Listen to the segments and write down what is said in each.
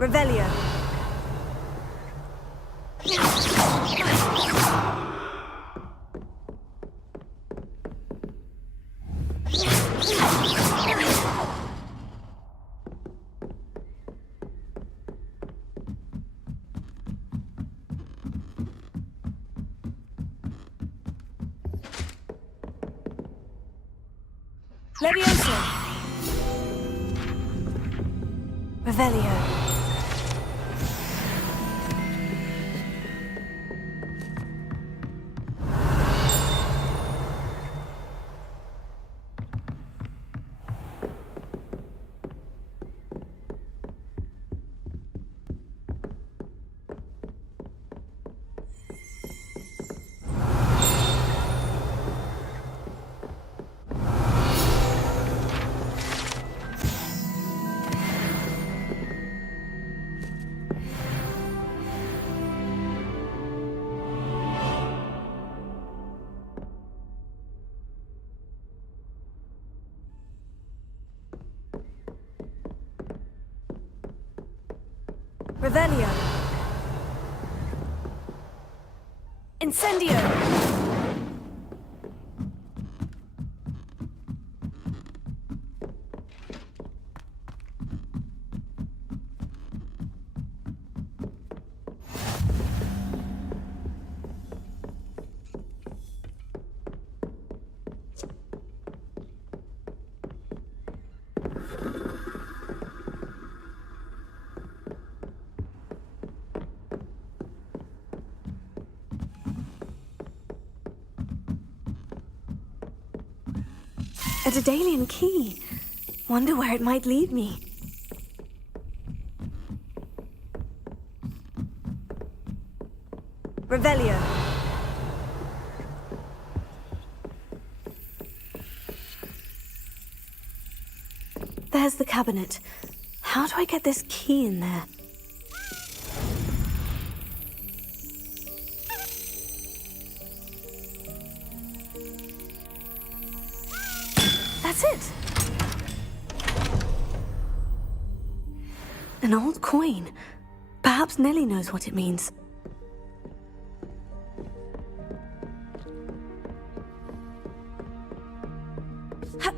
Revelio. Levioso. Revelio. Revelio. Incendio. A Daedalian key. Wonder where it might lead me. Revelio. There's the cabinet. How do I get this key in there? That's it! An old coin. Perhaps Nellie knows what it means. Ha-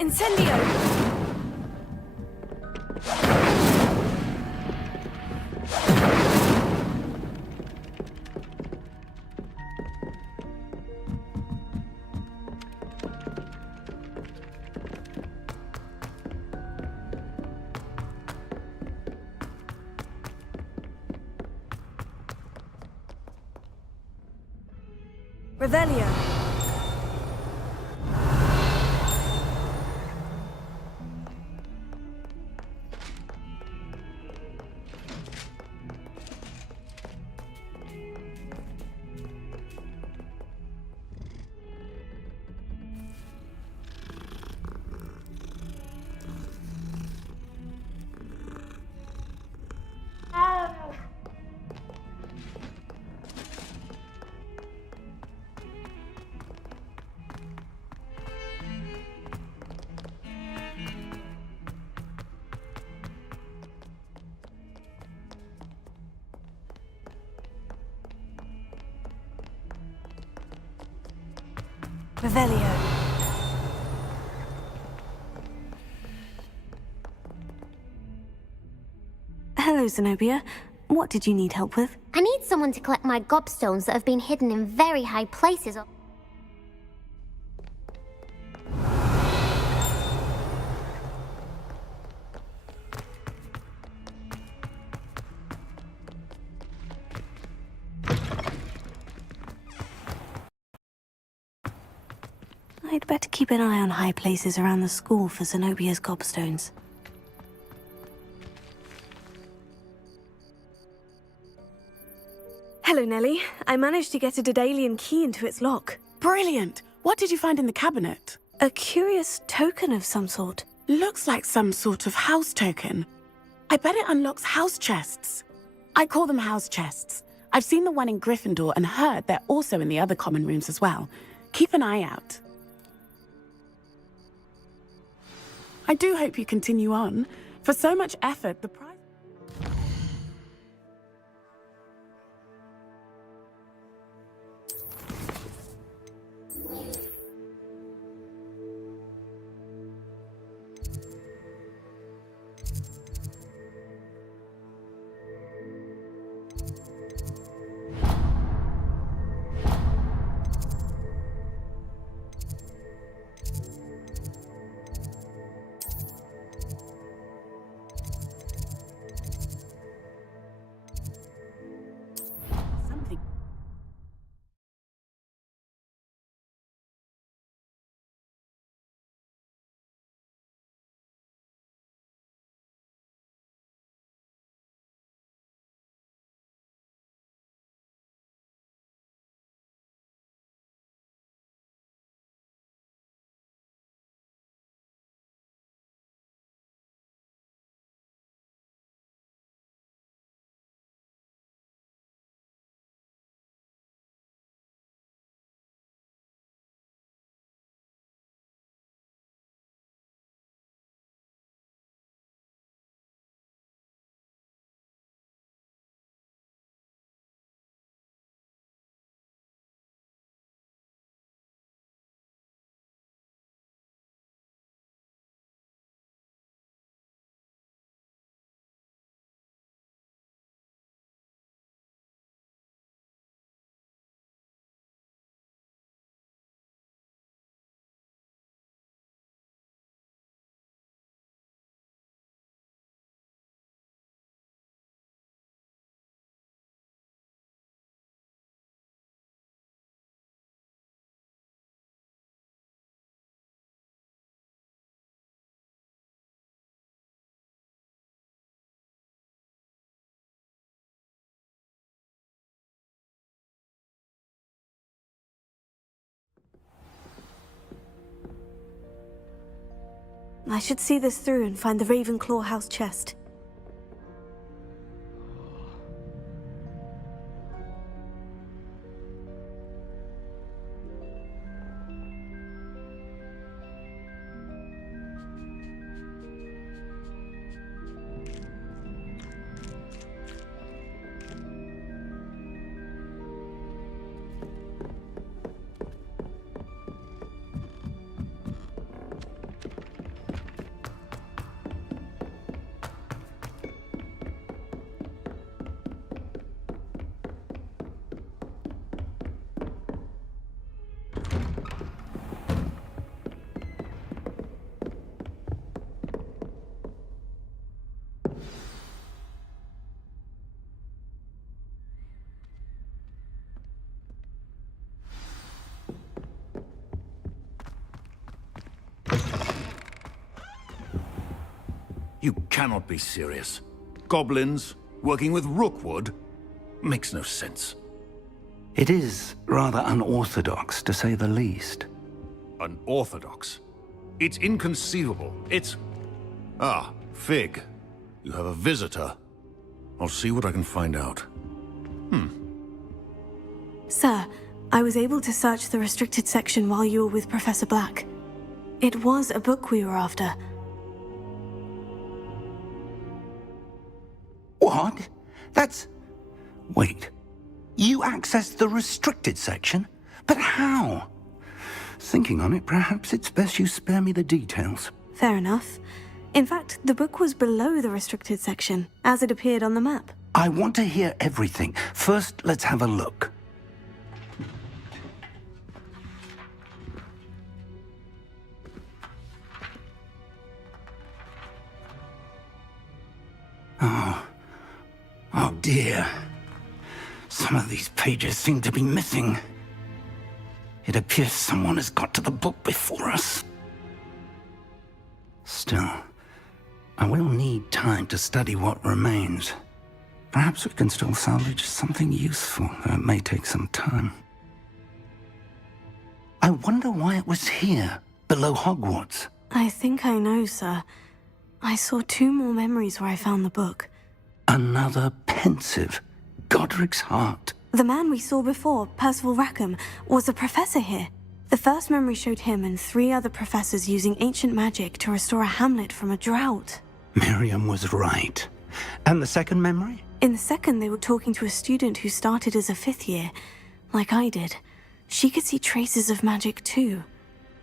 Incendio! Revelio. Revelio. Hello, Zenobia. What did you need help with? I need someone to collect my gobstones that have been hidden in very high places. I'd better keep an eye on high places around the school for Zenobia's gobstones. Hello, Nellie. I managed to get a Daedalian key into its lock. Brilliant! What did you find in the cabinet? A curious token of some sort. Looks like some sort of house token. I bet it unlocks house chests. I call them house chests. I've seen the one in Gryffindor and heard they're also in the other common rooms as well. Keep an eye out. I do hope you continue on. For so much effort, the prize... I should see this through and find the Ravenclaw house chest. You cannot be serious. Goblins, working with Rookwood? Makes no sense. It is rather unorthodox, to say the least. Unorthodox? It's inconceivable. It's... Ah, Fig. You have a visitor. I'll see what I can find out. Sir, I was able to search the restricted section while you were with Professor Black. It was a book we were after. What? That's... Wait. You accessed the restricted section? But how? Thinking on it, perhaps it's best you spare me the details. Fair enough. In fact, the book was below the restricted section, as it appeared on the map. I want to hear everything. First, let's have a look. Oh dear. Some of these pages seem to be missing. It appears someone has got to the book before us. Still, I will need time to study what remains. Perhaps we can still salvage something useful, though it may take some time. I wonder why it was here, below Hogwarts. I think I know, sir. I saw 2 more memories where I found the book. Another pensive. Godric's heart. The man we saw before, Percival Rackham, was a professor here. The first memory showed him and 3 other professors using ancient magic to restore a hamlet from a drought. Miriam was right. And the second memory? In the second, they were talking to a student who started as a 5th year, like I did. She could see traces of magic too.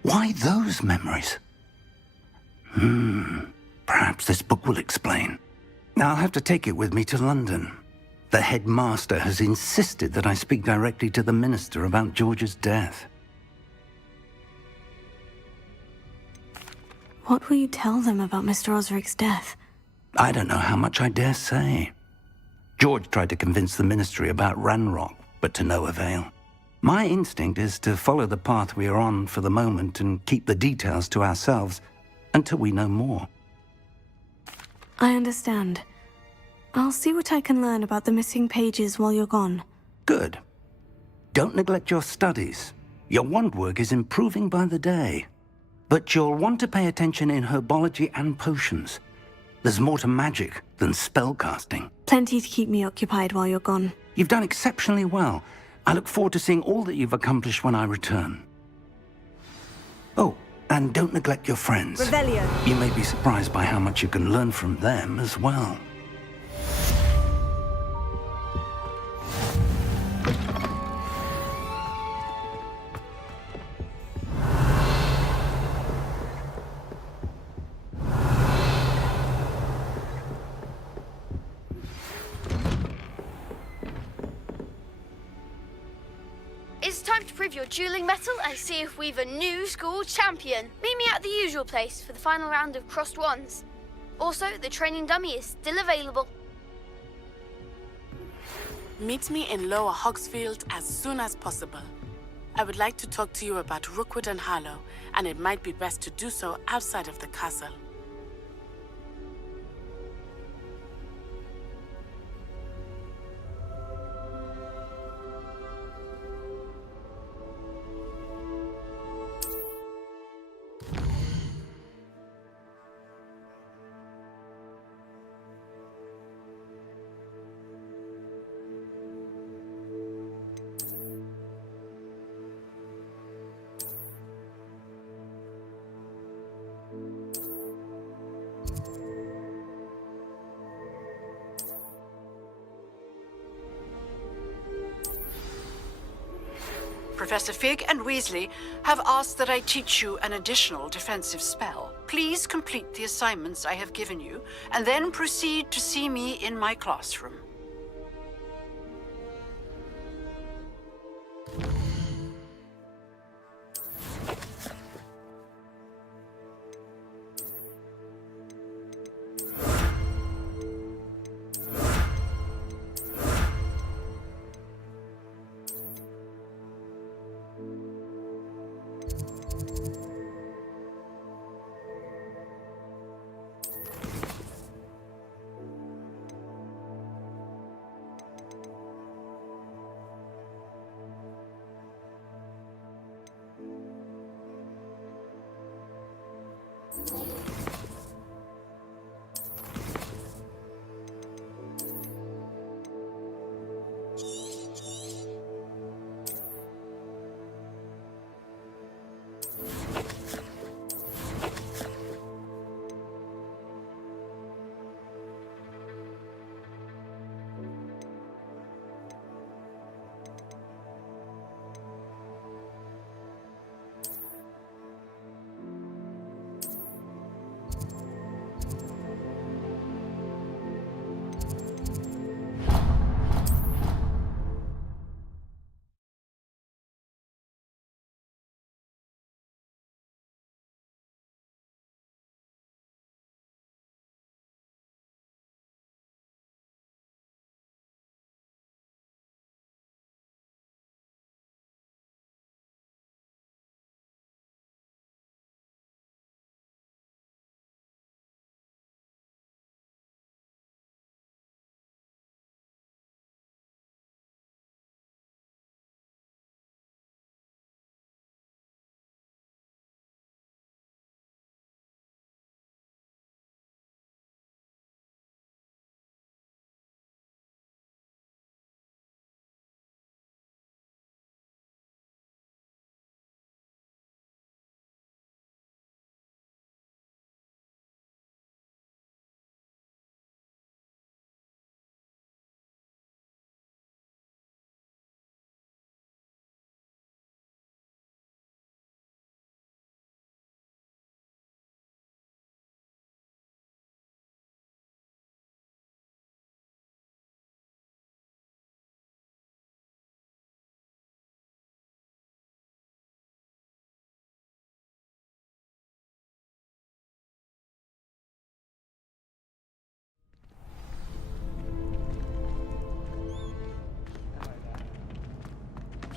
Why those memories? Perhaps this book will explain. I'll have to take it with me to London. The headmaster has insisted that I speak directly to the minister about George's death. What will you tell them about Mr. Osric's death? I don't know how much I dare say. George tried to convince the ministry about Ranrock, but to no avail. My instinct is to follow the path we are on for the moment and keep the details to ourselves until we know more. I understand. I'll see what I can learn about the missing pages while you're gone. Good. Don't neglect your studies. Your wand work is improving by the day. But you'll want to pay attention in herbology and potions. There's more to magic than spellcasting. Plenty to keep me occupied while you're gone. You've done exceptionally well. I look forward to seeing all that you've accomplished when I return. Oh, and don't neglect your friends. Revelio. You may be surprised by how much you can learn from them as well. It's time to prove your dueling mettle and see if we've a new school champion. Meet me at the usual place for the final round of crossed wands. Also, the training dummy is still available. Meet me in Lower Hogsfield as soon as possible. I would like to talk to you about Rookwood and Harlow, and it might be best to do so outside of the castle. Professor Fig and Weasley have asked that I teach you an additional defensive spell. Please complete the assignments I have given you, and then proceed to see me in my classroom.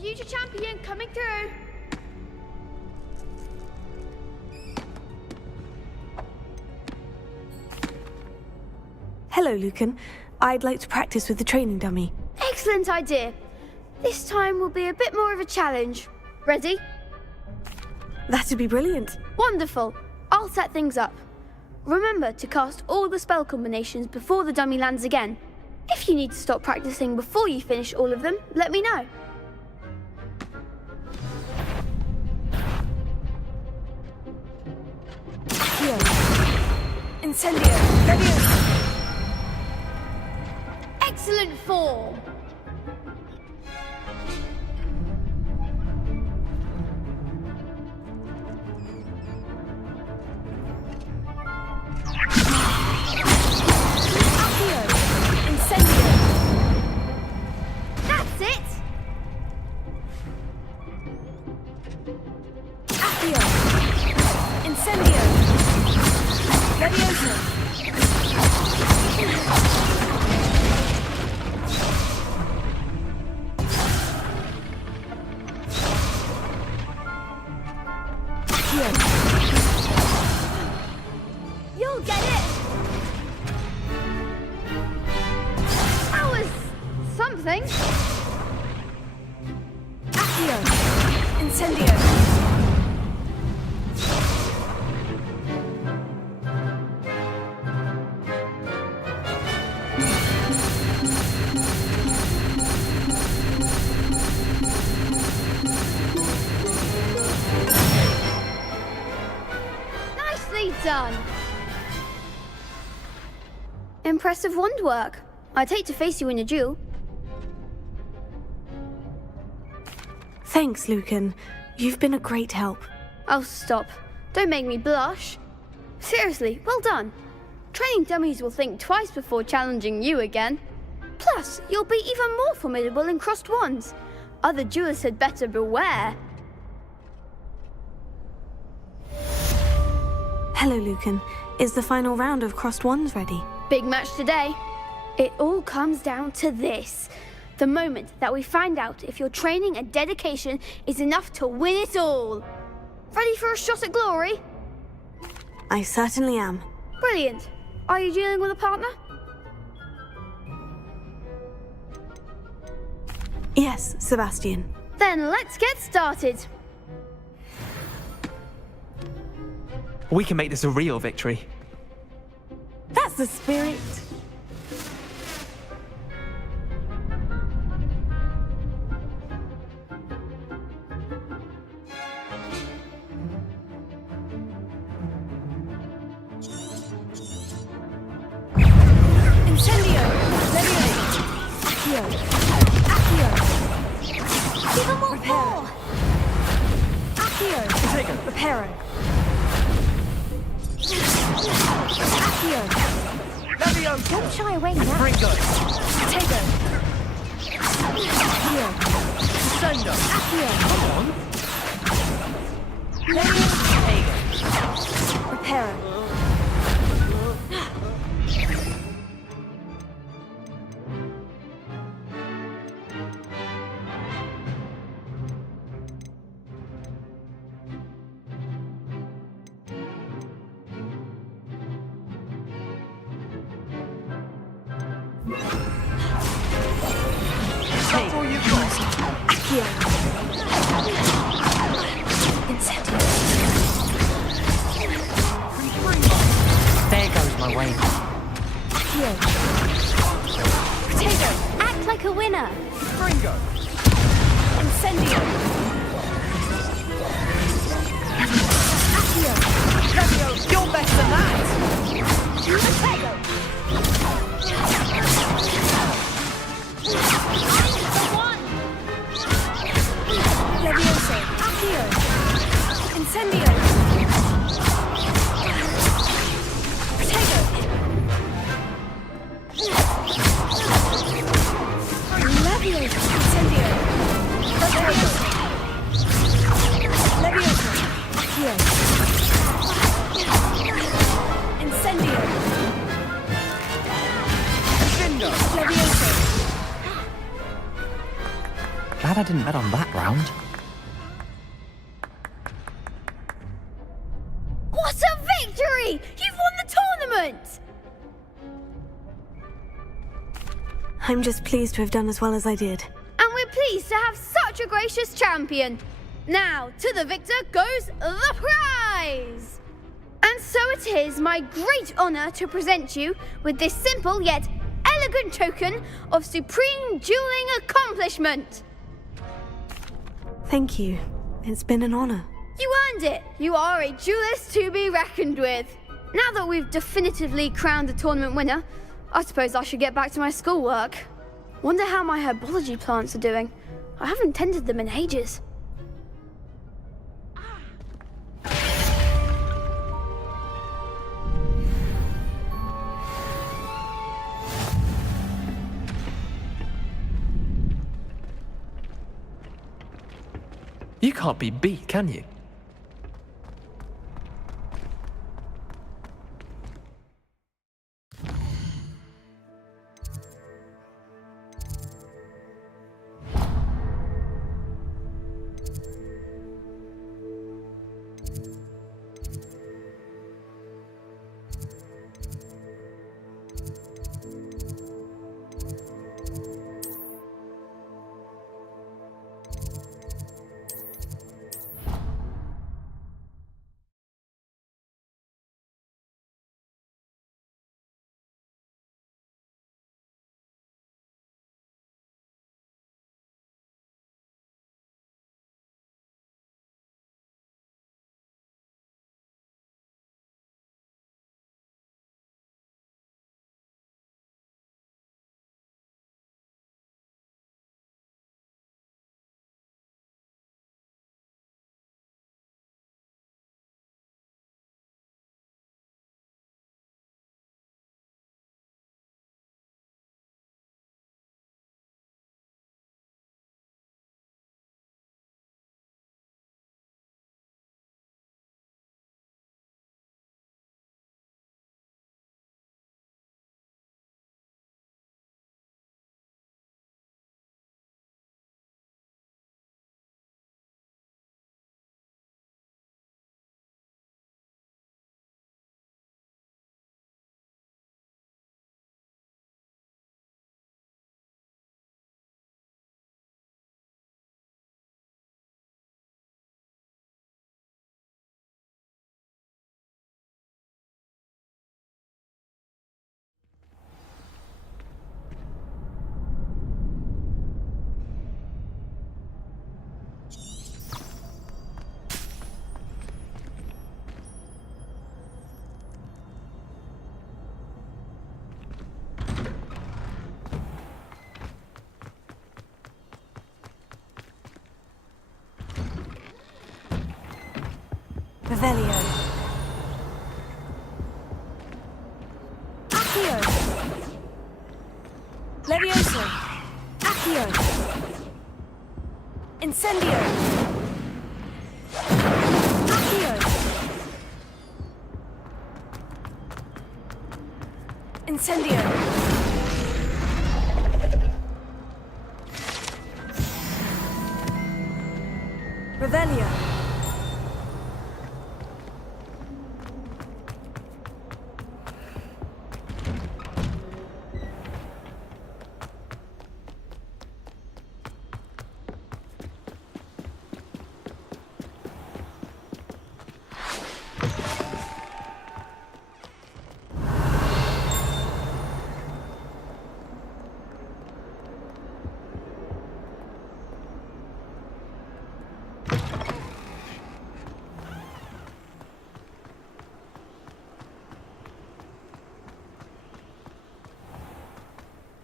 future champion coming through. Hello, Lucan. I'd like to practice with the training dummy. Excellent idea. This time will be a bit more of a challenge. Ready? That'd be brilliant. Wonderful. I'll set things up. Remember to cast all the spell combinations before the dummy lands again. If you need to stop practicing before you finish all of them, let me know. Accio. Incendio. Leviosa. Excellent form. That's it! Accio. Incendio. Leviosa. You'll get it! That was something. Accio. Incendio. Nicely done. Impressive wand work. I'd hate to face you in a duel. Thanks, Lucan. You've been a great help. Oh, stop. Don't make me blush. Seriously, well done. Training dummies will think twice before challenging you again. Plus, you'll be even more formidable in crossed wands. Other duelists had better beware. Hello, Lucan. Is the final round of crossed wands ready? Big match today. It all comes down to this. The moment that we find out if your training and dedication is enough to win it all. Ready for a shot at glory? I certainly am. Brilliant. Are you dealing with a partner? Yes, Sebastian. Then let's get started. We can make this a real victory. That's the spirit. Incendio. Leviosa. Accio. Accio. Even more Reparo. Accio. Potato. Reparo. Accio. Leviosa. Don't shy away now. Ringo. Potato. Accio. Sendo. Accio. Come on. Leviosa. Potato. Reparo. That's all you've got. Accio. Incendio. There goes my way. Accio. Potato. Act like a winner. Ringo. Incendio. Accio. Leviosa. You're better than that. Potato. Leviosa. Accio. Incendio. Potato. Leviosa. Incendio. Potato. Leviosa. Accio. Incendio. Sendo. Leviosa. Glad I didn't bet on that round. What a victory! You've won the tournament! I'm just pleased to have done as well as I did. And we're pleased to have such a gracious champion. Now, to the victor goes the prize! And so it is my great honor to present you with this simple yet elegant token of supreme dueling accomplishment. Thank you. It's been an honor. You earned it. You are a duelist to be reckoned with. Now that we've definitively crowned the tournament winner, I suppose I should get back to my schoolwork. Wonder how my herbology plants are doing. I haven't tended them in ages. You can't be beat, can you? Revelio. Accio. Levioso. Accio. Incendio. Accio. Incendio. Revelio.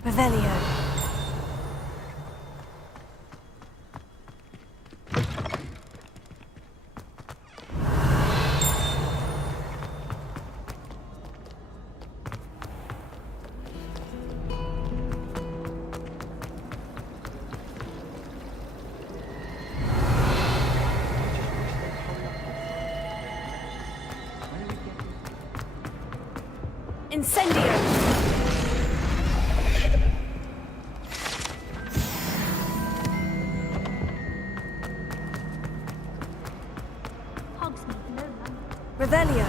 Revelio. Incendio. Revelio.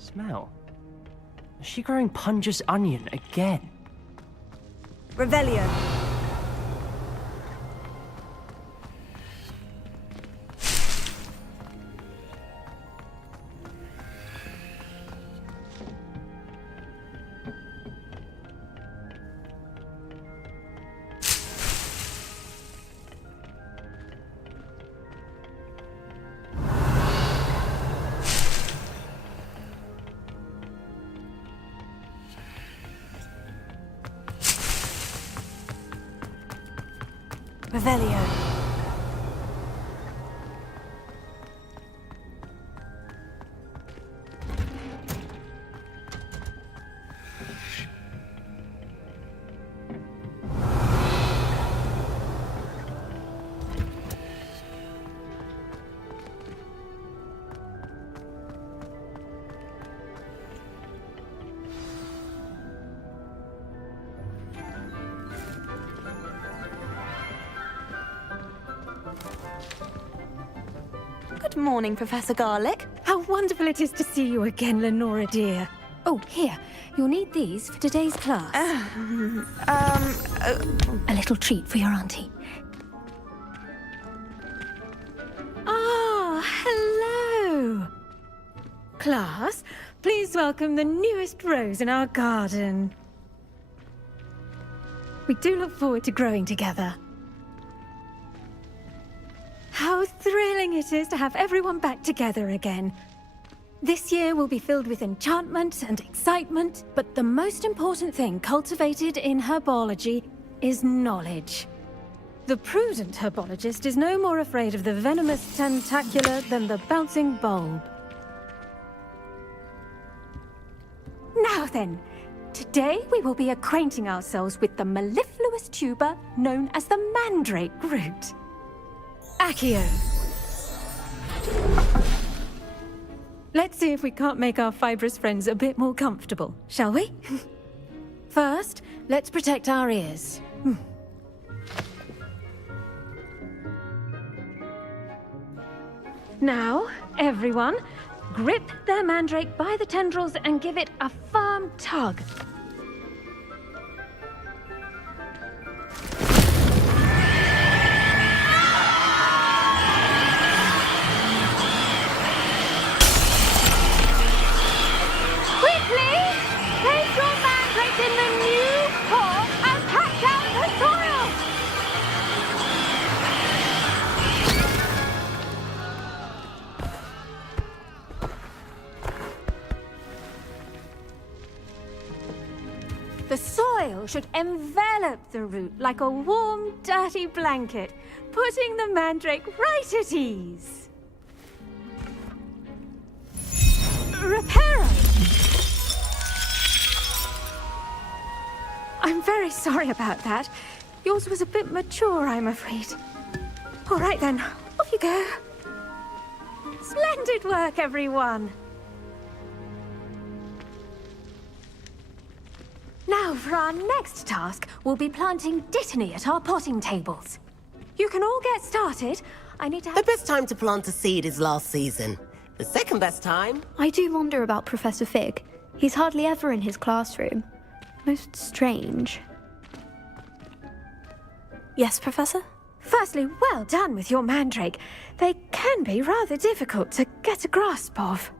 Smell. Is she growing Punja's onion again? Revelio. Revelio. Good morning, Professor Garlick. How wonderful it is to see you again, Lenora dear. Oh, here. You'll need these for today's class. A little treat for your auntie. Ah, hello. Class, please welcome the newest rose in our garden. We do look forward to growing together. How thrilling it is to have everyone back together again. This year will be filled with enchantment and excitement, but the most important thing cultivated in herbology is knowledge. The prudent herbologist is no more afraid of the venomous tentacula than the bouncing bulb. Now then, today we will be acquainting ourselves with the mellifluous tuber known as the mandrake root. Accio. Let's see if we can't make our fibrous friends a bit more comfortable, shall we? First, let's protect our ears. Now, everyone, grip their mandrake by the tendrils and give it a firm tug. In the new pot and pack down the soil! The soil should envelop the root like a warm, dirty blanket, putting the mandrake right at ease. Reparo! I'm very sorry about that. Yours was a bit mature, I'm afraid. All right then, off you go. Splendid work, everyone. Now, for our next task, we'll be planting dittany at our potting tables. You can all get started. I need to have... The best time to plant a seed is last season. The second best time... I do wonder about Professor Fig. He's hardly ever in his classroom. Most strange. Yes, Professor? Firstly, well done with your mandrake. They can be rather difficult to get a grasp of.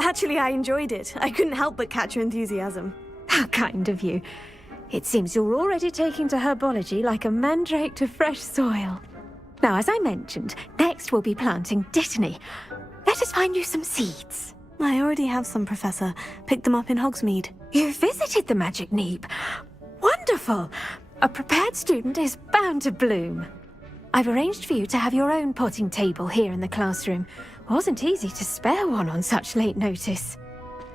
Actually, I enjoyed it. I couldn't help but catch your enthusiasm. How kind of you. It seems you're already taking to herbology like a mandrake to fresh soil. Now, as I mentioned, next we'll be planting Dittany. Let us find you some seeds. I already have some, Professor. Picked them up in Hogsmeade. You visited the Magic Neep. Wonderful! A prepared student is bound to bloom. I've arranged for you to have your own potting table here in the classroom. Wasn't easy to spare one on such late notice.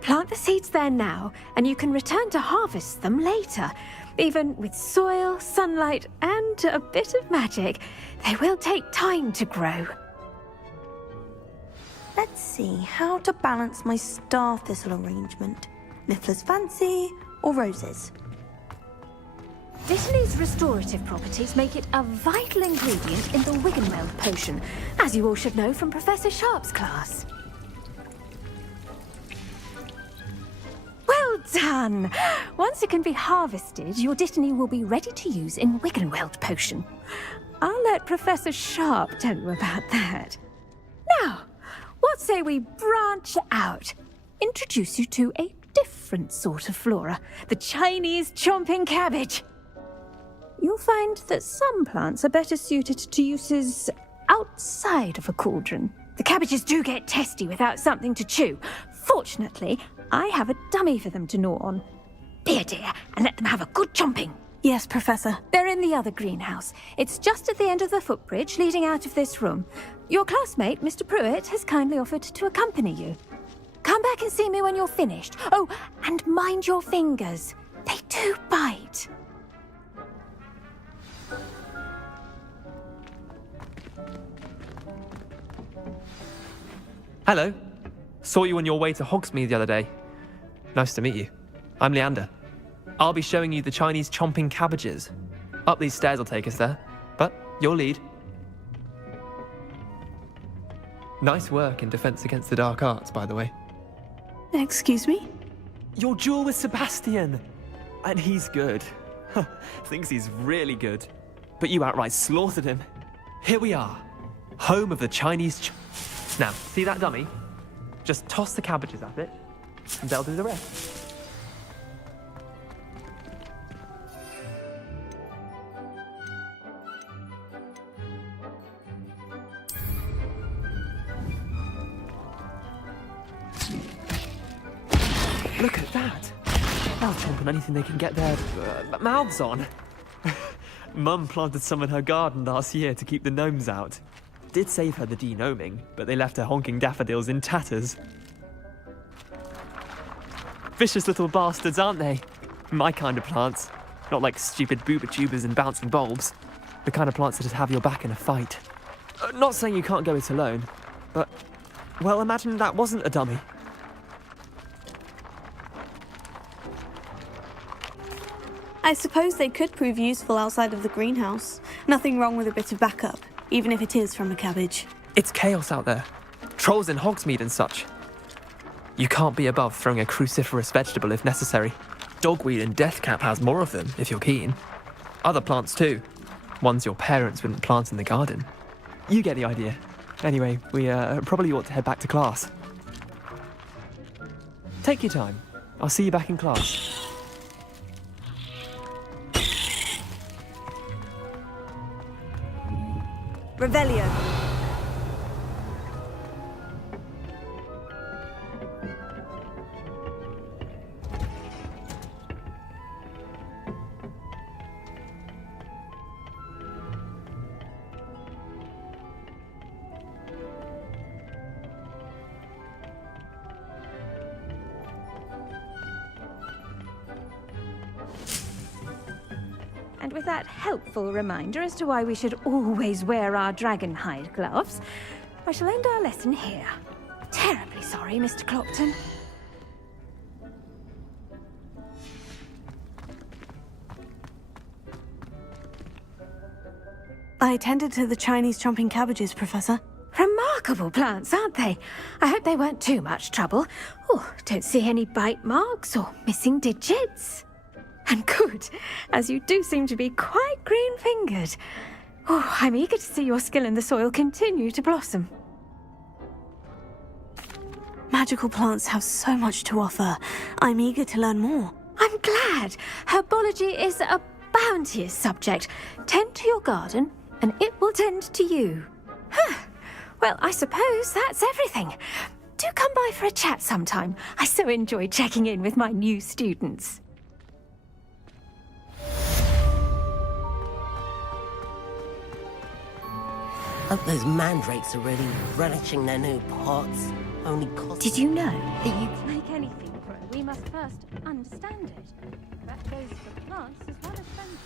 Plant the seeds there now, and you can return to harvest them later. Even with soil, sunlight, and a bit of magic, they will take time to grow. Let's see how to balance my star thistle arrangement. Niffler's fancy or roses? Dittany's restorative properties make it a vital ingredient in the Wiggenweld potion, as you all should know from Professor Sharp's class. Well done! Once it can be harvested, your Dittany will be ready to use in Wiggenweld potion. I'll let Professor Sharp tell you about that. Now, what say we branch out? Introduce you to a different sort of flora, the Chinese chomping cabbage. You'll find that some plants are better suited to uses outside of a cauldron. The cabbages do get testy without something to chew. Fortunately, I have a dummy for them to gnaw on. Be a dear and let them have a good chomping. Yes, Professor. They're in the other greenhouse. It's just at the end of the footbridge leading out of this room. Your classmate, Mr. Pruitt, has kindly offered to accompany you. Come back and see me when you're finished. Oh, and mind your fingers. They do bite. Hello. Saw you on your way to Hogsmeade the other day. Nice to meet you. I'm Leander. I'll be showing you the Chinese chomping cabbages. Up these stairs will take us there, but you'll lead. Nice work in Defense Against the Dark Arts, by the way. Excuse me? Your duel with Sebastian! And he's good. Thinks he's really good. But you outright slaughtered him. Here we are. Home of the Chinese Now, see that dummy? Just toss the cabbages at it, and they'll do the rest. Look at that! They'll chomp on anything they can get their mouths on. Mum planted some in her garden last year to keep the gnomes out. Did save her the de-gnoming, but they left her honking daffodils in tatters. Vicious little bastards, aren't they? My kind of plants. Not like stupid booba tubers and bouncing bulbs. The kind of plants that just have your back in a fight. Not saying you can't go it alone, but, well, imagine that wasn't a dummy. I suppose they could prove useful outside of the greenhouse. Nothing wrong with a bit of backup, even if it is from a cabbage. It's chaos out there. Trolls in Hogsmeade and such. You can't be above throwing a cruciferous vegetable if necessary. Dogweed and deathcap has more of them, if you're keen. Other plants too. Ones your parents wouldn't plant in the garden. You get the idea. Anyway, we probably ought to head back to class. Take your time. I'll see you back in class. Revelio. And with that helpful reminder as to why we should always wear our dragon hide gloves, I shall end our lesson here. Terribly sorry, Mr. Clopton. I attended to the Chinese chomping cabbages, Professor. Remarkable plants, aren't they? I hope they weren't too much trouble. Oh, don't see any bite marks or missing digits. And good, as you do seem to be quite green-fingered. Oh, I'm eager to see your skill in the soil continue to blossom. Magical plants have so much to offer. I'm eager to learn more. I'm glad. Herbology is a bounteous subject. Tend to your garden, and it will tend to you. Well, I suppose that's everything. Do come by for a chat sometime. I so enjoy checking in with my new students. Hope those mandrakes are really relishing their new pots. Only cost... Did you know that you... To make anything grow, we must first understand it. That goes for plants as well as friends.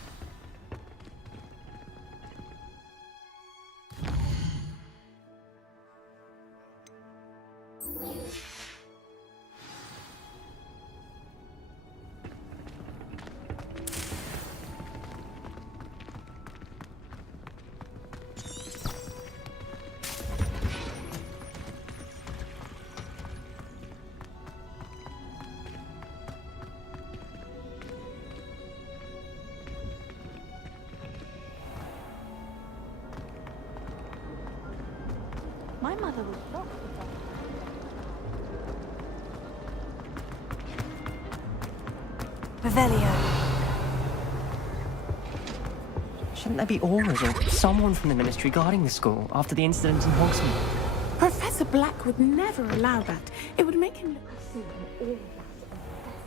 My mother was shocked with that. Revelio. Shouldn't there be aurors or someone from the Ministry guarding the school after the incident in Hogsmeade? Professor Black would never allow that. It would make him look...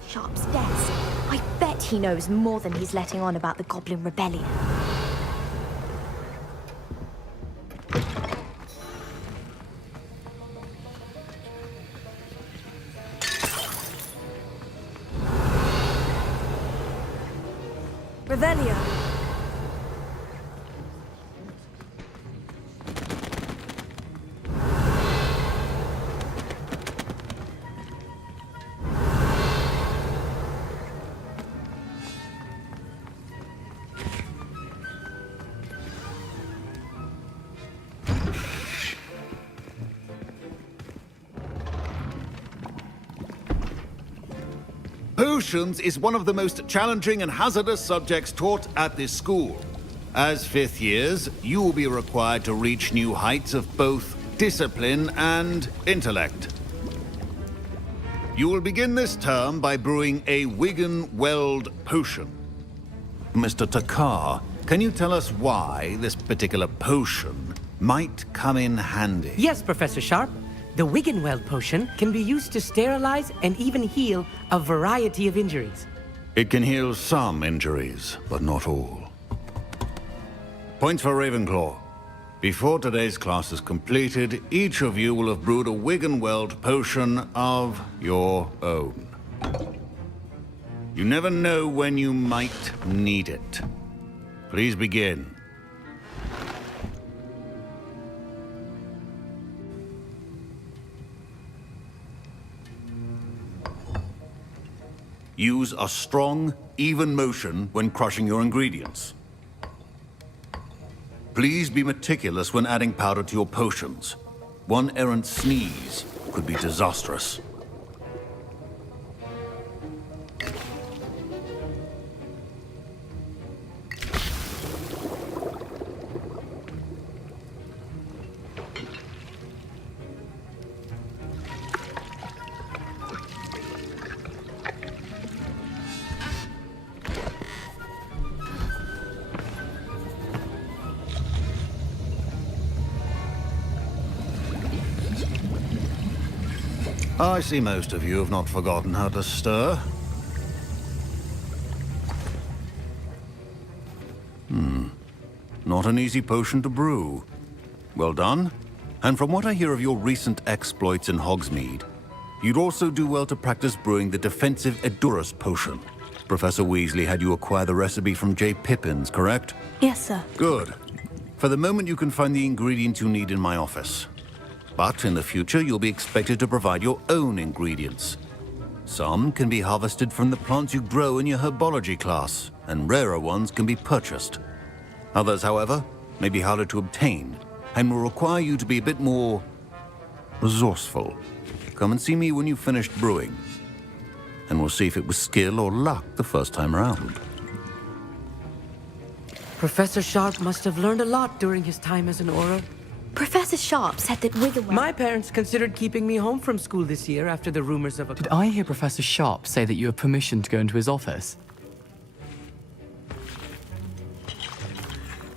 Sharp's desk. I bet he knows more than he's letting on about the Goblin Rebellion. Revelio. Potions is one of the most challenging and hazardous subjects taught at this school. As fifth years, you will be required to reach new heights of both discipline and intellect. You will begin this term by brewing a Wigan Weld potion. Mr. Takar, can you tell us why this particular potion might come in handy? Yes, Professor Sharp. The Wiggenweld potion can be used to sterilize and even heal a variety of injuries. It can heal some injuries, but not all. Points for Ravenclaw. Before today's class is completed, each of you will have brewed a Wiggenweld potion of your own. You never know when you might need it. Please begin. Use a strong, even motion when crushing your ingredients. Please be meticulous when adding powder to your potions. One errant sneeze could be disastrous. I see most of you have not forgotten how to stir. Not an easy potion to brew. Well done. And from what I hear of your recent exploits in Hogsmeade, you'd also do well to practice brewing the defensive Edurus potion. Professor Weasley had you acquire the recipe from J. Pippins, correct? Yes, sir. Good. For the moment, you can find the ingredients you need in my office. But in the future, you'll be expected to provide your own ingredients. Some can be harvested from the plants you grow in your herbology class, and rarer ones can be purchased. Others, however, may be harder to obtain, and will require you to be a bit more resourceful. Come and see me when you've finished brewing, and we'll see if it was skill or luck the first time around. Professor Sharp must have learned a lot during his time as an Auror. Professor Sharp said that Wiggenweld... My parents considered keeping me home from school this year after the rumors of a... Did I hear Professor Sharp say that you have permission to go into his office?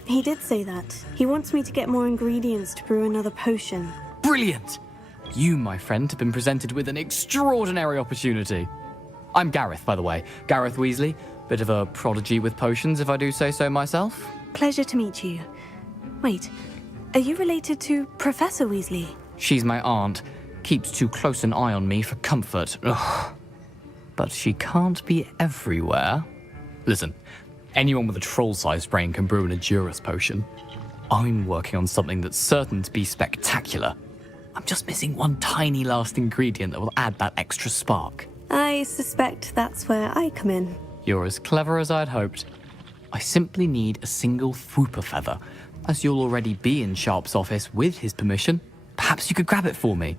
He did say that. He wants me to get more ingredients to brew another potion. Brilliant! You, my friend, have been presented with an extraordinary opportunity. I'm Gareth, by the way. Gareth Weasley. Bit of a prodigy with potions, if I do say so myself. Pleasure to meet you. Wait, are you related to Professor Weasley? She's my aunt. Keeps too close an eye on me for comfort. Ugh. But she can't be everywhere. Listen, anyone with a troll-sized brain can brew an Edurus potion. I'm working on something that's certain to be spectacular. I'm just missing one tiny last ingredient that will add that extra spark. I suspect that's where I come in. You're as clever as I'd hoped. I simply need a single Fwooper feather. As you'll already be in Sharp's office with his permission, perhaps you could grab it for me.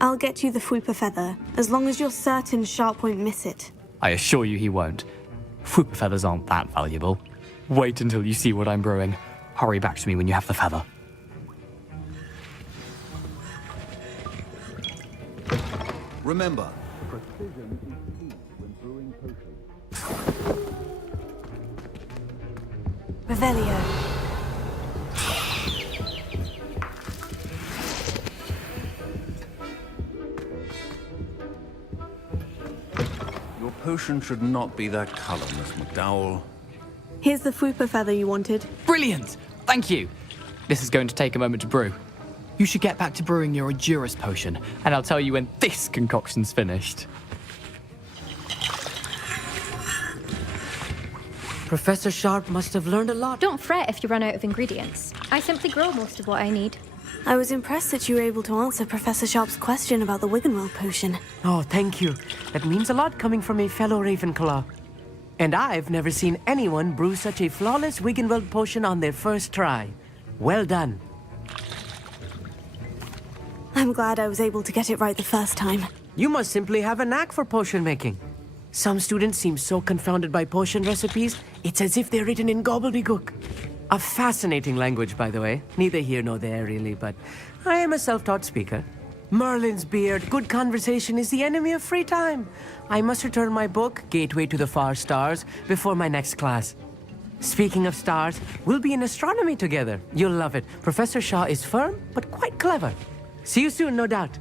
I'll get you the Fwooper feather, as long as you're certain Sharp won't miss it. I assure you he won't. Fwooper feathers aren't that valuable. Wait until you see what I'm brewing. Hurry back to me when you have the feather. Remember, precision is key when brewing potions. Revelio. Your potion should not be that color, Miss McDowell. Here's the Fwooper feather you wanted. Brilliant! Thank you! This is going to take a moment to brew. You should get back to brewing your Edurus potion, and I'll tell you when this concoction's finished. Professor Sharp must have learned a lot. Don't fret if you run out of ingredients. I simply grow most of what I need. I was impressed that you were able to answer Professor Sharp's question about the Wiggenweld potion. Oh, thank you. That means a lot coming from a fellow Ravenclaw. And I've never seen anyone brew such a flawless Wiggenweld potion on their first try. Well done. I'm glad I was able to get it right the first time. You must simply have a knack for potion making. Some students seem so confounded by potion recipes, it's as if they're written in gobbledygook. A fascinating language, by the way. Neither here nor there, really, but I am a self-taught speaker. Merlin's beard, good conversation is the enemy of free time. I must return my book, Gateway to the Far Stars, before my next class. Speaking of stars, we'll be in astronomy together. You'll love it. Professor Shaw is firm, but quite clever. See you soon, no doubt.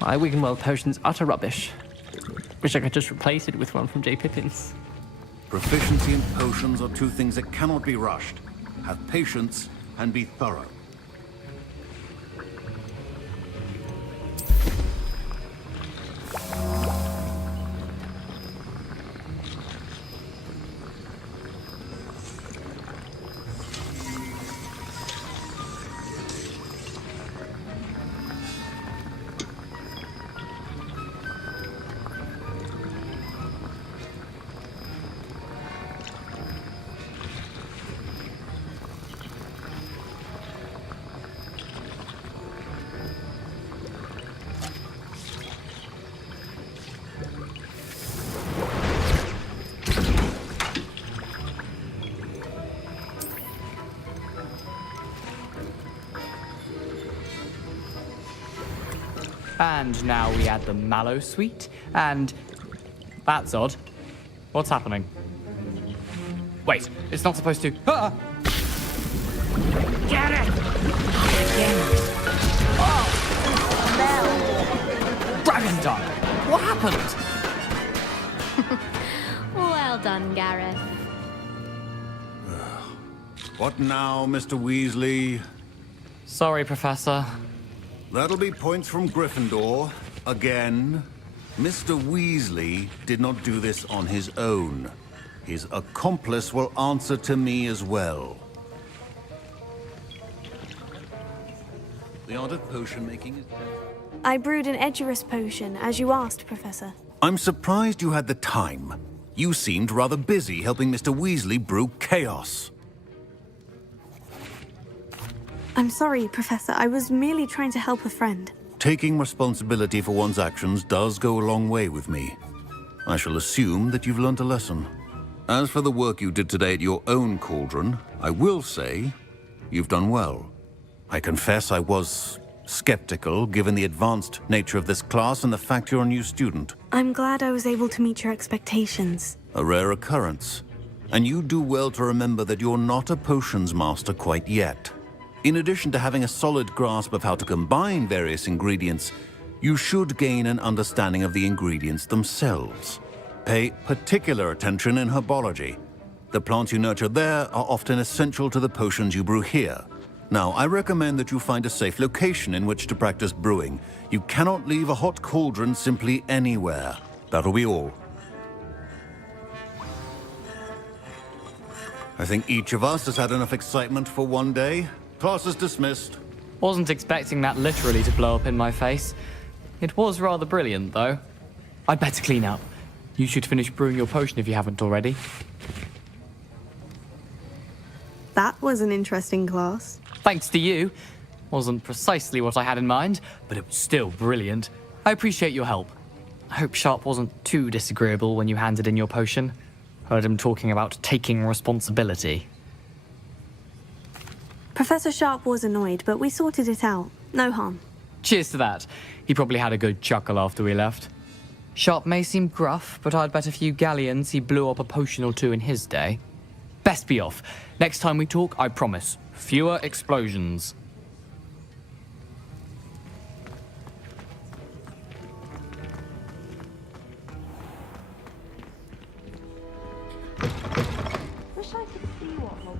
My Wiggenweld potion's utter rubbish. Wish I could just replace it with one from J. Pippin's. Proficiency and potions are two things that cannot be rushed. Have patience and be thorough. And now we add the mallow sweet, and... That's odd. What's happening? Wait, it's not supposed to... Ah! Get it! Oh! Dragon Dog! What happened? Well done, Gareth. What now, Mr. Weasley? Sorry, Professor. That'll be points from Gryffindor. Again. Mr. Weasley did not do this on his own. His accomplice will answer to me as well. The art of potion making is... I brewed an Edurus potion, as you asked, Professor. I'm surprised you had the time. You seemed rather busy helping Mr. Weasley brew chaos. I'm sorry, Professor. I was merely trying to help a friend. Taking responsibility for one's actions does go a long way with me. I shall assume that you've learnt a lesson. As for the work you did today at your own cauldron, I will say you've done well. I confess I was skeptical, given the advanced nature of this class and the fact you're a new student. I'm glad I was able to meet your expectations. A rare occurrence. And you do well to remember that you're not a potions master quite yet. In addition to having a solid grasp of how to combine various ingredients, you should gain an understanding of the ingredients themselves. Pay particular attention in herbology. The plants you nurture there are often essential to the potions you brew here. Now, I recommend that you find a safe location in which to practice brewing. You cannot leave a hot cauldron simply anywhere. That'll be all. I think each of us has had enough excitement for one day. Class is dismissed. Wasn't expecting that literally to blow up in my face. It was rather brilliant, though. I'd better clean up. You should finish brewing your potion if you haven't already. That was an interesting class. Thanks to you. Wasn't precisely what I had in mind, but it was still brilliant. I appreciate your help. I hope Sharp wasn't too disagreeable when you handed in your potion. Heard him talking about taking responsibility. Professor Sharp was annoyed, but we sorted it out. No harm. Cheers to that. He probably had a good chuckle after we left. Sharp may seem gruff, but I'd bet a few galleons he blew up a potion or two in his day. Best be off. Next time we talk, I promise. Fewer explosions.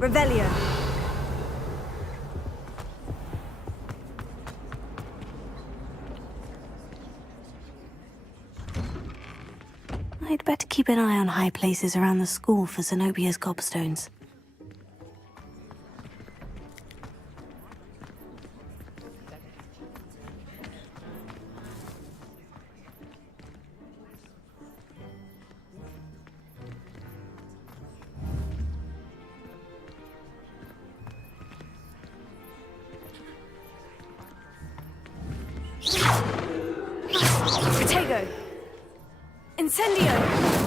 Revelio. I'd better keep an eye on high places around the school for Zenobia's gobstones. Protego! Incendio!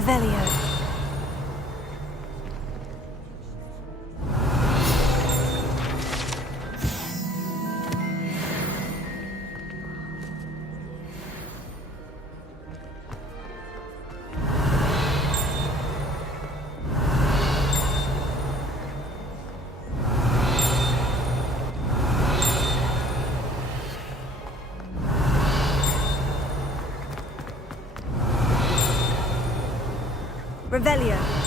Revelio. Revelio.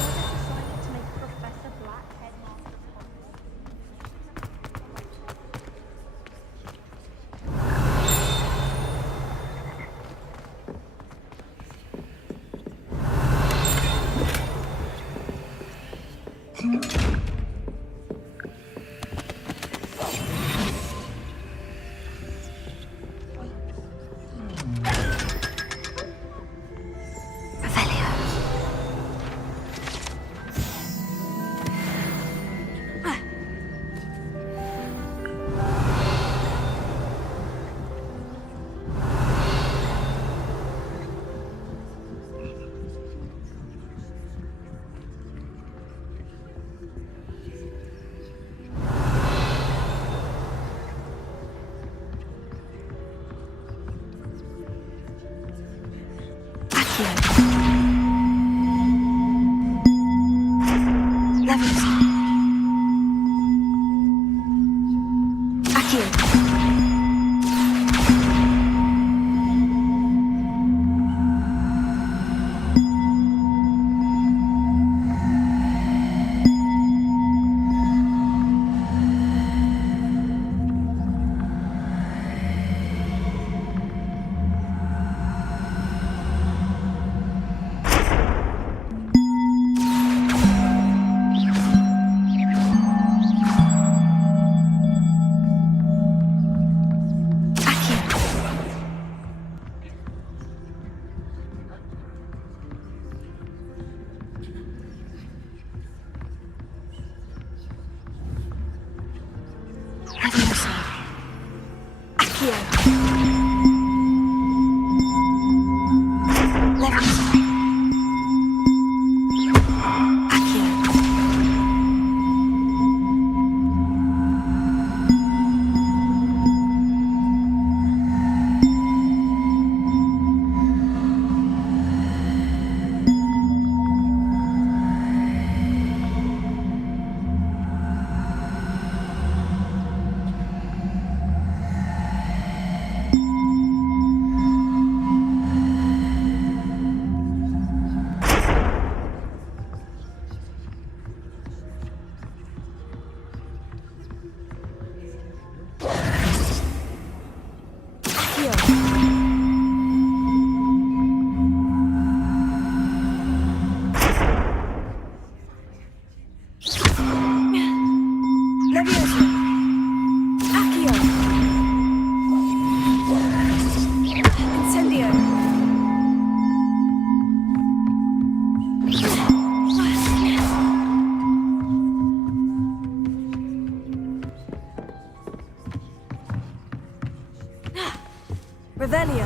Revelio.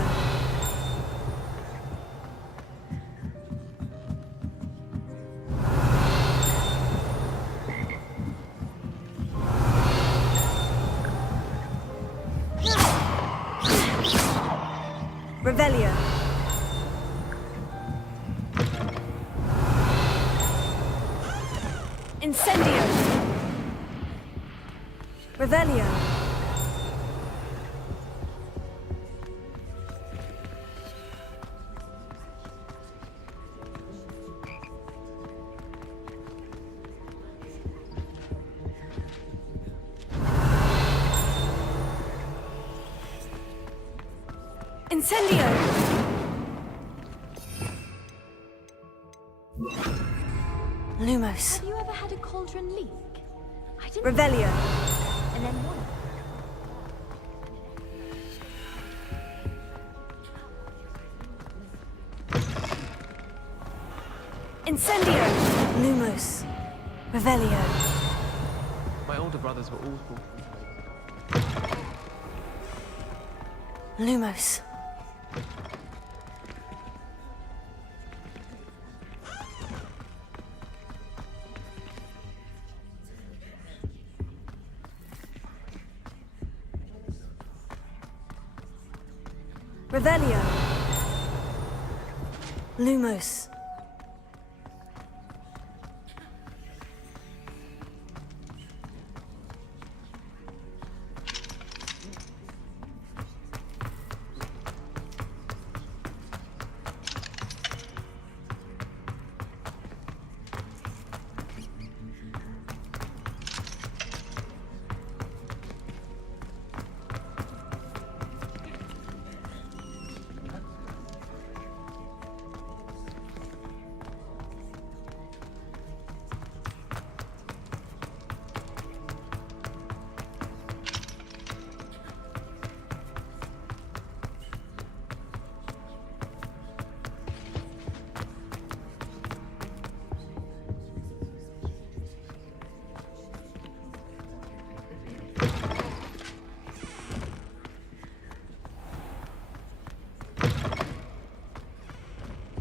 Revelio. Incendio. Revelio. Incendio! Lumos. Have you ever had a cauldron leak? I didn't. Revelio. And then what? Incendio! Lumos. Revelio. My older brothers were awful. Lumos. Revelio. Lumos.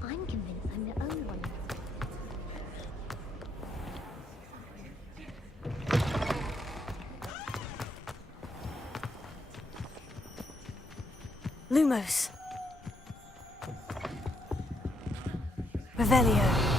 I'm convinced I'm the only one. Lumos. Revelio.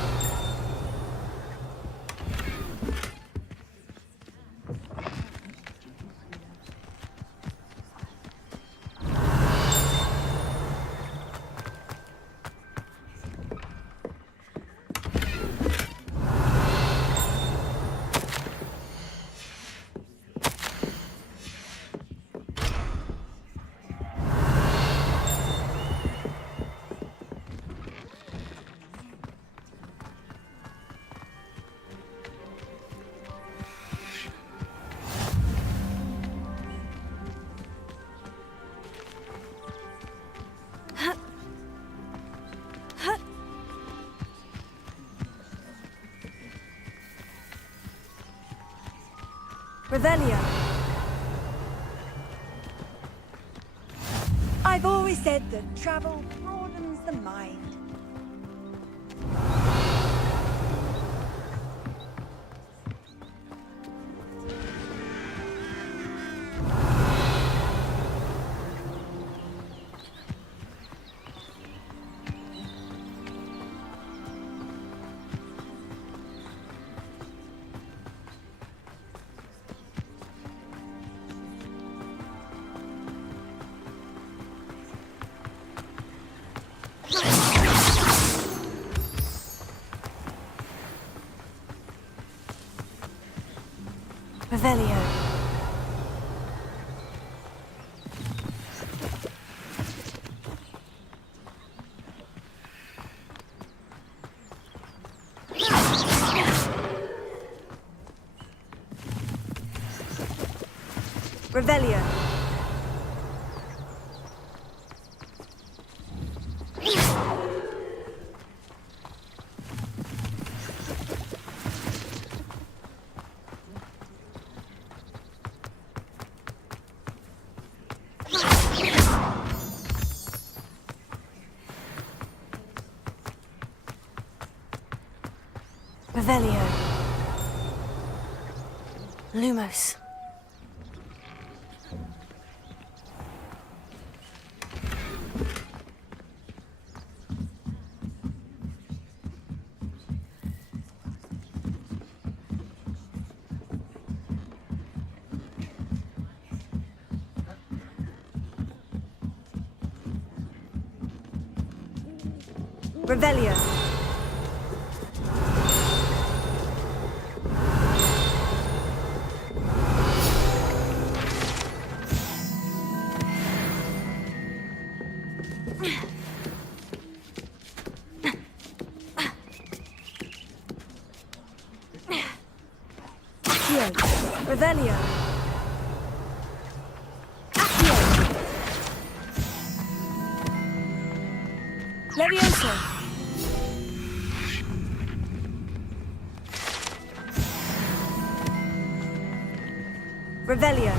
Revelio. I've always said that travel broadens the mind. Revelio. Revelio. Revelio. Lumos. Revelio. Revelio. Levioso. Revelio.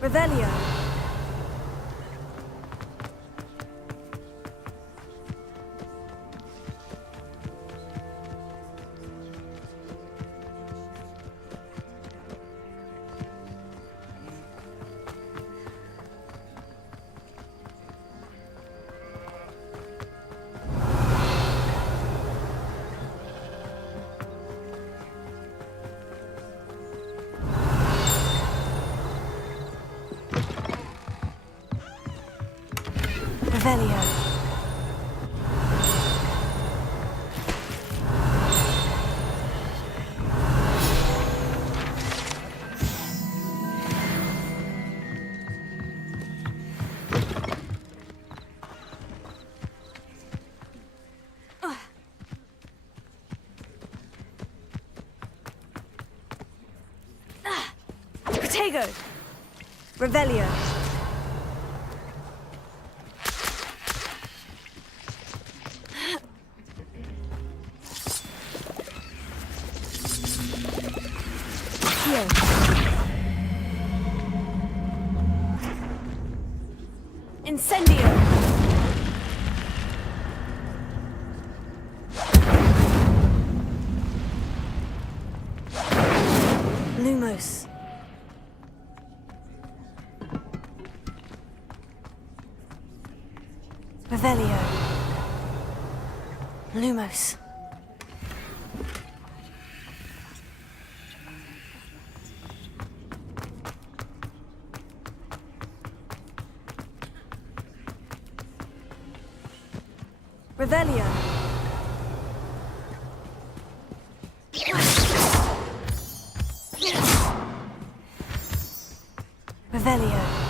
Revelio. Revelio. Protego. Revelio. Incendio! Lumos. Revelio. Lumos. Revelio. Revelio.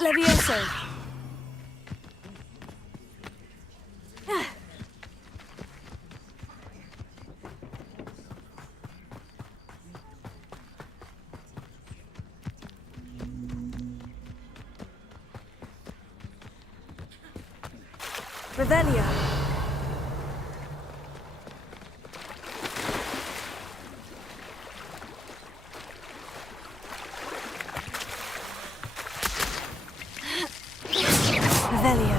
Levioso. Revelio. Revelio.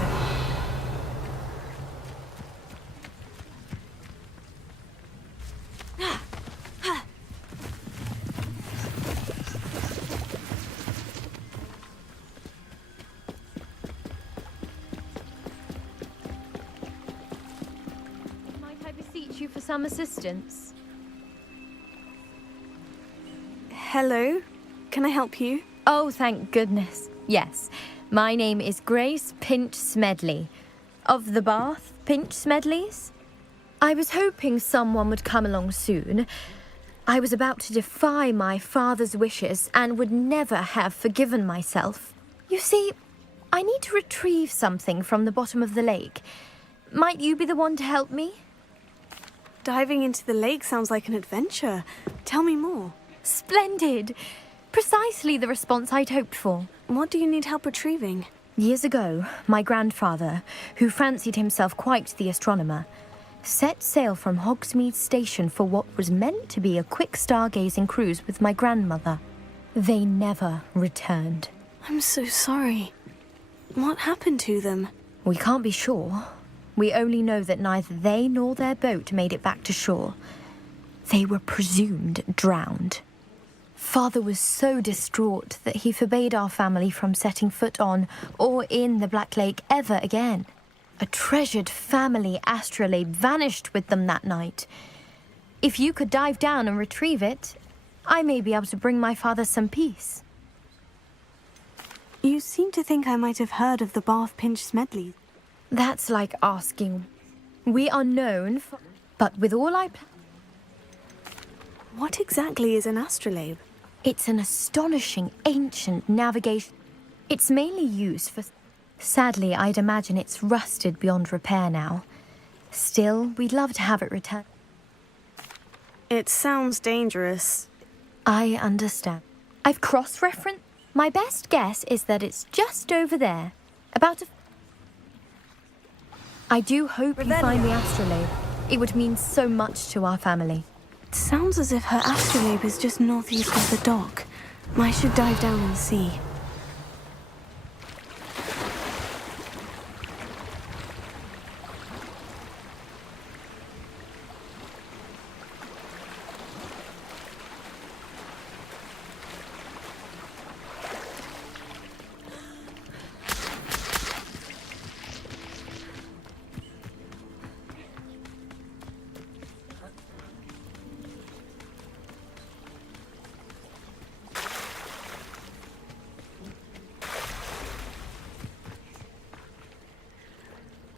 Might I beseech you for some assistance? Hello? Can I help you? Oh, thank goodness. Yes. My name is Grace Pinch Smedley, of the Bath Pinch Smedleys. I was hoping someone would come along soon. I was about to defy my father's wishes and would never have forgiven myself. You see, I need to retrieve something from the bottom of the lake. Might you be the one to help me? Diving into the lake sounds like an adventure. Tell me more. Splendid! Precisely the response I'd hoped for. What do you need help retrieving? Years ago, my grandfather, who fancied himself quite the astronomer, set sail from Hogsmeade Station for what was meant to be a quick stargazing cruise with my grandmother. They never returned. I'm so sorry. What happened to them? We can't be sure. We only know that neither they nor their boat made it back to shore. They were presumed drowned. Father was so distraught that he forbade our family from setting foot on or in the Black Lake ever again. A treasured family astrolabe vanished with them that night. If you could dive down and retrieve it, I may be able to bring my father some peace. You seem to think I might have heard of the Bath Pinch Smedley. That's like asking. We are known for... But with all What exactly is an astrolabe? It's an astonishing ancient navigation. It's mainly used for... Sadly, I'd imagine it's rusted beyond repair now. Still, we'd love to have it returned. It sounds dangerous. I understand. I've cross-referenced. My best guess is that it's just over there. About a... I do hope you find the astrolabe. It would mean so much to our family. It sounds as if her astrolabe is just northeast of the dock. I should dive down and see.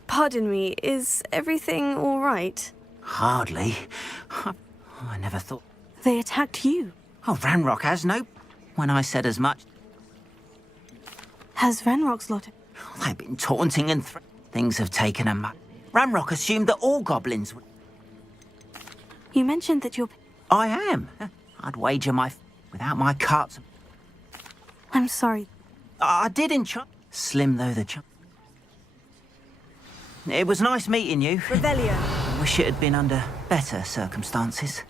Pardon me, is everything all right? Hardly. I never thought... They attacked you. Oh, Ranrock has no... When I said as much... Has Ranrock's lot... They've been taunting and things have taken a muck. Ranrock assumed that all goblins would... You mentioned that you're... I am. I'd wager my... Without my carts... I'm sorry. I did enchant... Slim though the chance... It was nice meeting you. Revelio. Wish it had been under better circumstances.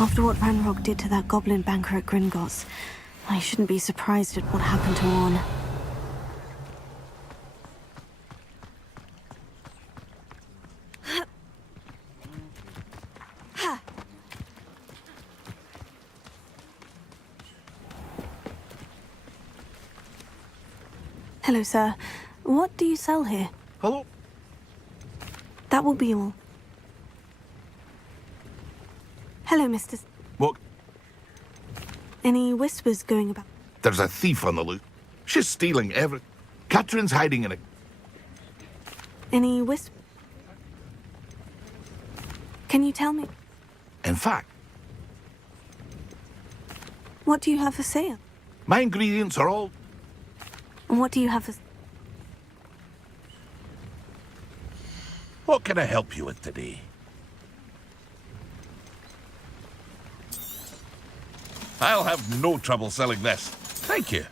After what Ranrock did to that goblin banker at Gringotts, I shouldn't be surprised at what happened to Orn. Hello, sir. What do you sell here? Hello? That will be all. Hello, Mr. What? Any whispers going about? There's a thief on the loose. She's stealing everything. Catherine's hiding in it. Any whispers? Can you tell me? In fact, What do you have for sale? my ingredients are all... And what do you have for... What can I help you with today? I'll have no trouble selling this. Thank you.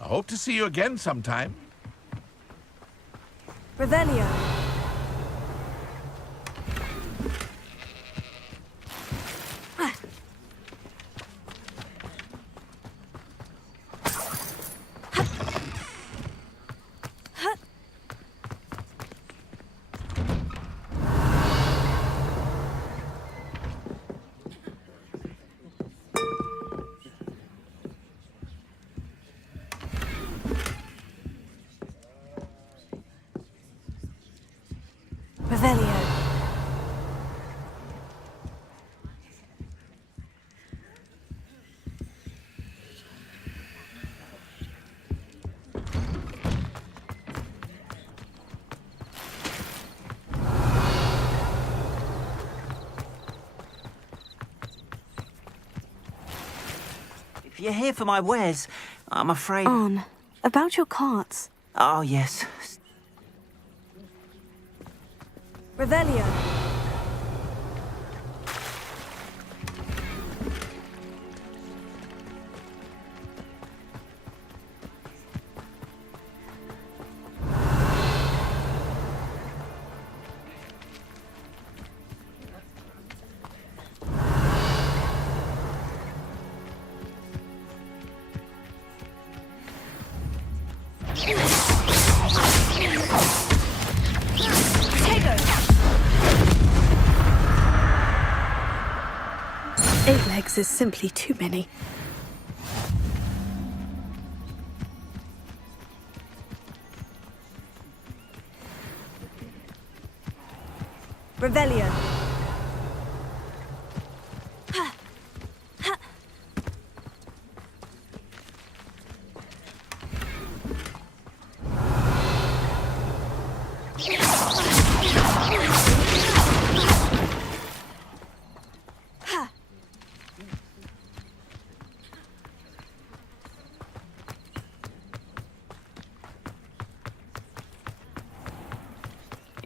I hope to see you again sometime. Revelio. Revelio. If you're here for my wares, I'm afraid... On. About your carts. Oh, yes. Revelio. Eight legs is simply too many. Revelio.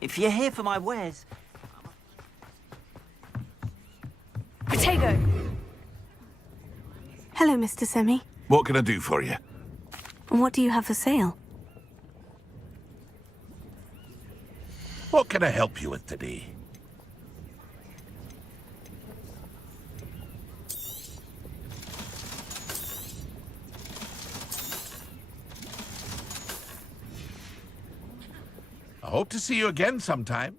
If you're here for my wares... Potato. Hello, Mr. Semi. What can I do for you? What do you have for sale? What can I help you with today? I hope to see you again sometime.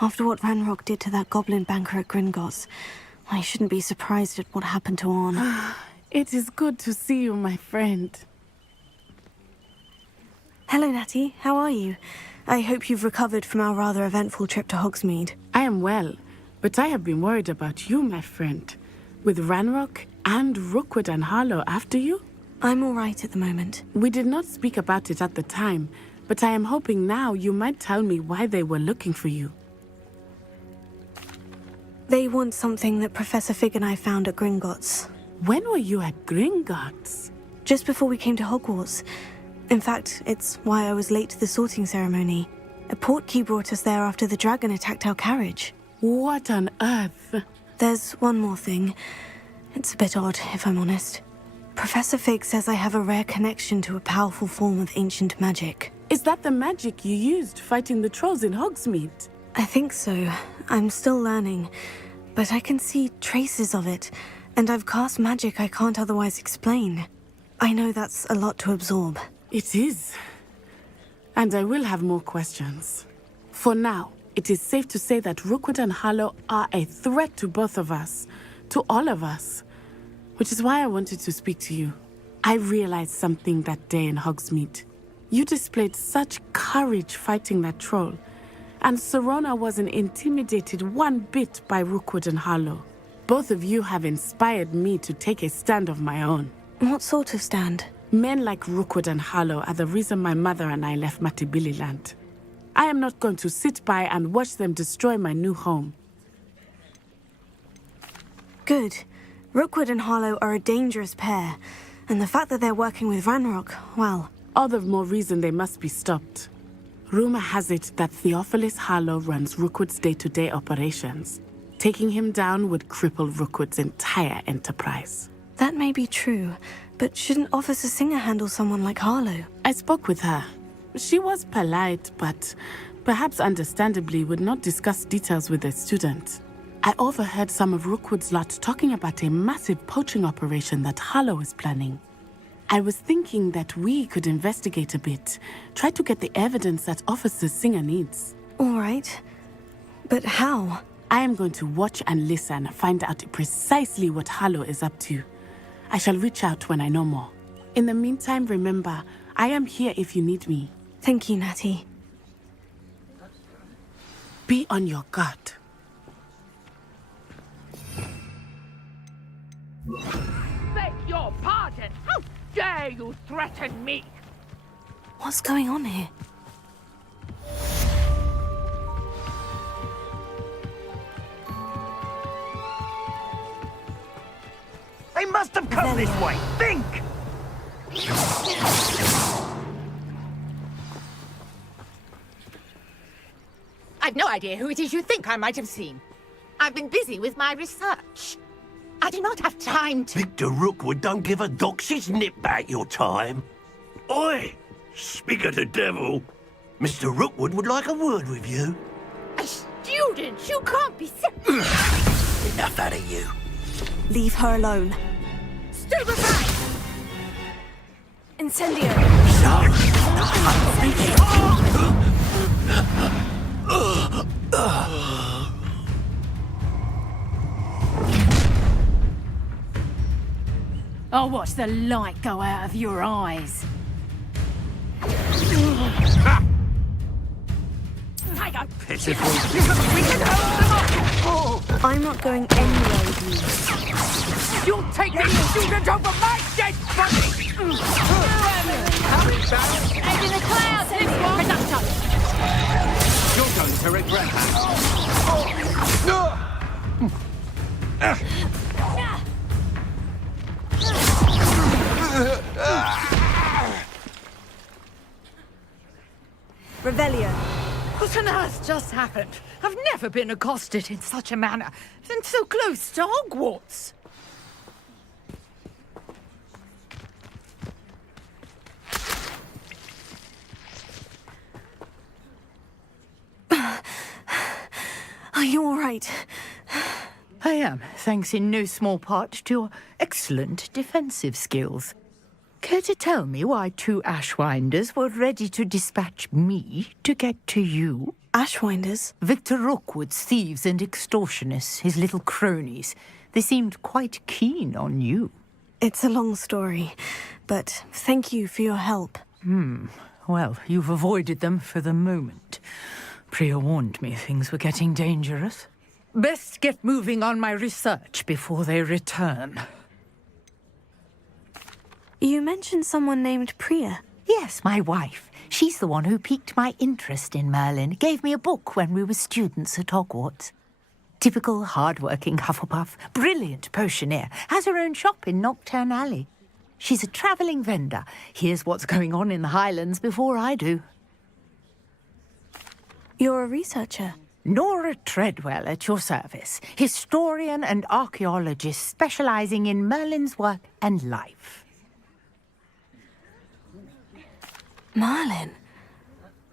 After what Ranrock did to that goblin banker at Gringotts, I shouldn't be surprised at what happened to Orn. It is good to see you, my friend. Hello, Natty. How are you? I hope you've recovered from our rather eventful trip to Hogsmeade. I am well, but I have been worried about you, my friend. With Ranrock and Rookwood and Harlow after you? I'm all right at the moment. We did not speak about it at the time, but I am hoping now you might tell me why they were looking for you. They want something that Professor Fig and I found at Gringotts. When were you at Gringotts? Just before we came to Hogwarts. In fact, it's why I was late to the sorting ceremony. A portkey brought us there after the dragon attacked our carriage. What on earth? There's one more thing. It's a bit odd, if I'm honest. Professor Fig says I have a rare connection to a powerful form of ancient magic. Is that the magic you used fighting the trolls in Hogsmeade? I think so. I'm still learning, but I can see traces of it, and I've cast magic I can't otherwise explain. I know that's a lot to absorb. It is. And I will have more questions. For now, it is safe to say that Rookwood and Harlow are a threat to both of us, to all of us. Which is why I wanted to speak to you. I realized something that day in Hogsmeade. You displayed such courage fighting that troll, and Serona wasn't intimidated one bit by Rookwood and Harlow. Both of you have inspired me to take a stand of my own. What sort of stand? Men like Rookwood and Harlow are the reason my mother and I left Matibili I am not going to sit by and watch them destroy my new home. Good. Rookwood and Harlow are a dangerous pair, and the fact that they're working with Ranrock, well... All the more reason they must be stopped. Rumor has it that Theophilus Harlow runs Rookwood's day-to-day operations. Taking him down would cripple Rookwood's entire enterprise. That may be true, but shouldn't Officer Singer handle someone like Harlow? I spoke with her. She was polite, but perhaps understandably would not discuss details with a student. I overheard some of Rookwood's lot talking about a massive poaching operation that Harlow is planning. I was thinking that we could investigate a bit, try to get the evidence that Officer Singer needs. All right. But how? I am going to watch and listen, find out precisely what Harlow is up to. I shall reach out when I know more. In the meantime, remember, I am here if you need me. Thank you, Natty. Be on your guard. Beg your pardon! How dare you threaten me? What's going on here? They must have come this way! Think! I've no idea who it is you think I might have seen. I've been busy with my research. I do not have time to... Victor Rookwood don't give a doxy's nip back your time. Oi! Speak of the devil. Mr. Rookwood would like a word with you. A student? You can't be... Enough out of you. Leave her alone. Stupefy! Incendio! I'll watch the light go out of your eyes. Pitiful. I'm not going anywhere with you. You'll take this student over my dead body! And in the clouds, this one! You're going to regret Revelio. What on earth just happened? I've never been accosted in such a manner, and so close to Hogwarts. Are you all right? I am, thanks in no small part to your excellent defensive skills. Care to tell me why two Ashwinders were ready to dispatch me to get to you? Ashwinders? Victor Rookwood's thieves and extortionists, his little cronies. They seemed quite keen on you. It's a long story, but thank you for your help. Well, you've avoided them for the moment. Priya warned me things were getting dangerous. Best get moving on my research before they return. You mentioned someone named Priya. Yes, my wife. She's the one who piqued my interest in Merlin. Gave me a book when we were students at Hogwarts. Typical hard-working Hufflepuff. Brilliant potioneer. Has her own shop in Knockturn Alley. She's a travelling vendor. Hears what's going on in the Highlands before I do. You're a researcher? Nora Treadwell at your service, historian and archaeologist specializing in Merlin's work and life. Merlin?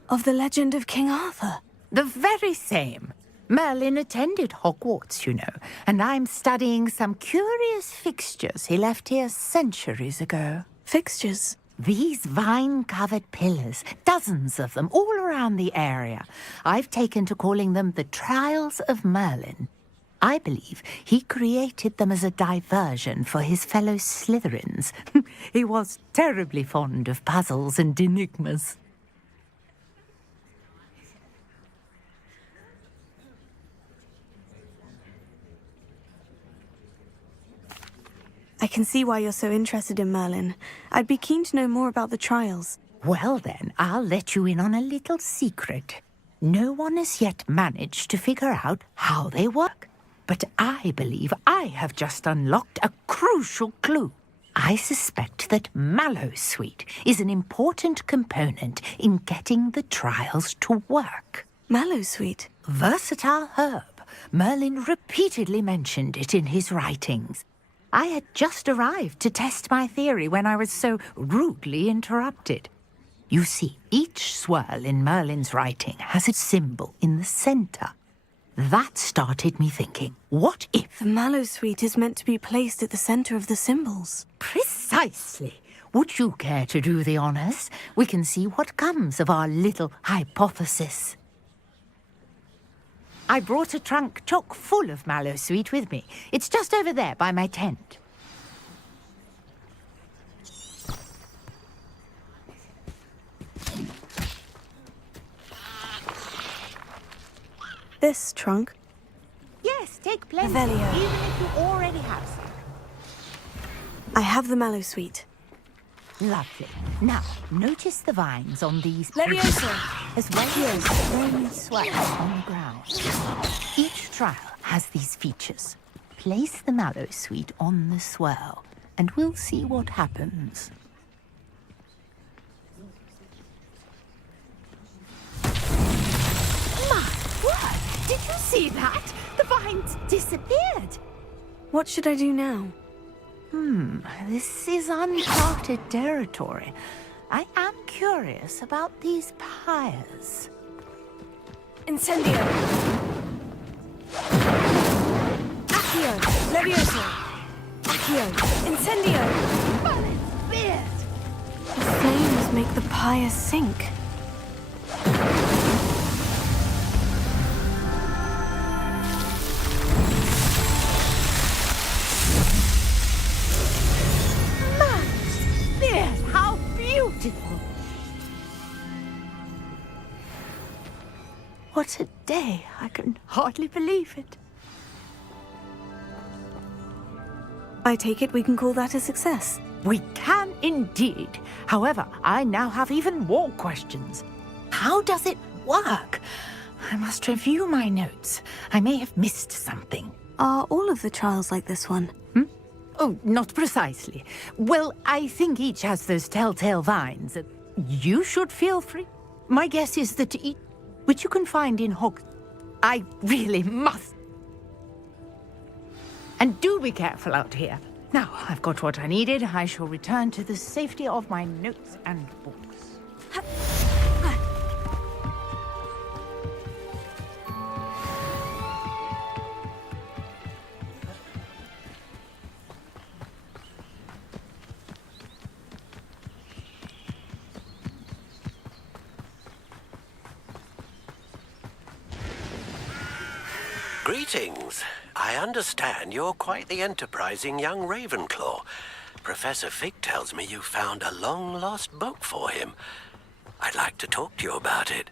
Of the legend of King Arthur? The very same. Merlin attended Hogwarts, you know, and I'm studying some curious fixtures he left here centuries ago. Fixtures? These vine-covered pillars, dozens of them, all around the area. I've taken to calling them the Trials of Merlin. I believe he created them as a diversion for his fellow Slytherins. He was terribly fond of puzzles and enigmas. I can see why you're so interested in Merlin. I'd be keen to know more about the trials. Well then, I'll let you in on a little secret. No one has yet managed to figure out how they work. But I believe I have just unlocked a crucial clue. I suspect that Mallowsweet is an important component in getting the trials to work. Mallowsweet? Versatile herb. Merlin repeatedly mentioned it in his writings. I had just arrived to test my theory when I was so rudely interrupted. You see, each swirl in Merlin's writing has a symbol in the center. That started me thinking, what if... The Mallowsweet is meant to be placed at the center of the symbols. Precisely. Would you care to do the honors? We can see what comes of our little hypothesis. I brought a trunk chock full of Mallowsweet with me. It's just over there by my tent. This trunk? Yes, take plenty, Revelio. even if you already have some. I have the Mallowsweet. Lovely. Now, notice the vines on these... Leviosa! As well as the bony swirls on the ground. Each trial has these features. Place the Mallowsweet on the swirl, and we'll see what happens. My word! Did you see that? The vines disappeared! What should I do now? This is uncharted territory. I am curious about these pyres. Incendio! Accio! Leviosa! Accio! Incendio! Merlin's beard! The flames make the pyre sink. How beautiful! What a day! I can hardly believe it. I take it we can call that a success. We can indeed. However, I now have even more questions. How does it work? I must review my notes. I may have missed something. Are all of the trials like this one? Oh, not precisely. Well, I think each has those telltale vines. You should feel free. My guess is that each, which you can find in Hog... I really must. And do be careful out here. Now, I've got what I needed. I shall return to the safety of my notes and books. Greetings. I understand you're quite the enterprising young Ravenclaw. Professor Fig tells me you found a long-lost book for him. I'd like to talk to you about it.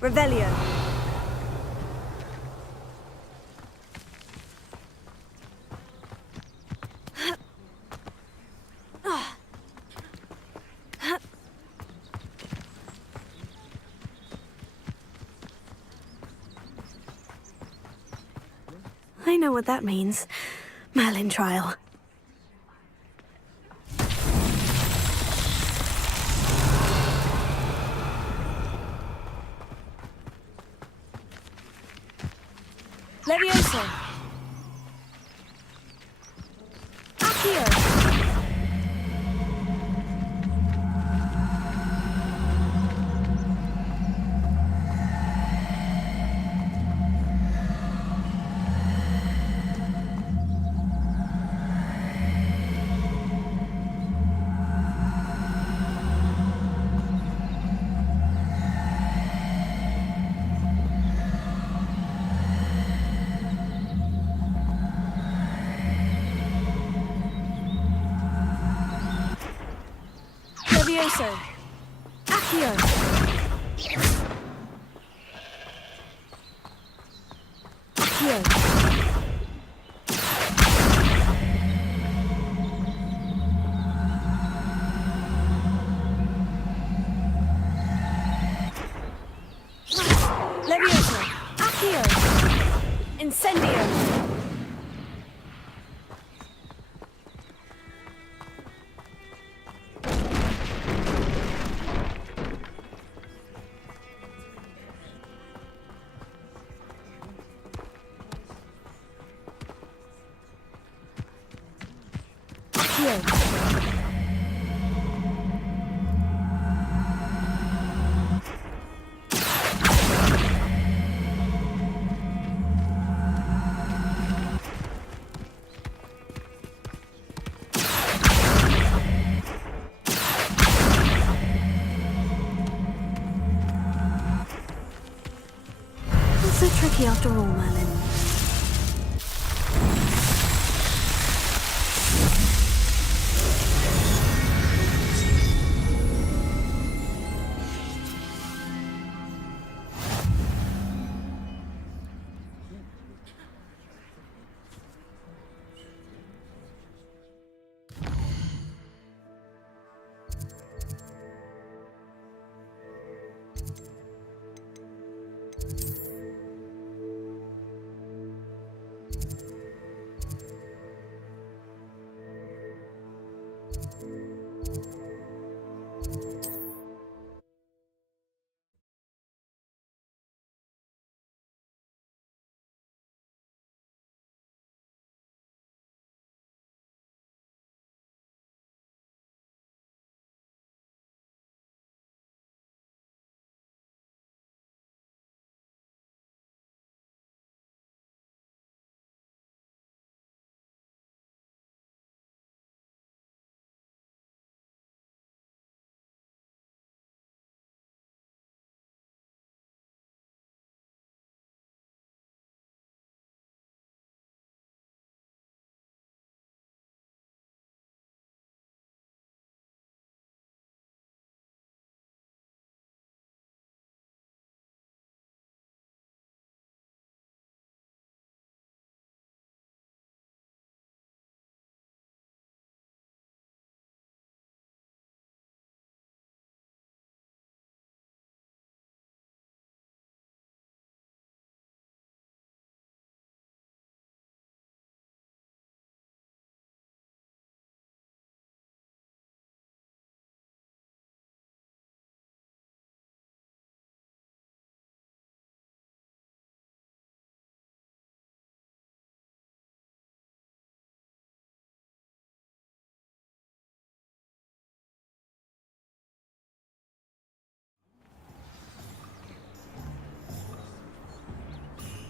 Revelio. I know what that means. Merlin trial. Levioso! Accio! Levioso! Accio! Accio! Levioso! Accio! Incendio! It's so tricky after all, Merlin.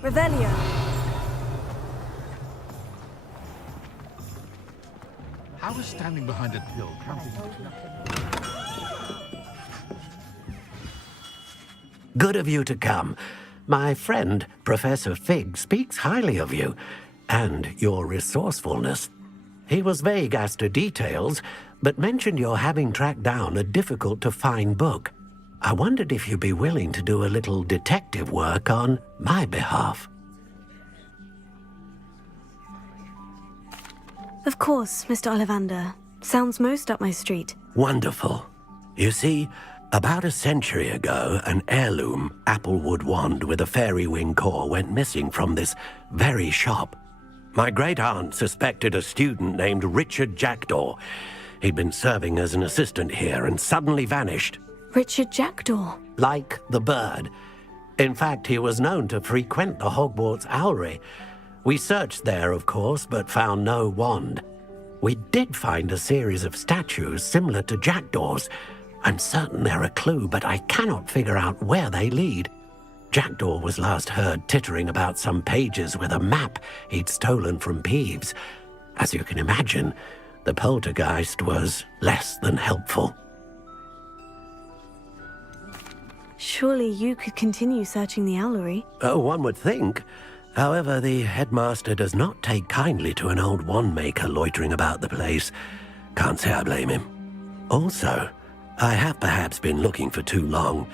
Revelio! I was standing behind a till counting. Good of you to come. My friend, Professor Fig, speaks highly of you and your resourcefulness. He was vague as to details, but mentioned your having tracked down a difficult-to-find book. I wondered if you'd be willing to do a little detective work on my behalf. Of course, Mr. Ollivander. Sounds most up my street. Wonderful. You see, about a century ago, an heirloom applewood wand with a fairy wing core went missing from this very shop. My great-aunt suspected a student named Richard Jackdaw. He'd been serving as an assistant here and suddenly vanished. Richard Jackdaw? Like the bird. In fact, he was known to frequent the Hogwarts Owlery. We searched there, of course, but found no wand. We did find a series of statues similar to jackdaws. I'm certain they're a clue, but I cannot figure out where they lead. Jackdaw was last heard tittering about some pages with a map he'd stolen from Peeves. As you can imagine, the poltergeist was less than helpful. Surely you could continue searching the owlery. Oh, one would think. However, the headmaster does not take kindly to an old wand-maker loitering about the place. Can't say I blame him. Also, I have perhaps been looking for too long.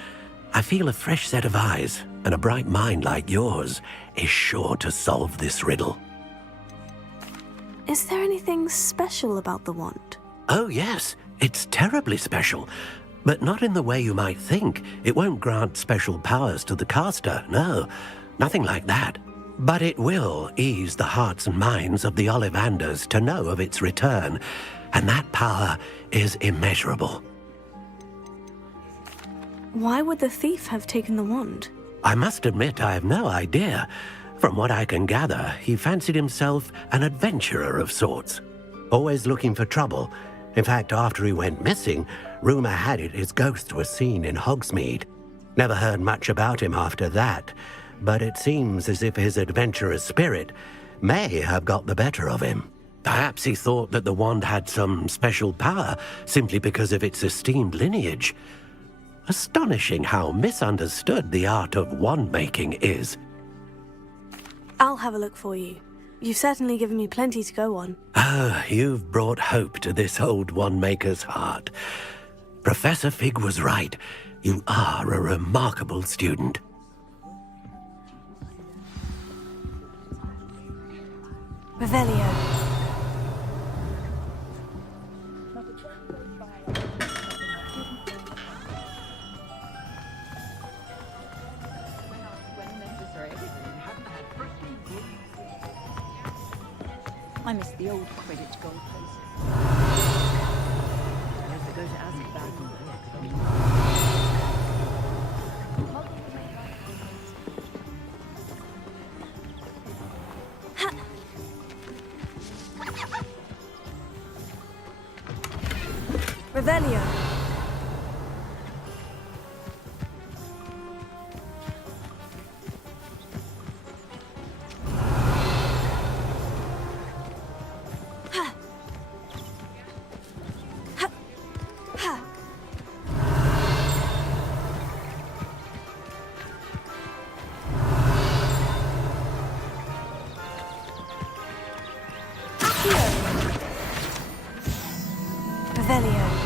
I feel a fresh set of eyes and a bright mind like yours is sure to solve this riddle. Is there anything special about the wand? Oh, yes. It's terribly special. But not in the way you might think. It won't grant special powers to the caster, no. Nothing like that. But it will ease the hearts and minds of the Ollivanders to know of its return, and that power is immeasurable. Why would the thief have taken the wand? I must admit I have no idea. From what I can gather, he fancied himself an adventurer of sorts. Always looking for trouble. In fact, after he went missing, rumor had it his ghost was seen in Hogsmeade. Never heard much about him after that, but it seems as if his adventurous spirit may have got the better of him. Perhaps he thought that the wand had some special power simply because of its esteemed lineage. Astonishing how misunderstood the art of wand-making is. I'll have a look for you. You've certainly given me plenty to go on. Ah, you've brought hope to this old wand-maker's heart. Professor Fig was right. You are a remarkable student. Revelio. I miss the old Quidditch goal places. Revelio. Revelio.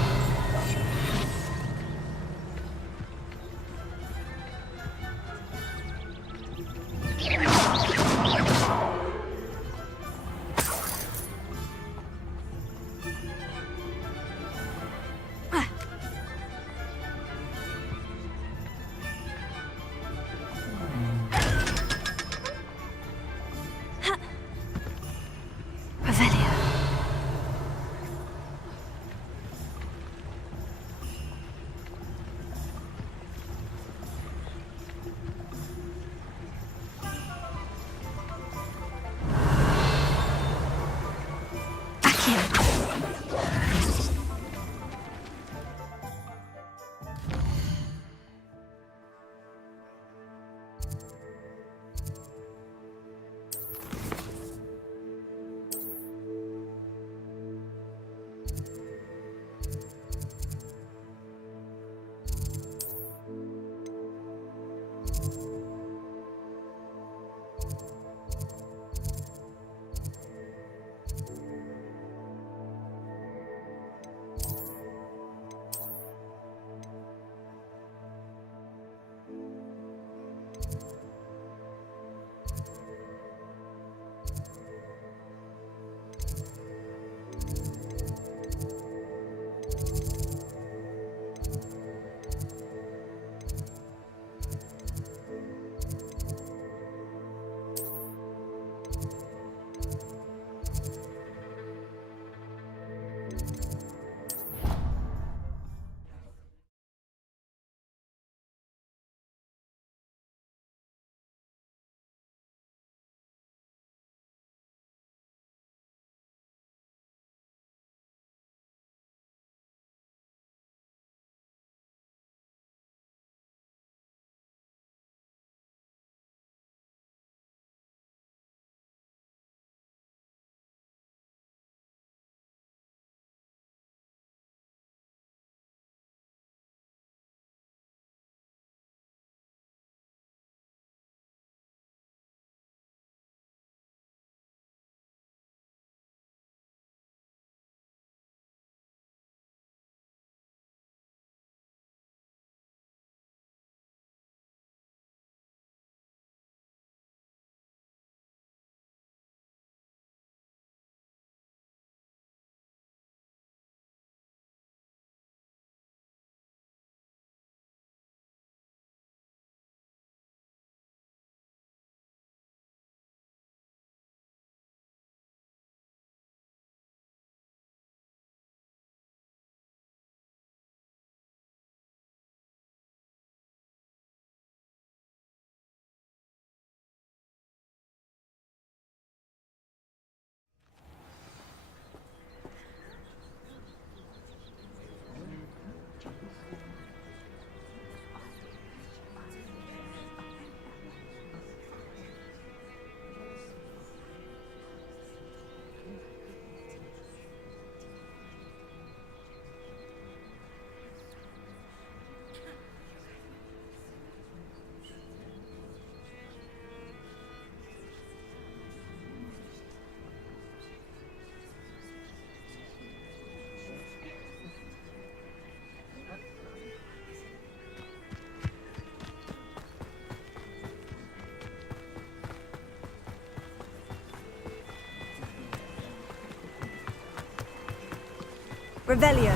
Revelio.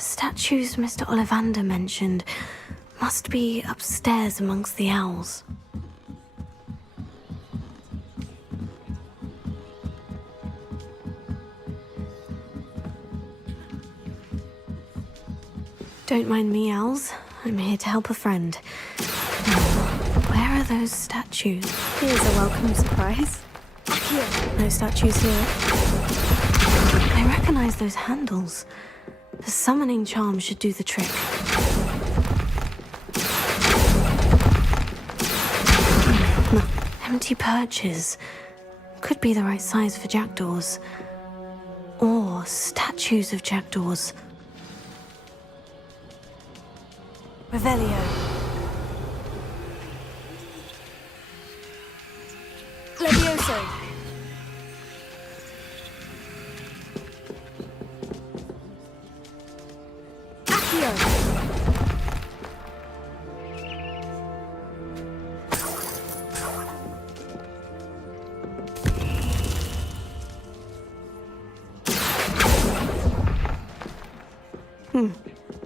Statues Mr. Ollivander mentioned must be upstairs amongst the owls. Don't mind me, owls. I'm here to help a friend. Where are those statues? Here's a welcome surprise. No statues here. I recognize those handles. The summoning charm should do the trick. No, empty perches. Could be the right size for jackdaws. Or statues of jackdaws. Revelio. Levioso.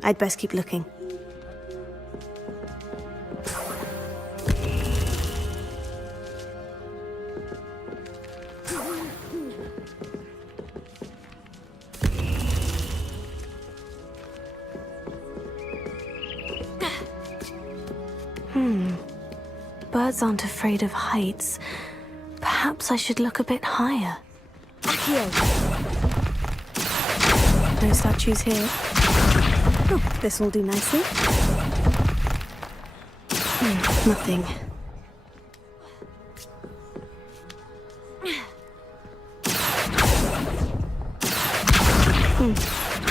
I'd best keep looking. Birds aren't afraid of heights. Perhaps I should look a bit higher. No statues here. Oh, this will do nicely. Nothing.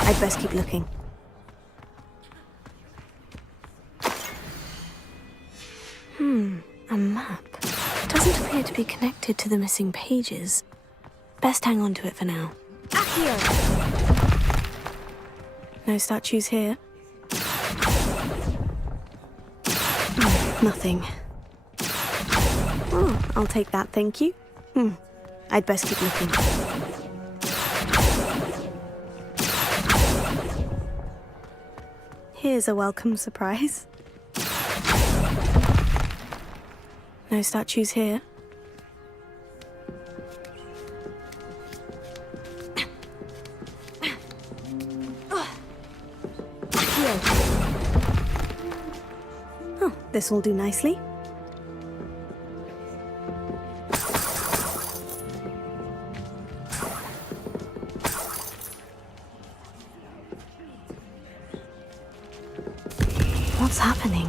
I'd best keep looking. A map. Doesn't appear to be connected to the missing pages. Best hang on to it for now. No statues here. Nothing. Oh, I'll take that, thank you. I'd best keep looking. Here's a welcome surprise. No statues here. Oh, this will do nicely. What's happening?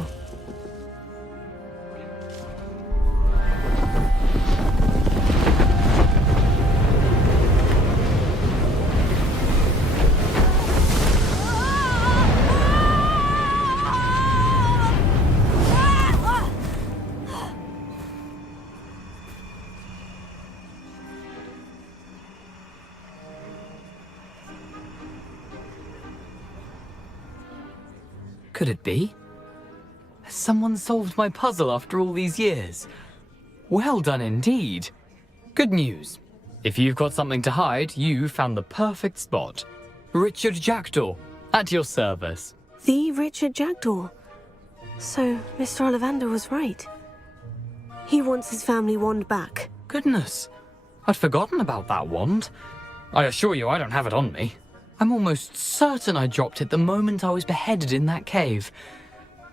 Could it be? Has someone solved my puzzle after all these years? Well done indeed. Good news. If you've got something to hide, you found the perfect spot. Richard Jackdaw, at your service. The Richard Jackdaw. So, Mr. Ollivander was right. He wants his family wand back. Goodness, I'd forgotten about that wand. I assure you I don't have it on me. I'm almost certain I dropped it the moment I was beheaded in that cave.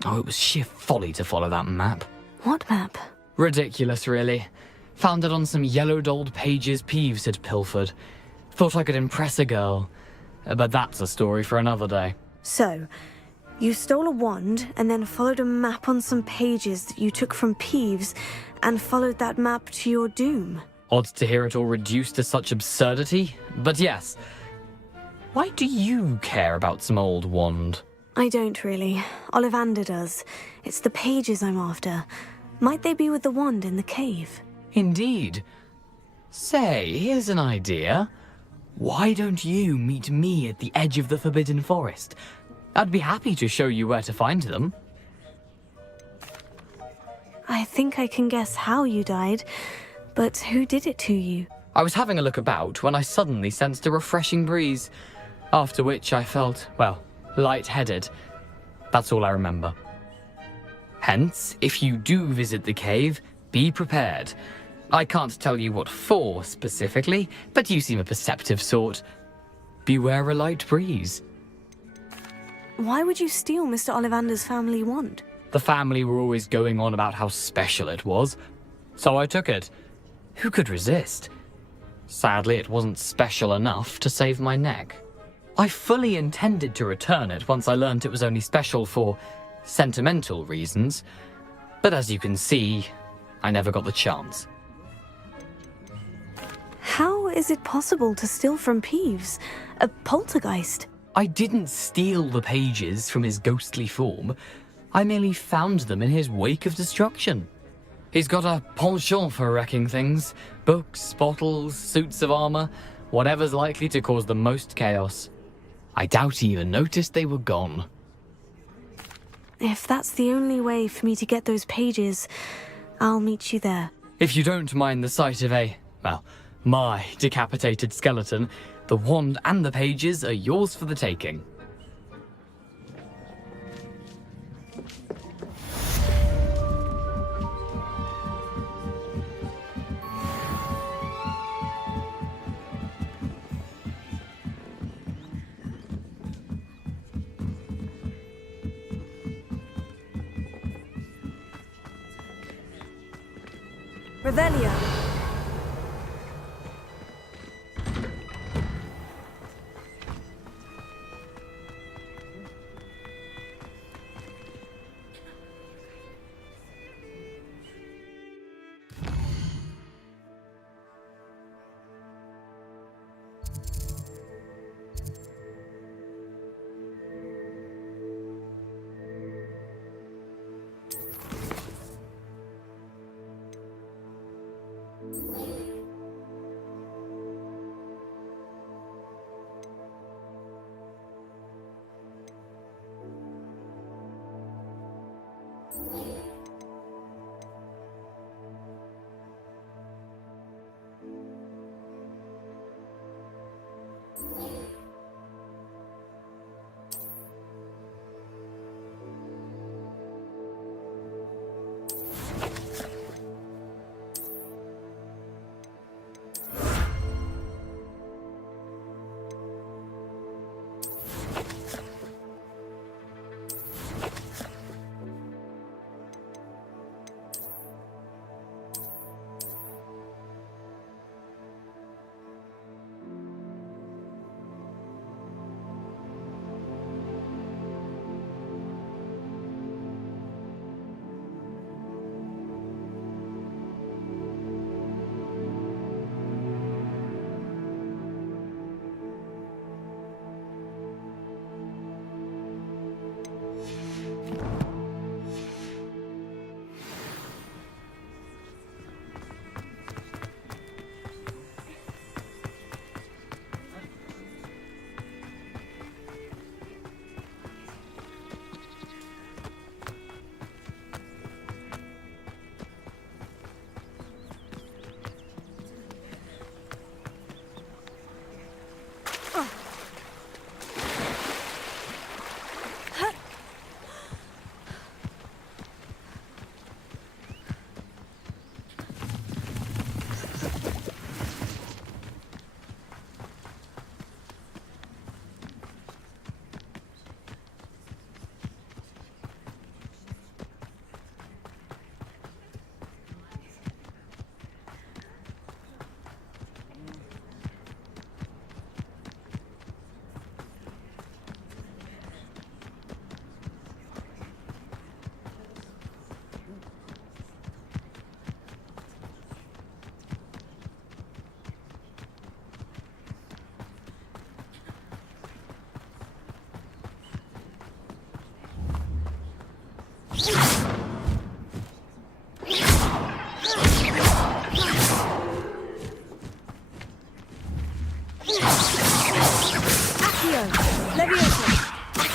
Oh, it was sheer folly to follow that map. What map? Ridiculous, really. Found it on some yellowed old pages Peeves had pilfered. Thought I could impress a girl. But that's a story for another day. So, you stole a wand and then followed a map on some pages that you took from Peeves and followed that map to your doom. Odd to hear it all reduced to such absurdity, but yes. Why do you care about some old wand? I don't really. Ollivander does. It's the pages I'm after. Might they be with the wand in the cave? Indeed. Say, here's an idea. Why don't you meet me at the edge of the Forbidden Forest? I'd be happy to show you where to find them. I think I can guess how you died, but who did it to you? I was having a look about when I suddenly sensed a refreshing breeze, after which I felt, well, lightheaded. That's all I remember. Hence, if you do visit the cave, be prepared. I can't tell you what for specifically, but you seem a perceptive sort. Beware a light breeze. Why would you steal Mr. Ollivander's family wand? The family were always going on about how special it was, so I took it. Who could resist? Sadly, it wasn't special enough to save my neck. I fully intended to return it once I learned it was only special for sentimental reasons, but as you can see, I never got the chance. How is it possible to steal from Peeves? A poltergeist? I didn't steal the pages from his ghostly form. I merely found them in his wake of destruction. He's got a penchant for wrecking things. Books, bottles, suits of armor, whatever's likely to cause the most chaos. I doubt he even noticed they were gone. If that's the only way for me to get those pages, I'll meet you there. If you don't mind the sight of my decapitated skeleton, the wand and the pages are yours for the taking. Revelio.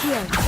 Accio.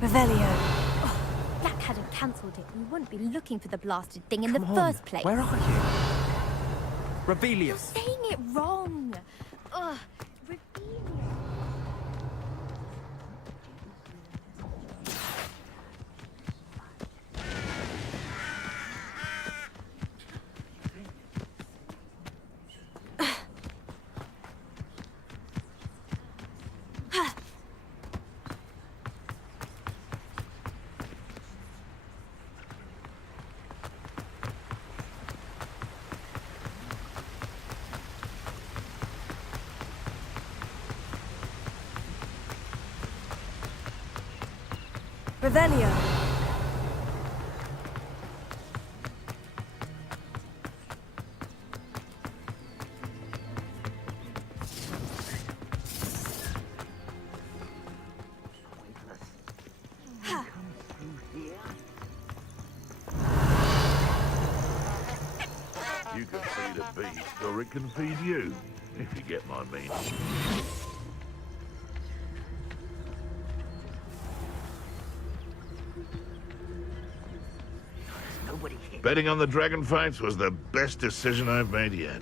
Revelio. Black hadn't cancelled it, we wouldn't be looking for the blasted thing in the Come on, first place. Where are you? Rebellious. Saying it wrong. Ugh. Rebellious. Revelio. You can feed a beast, or it can feed you, if you get my meaning. Betting on the dragon fights was the best decision I've made yet.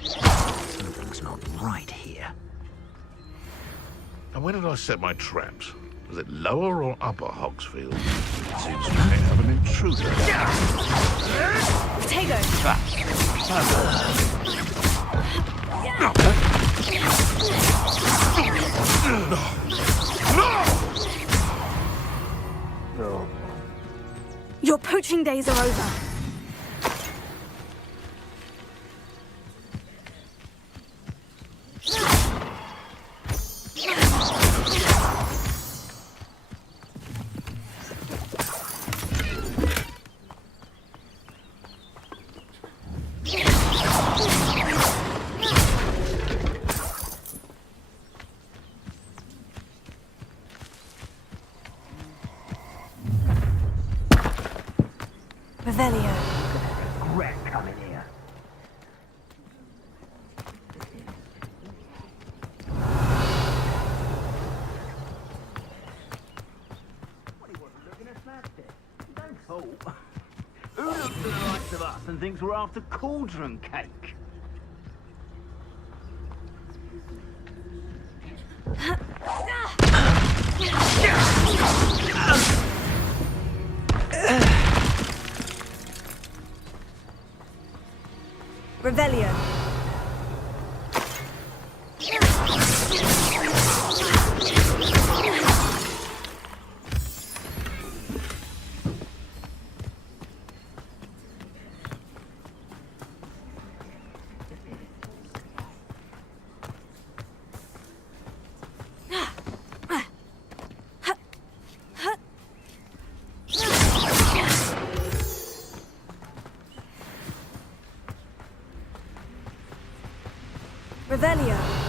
Something's not right here. And where did I set my traps? Was it lower or upper Hogsfield? It seems we may have an intruder. Your poaching days are over. Revelio. Regret coming here. Don't fool. Who looks at the likes of us and thinks we're after cauldron cake? Revelio. Revelio.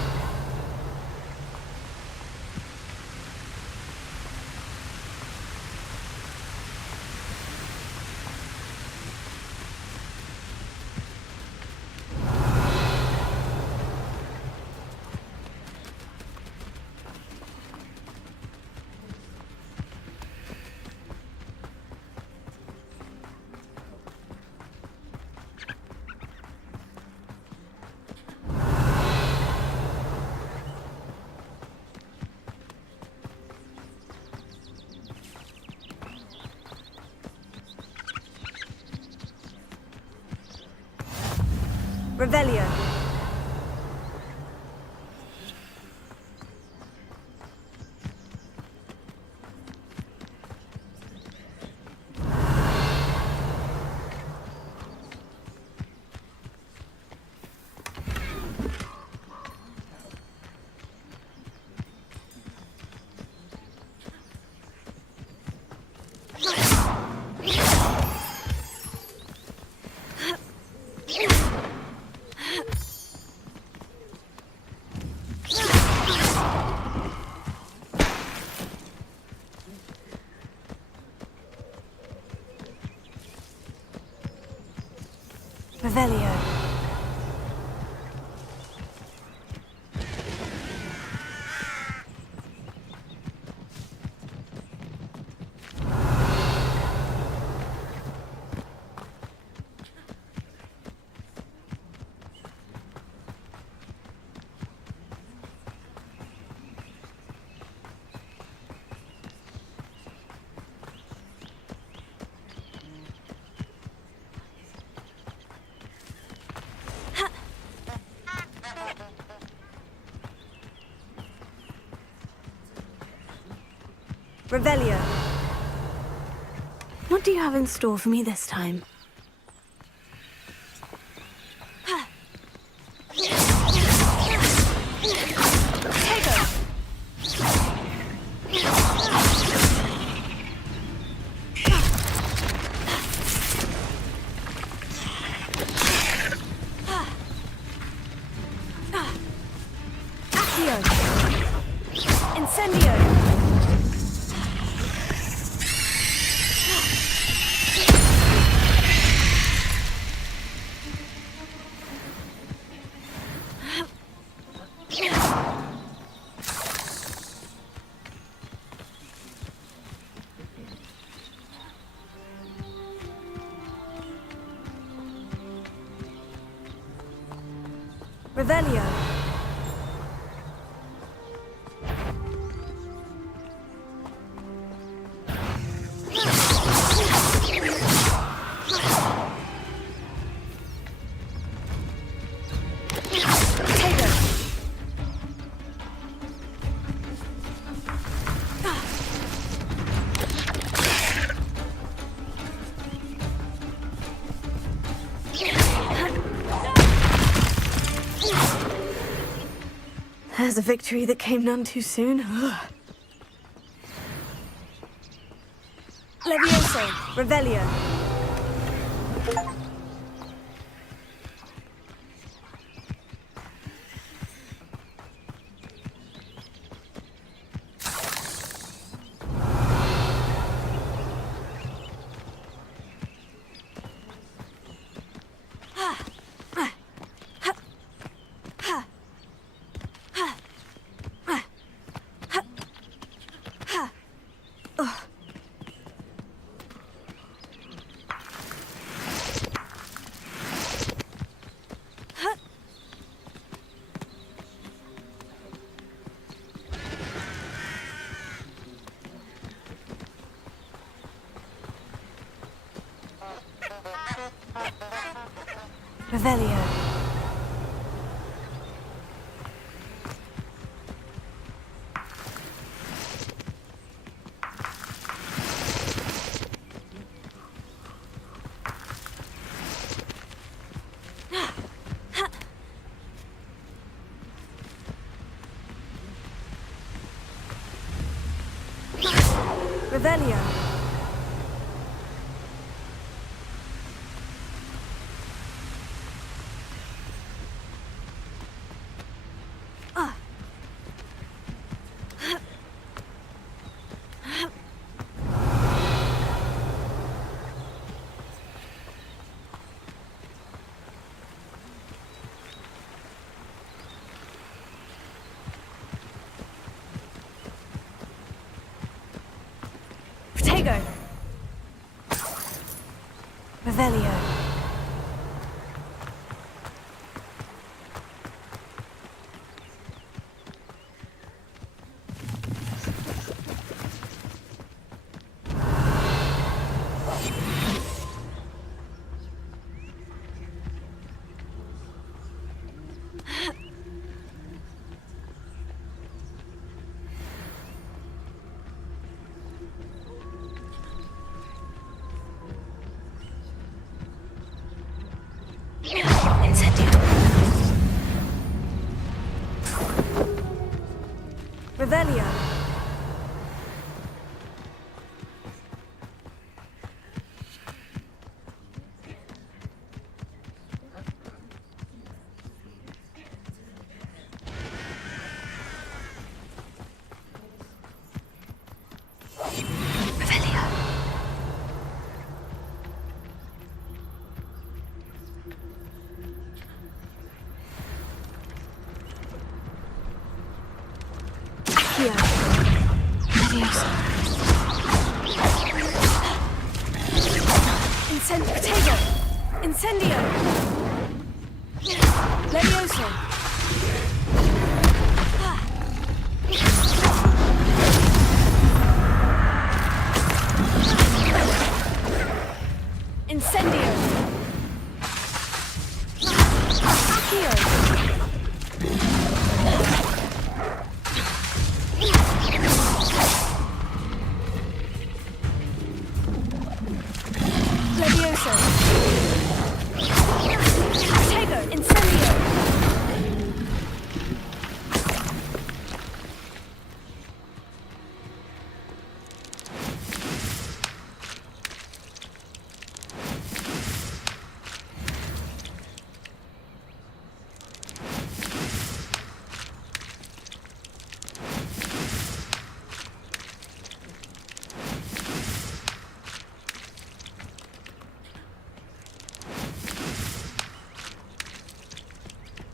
Revelio. Revelio. Revelio. What do you have in store for me this time? Revelio. There's a victory that came none too soon. Levioso, Revelio. Revelio. Revelio. Revelio. Revelio. Accio. Leviosa. Protego. Incendio. Leviosa. Incendio. Accio. Leviosa. Protego. Incendio.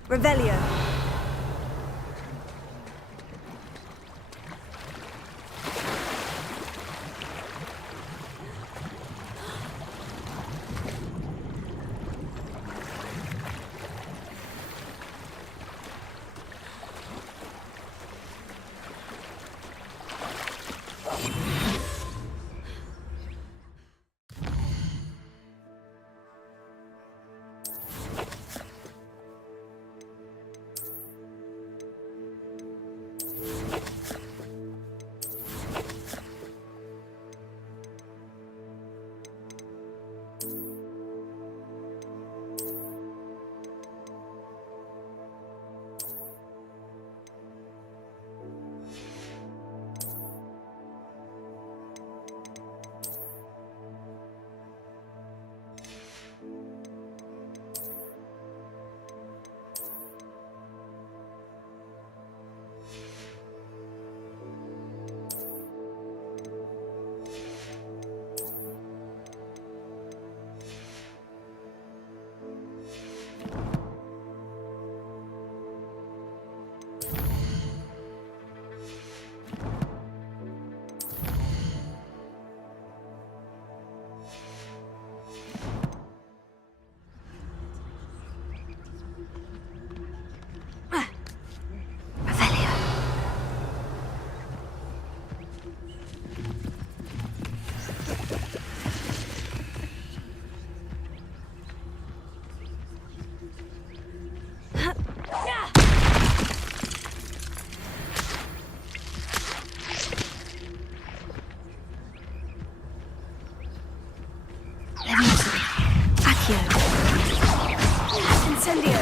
Revelio. Accio. Incendio.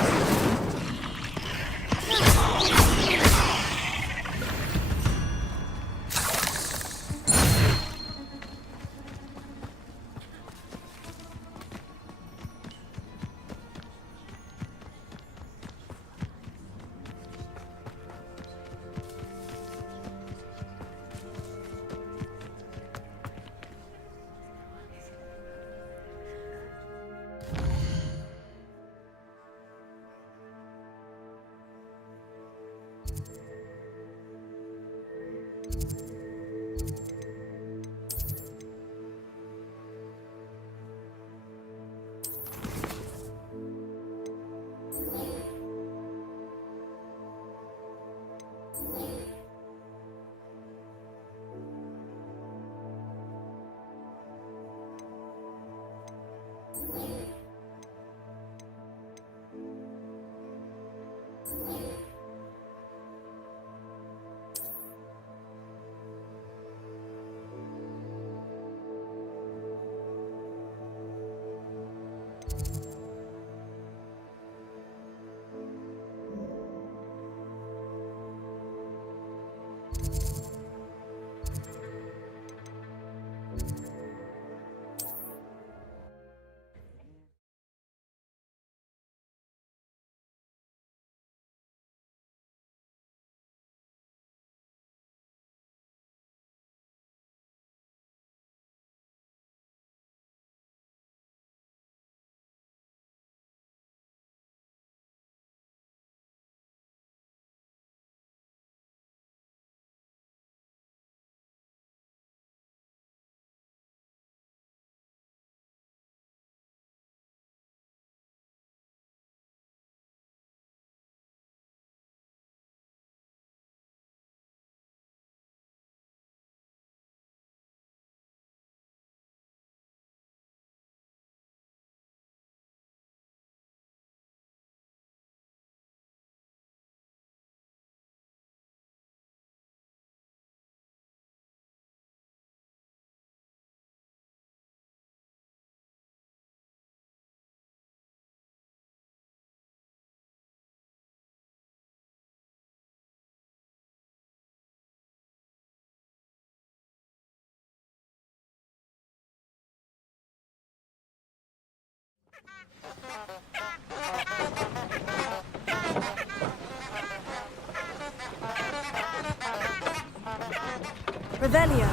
Revelio.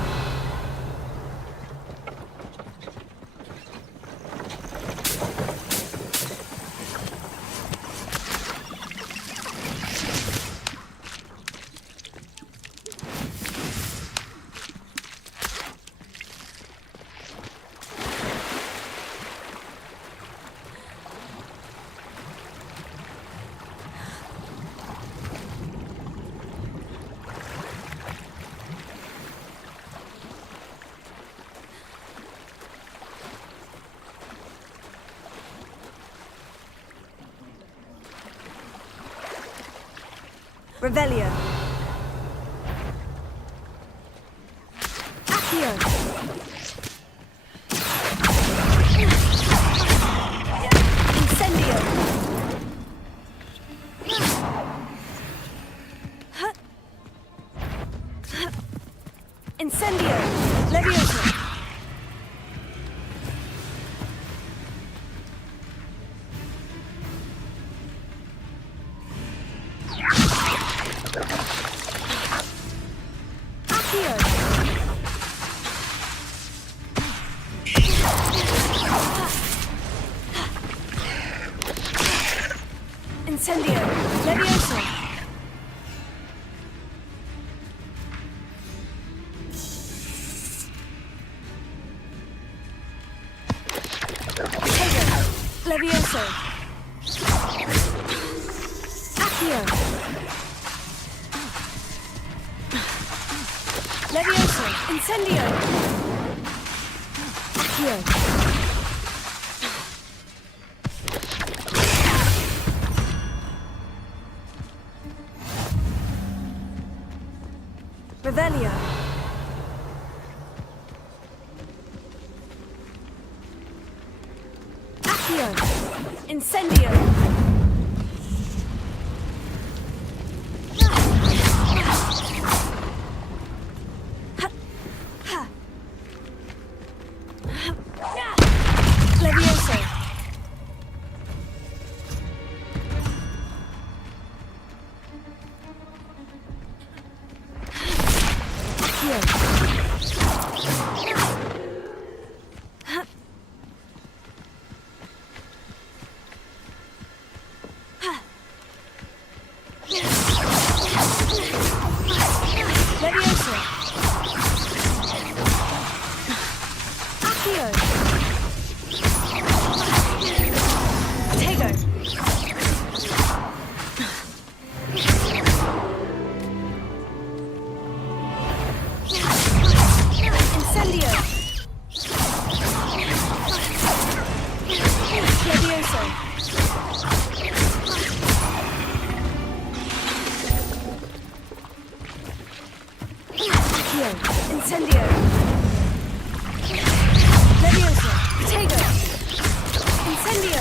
Revelio. Accio. Incendio. Incendio. Levioso. Incendio. Levioso. Levioso. Accio. Levioso. Incendio. Accio. Revelio. Accio. Incendio. Levioso. Incendio. Levioso. Potato. Incendio.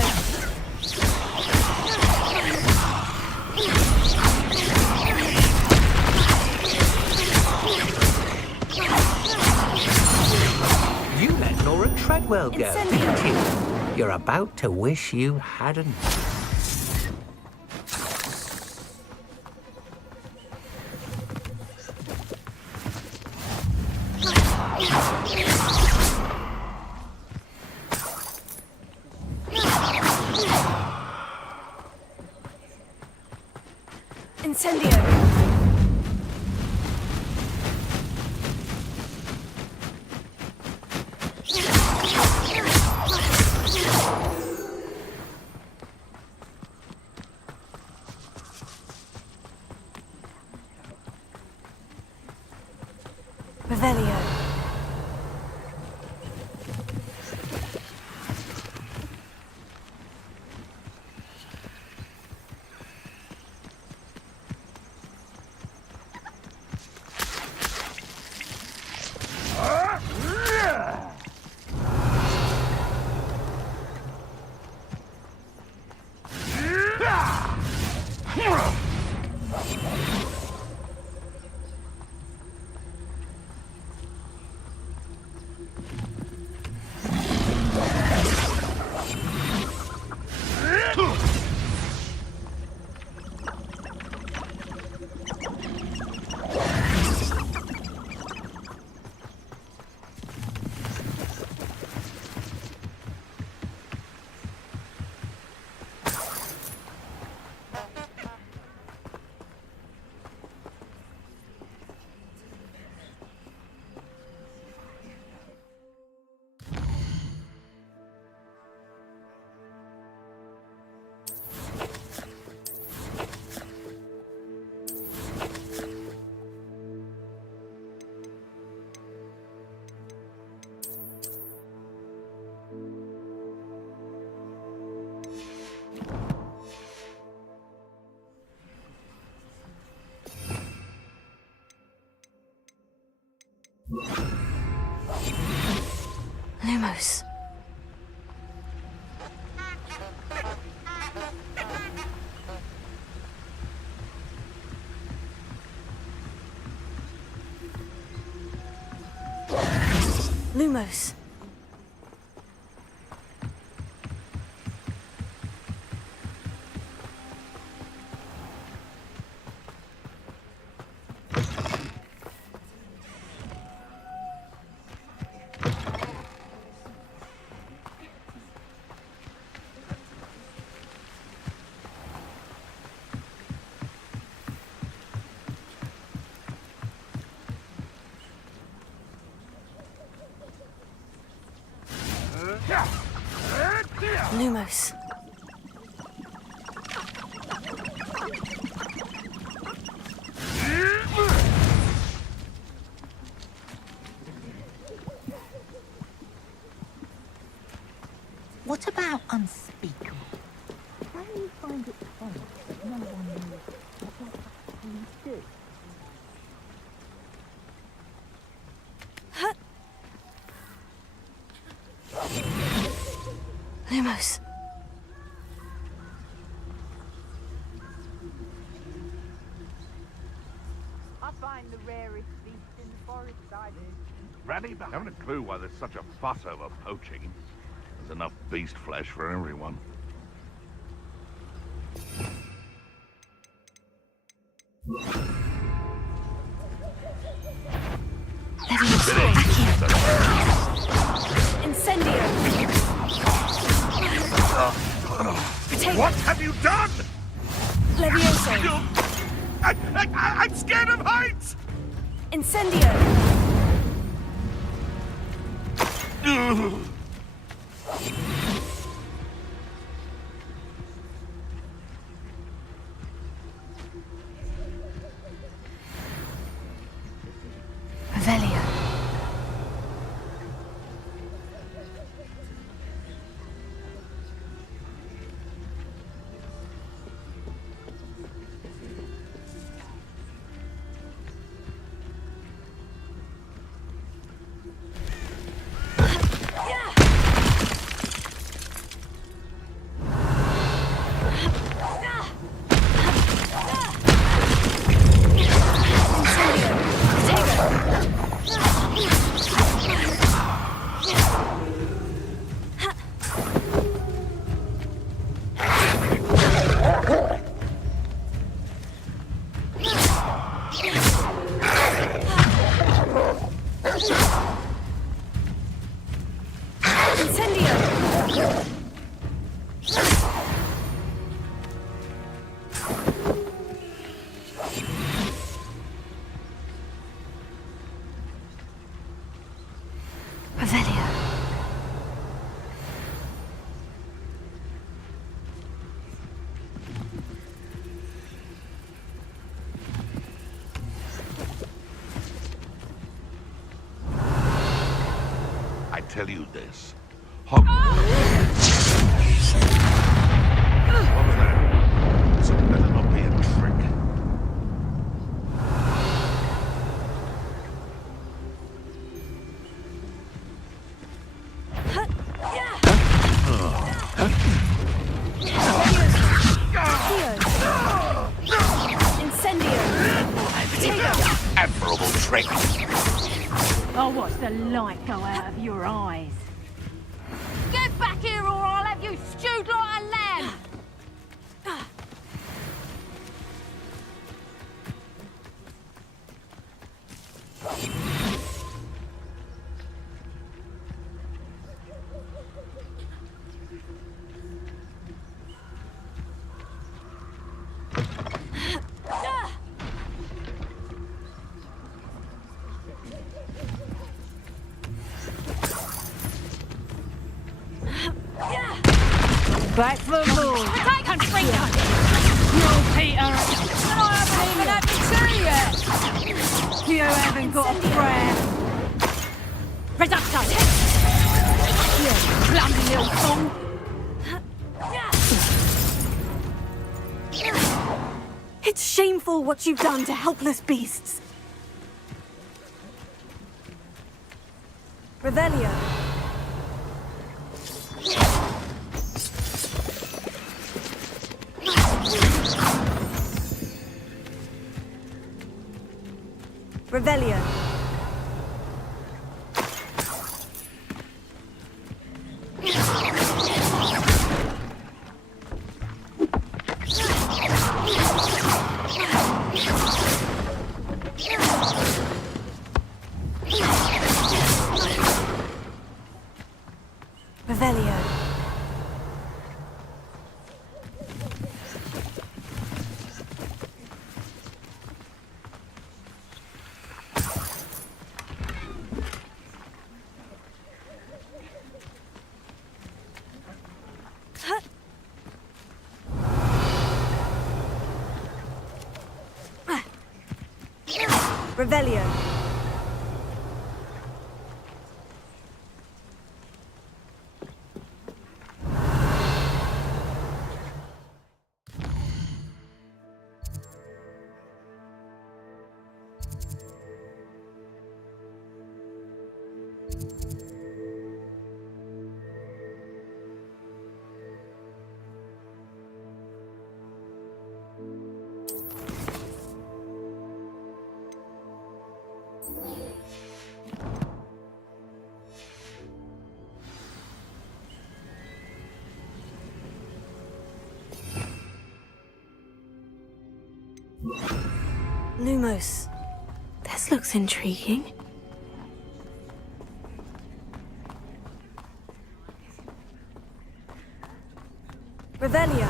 You let Laura Treadwell go, didn't you? You're about to wish you hadn't. Incendio. Revelio. Lumos. Lumos. Lumos. What about unspeakable? How do you find it funny that no one knows what you do? Lumos. I find the rarest beast in the forest, I do. Randy, I haven't a clue why there's such a fuss over poaching. There's enough beast flesh for everyone. Incendio! What have you done? Levioso! I'm scared of heights! Incendio! Revelio. Tell you this. What was that? This better not be a trick. Admirable trick. I'll watch the light go out of your eyes. Get back here or I'll have you stewed like a lamb! Back for more. Take on, Peter! You're Peter! And I haven't even had to see yet! You haven't got a prayer! Reducto! You clumsy little fool! It's shameful what you've done to helpless beasts. Revelio. Revelio. Revelio. Revelio. Lumos. This looks intriguing. Revelio.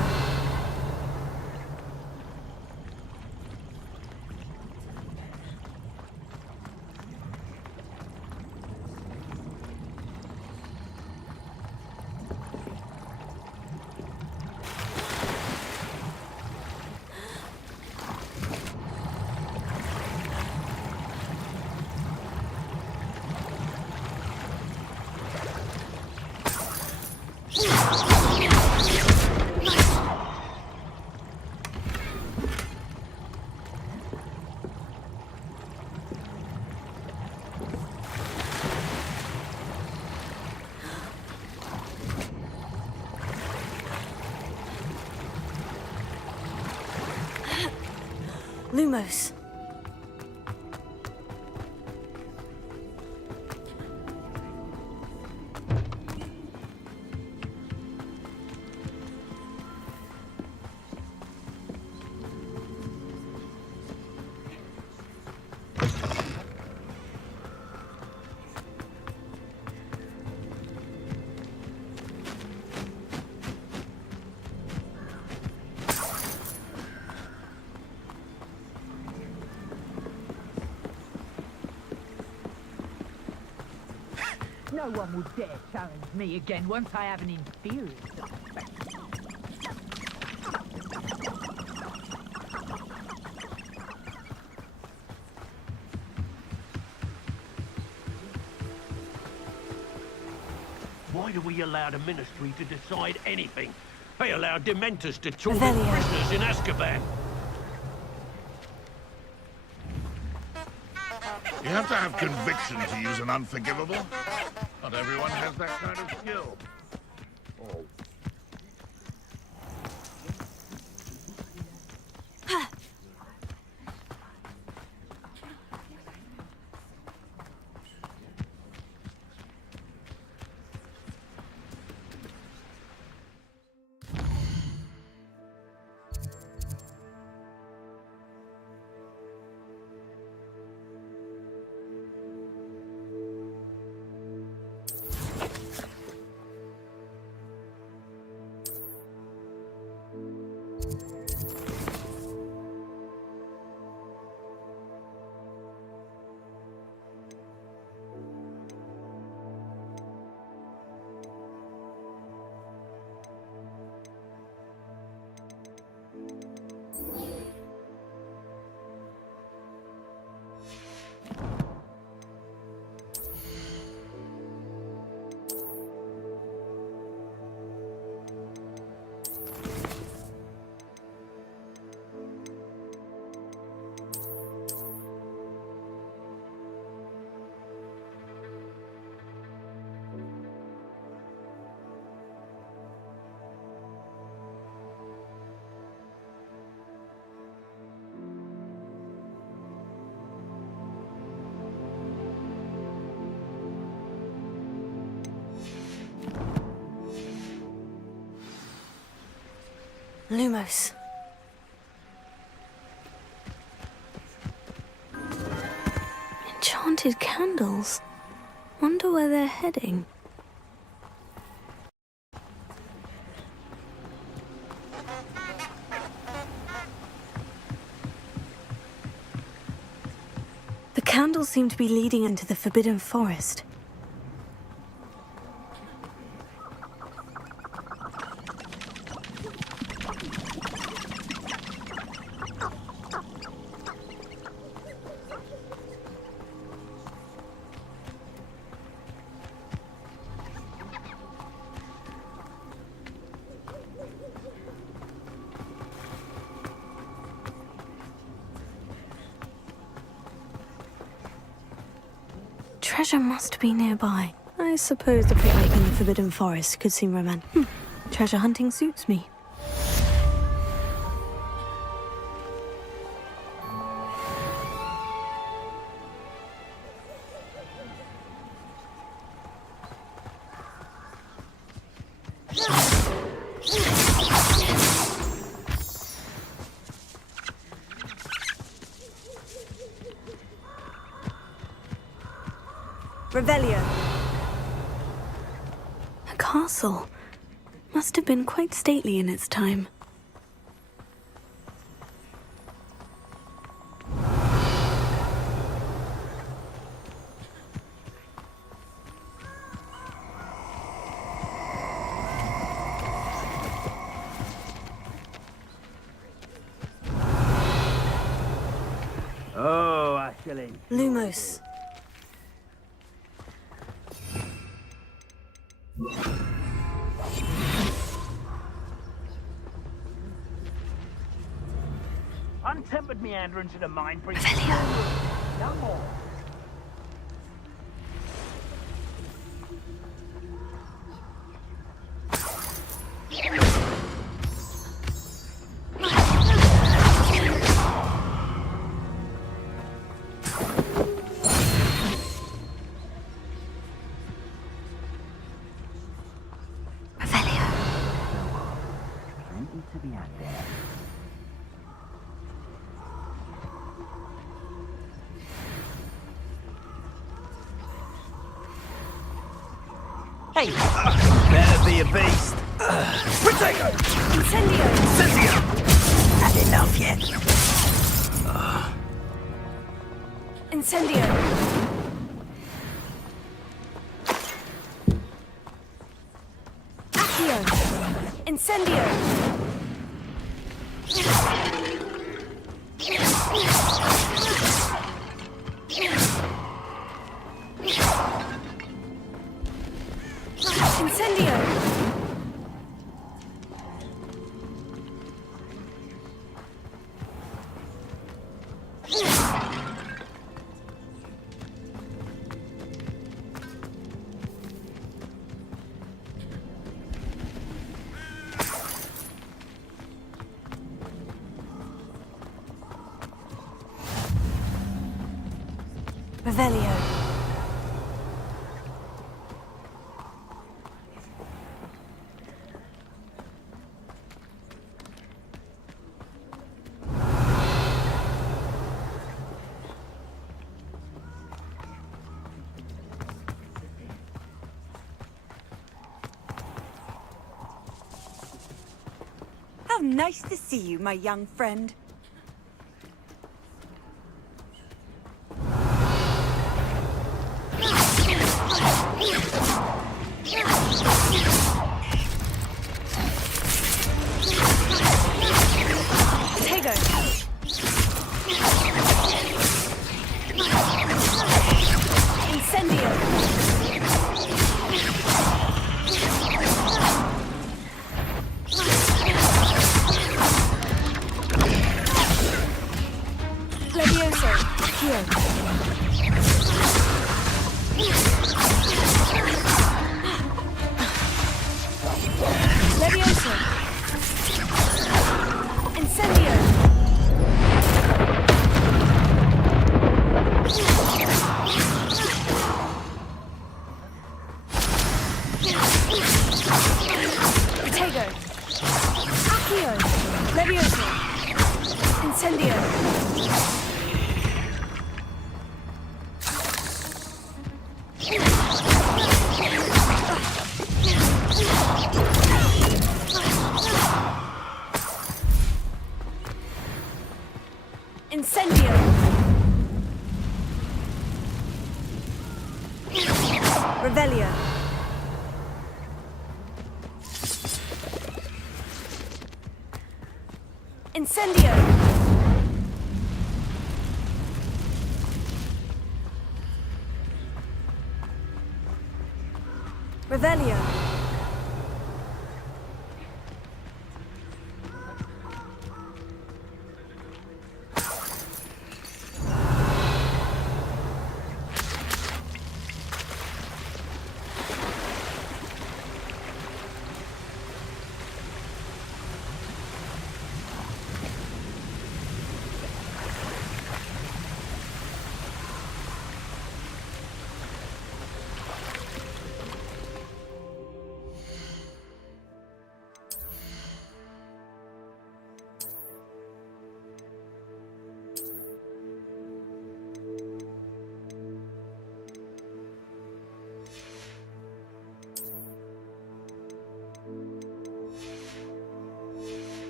Lumos. No one will dare challenge me again once I have an inferior. Why do we allow the Ministry to decide anything? They allow Dementors to torment Revelio. prisoners in Azkaban. You have to have conviction to use an unforgivable. Not everyone has that kind of skill. Oh. Lumos. Enchanted candles. Wonder where they're heading. The candles seem to be leading into the Forbidden Forest. Treasure must be nearby. I suppose the picnic in the Forbidden Forest could seem romantic. Treasure hunting suits me. Revelio. A castle. Must have been quite stately in its time. Oh, Ashley. Lumos. Untempered meander into the mind brings no more. Plenty to be had there. Hey! Better be a beast. Potato! Incendio! Incendio! Had enough yet? Incendio! Accio! Incendio! Incendio! Revelio. How nice to see you, my young friend. Tego. Incendio. Levioso. Here. Levioso. Incendio. Potato. Accio. Incendio! Incendio! Revelio! Incendio! Revelio!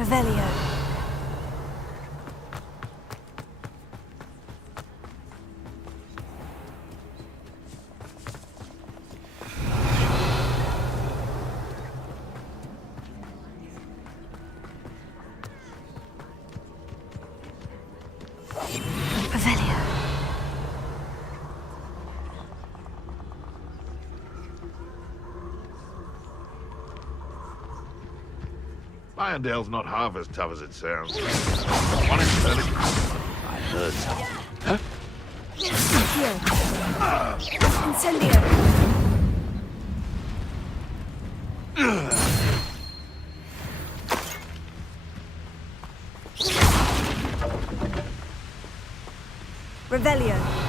Revelio. Revelio. Irondale's not half as tough as it sounds. One intelligence. I heard something. Huh? Incendio. Revelio.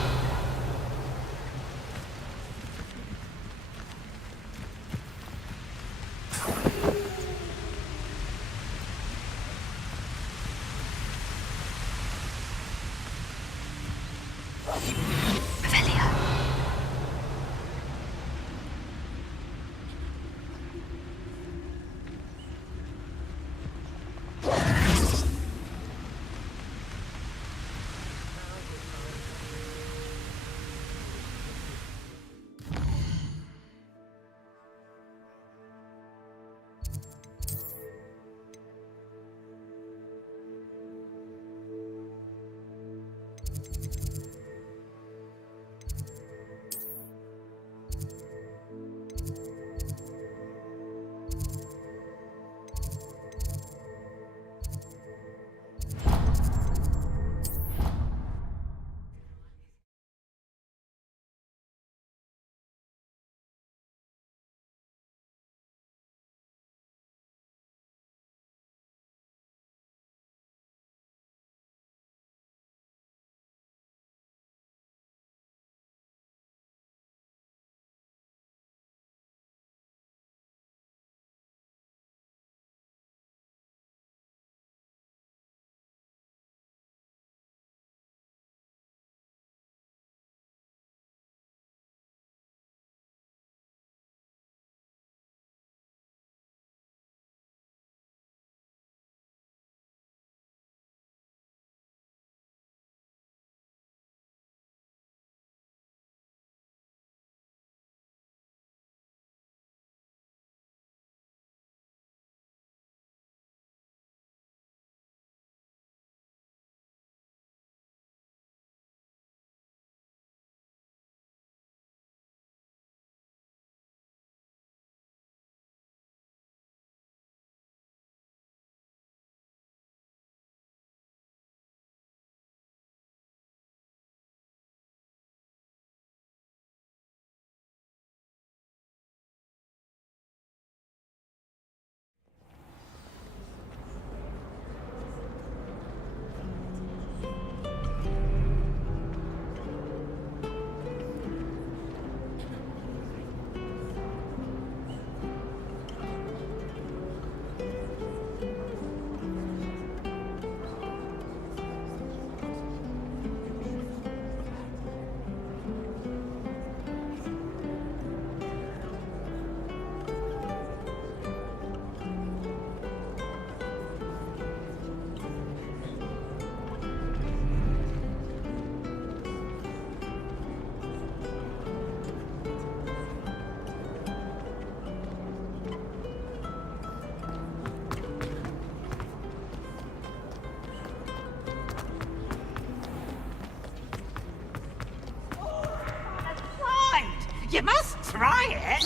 riot?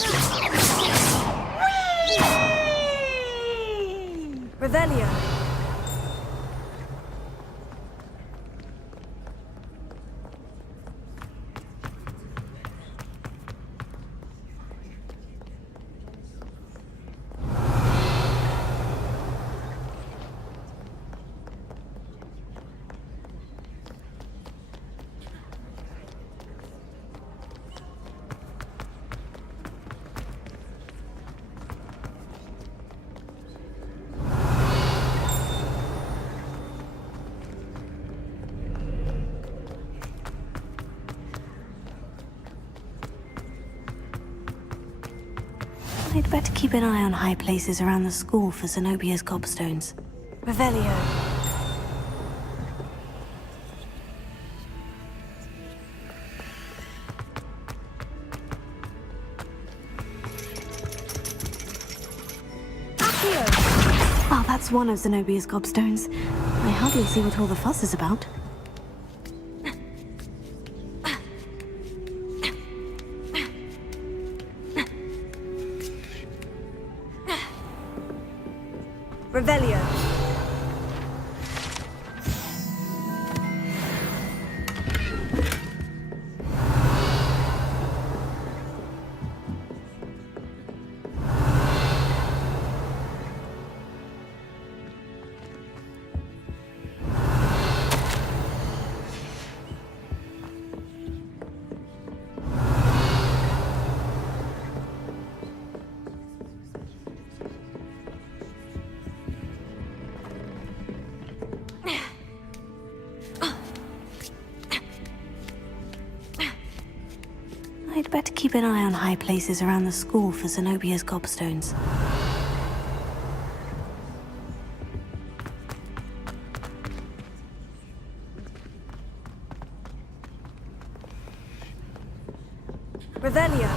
Revelio. I'd better keep an eye on high places around the school for Zenobia's gobstones. Revelio. Oh, that's one of Zenobia's gobstones. I hardly see what all the fuss is about. Revelio. I'd better keep an eye on high places around the school for Zenobia's gobstones. Revelio.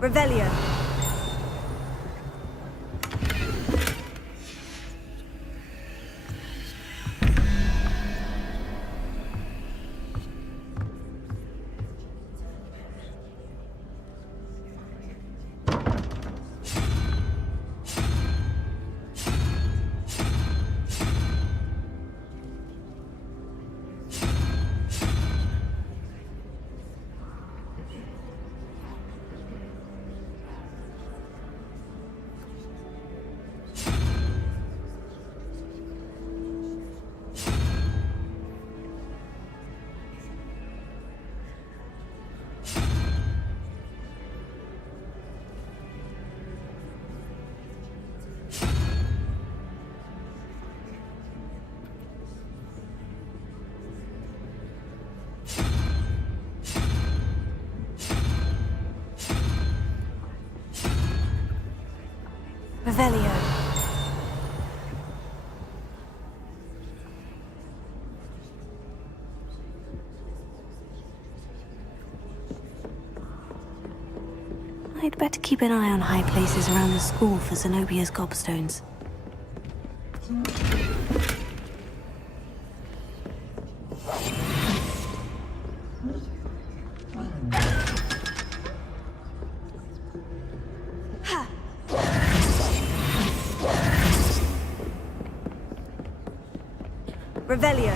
Revelio. Revelio. I'd better keep an eye on high places around the school for Zenobia's gobstones. Revelio.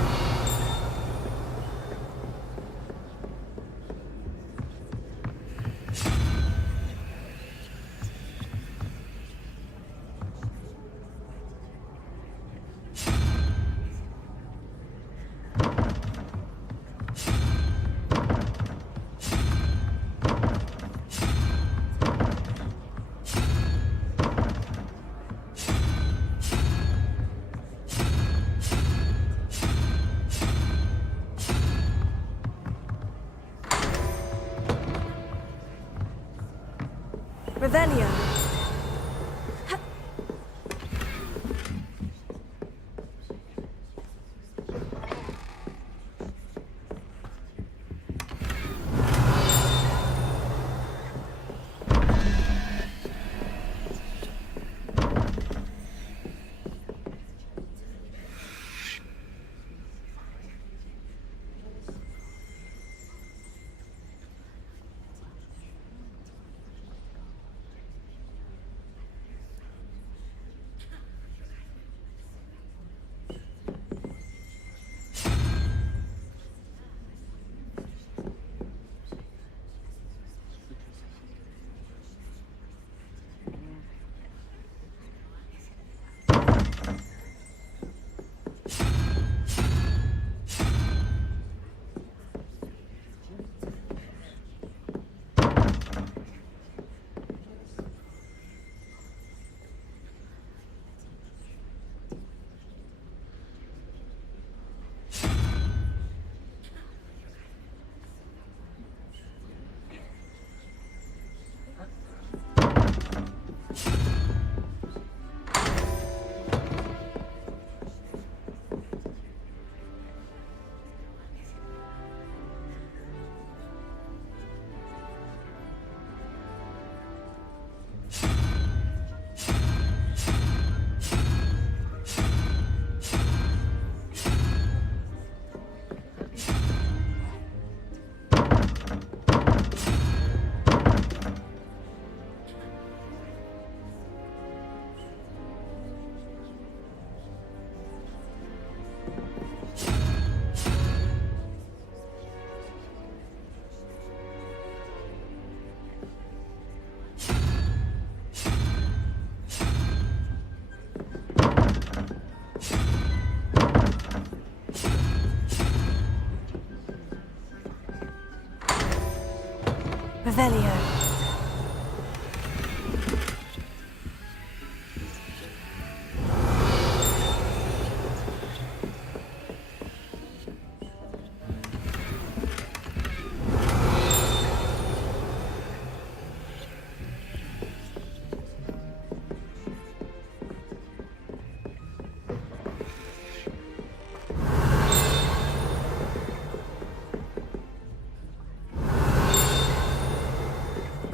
Revelio. Revelio.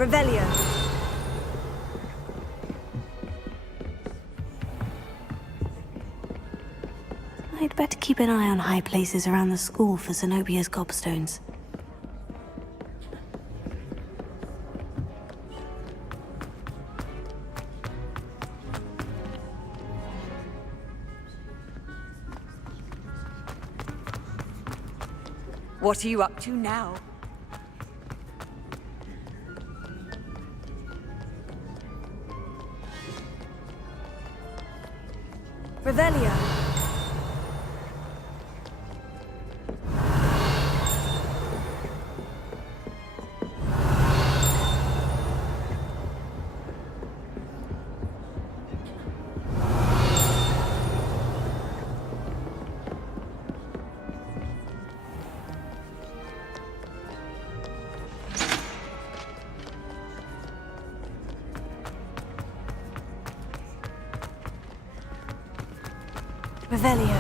Revelio. I'd better keep an eye on high places around the school for Zenobia's gobstones. What are you up to now? Revelio. Revelio.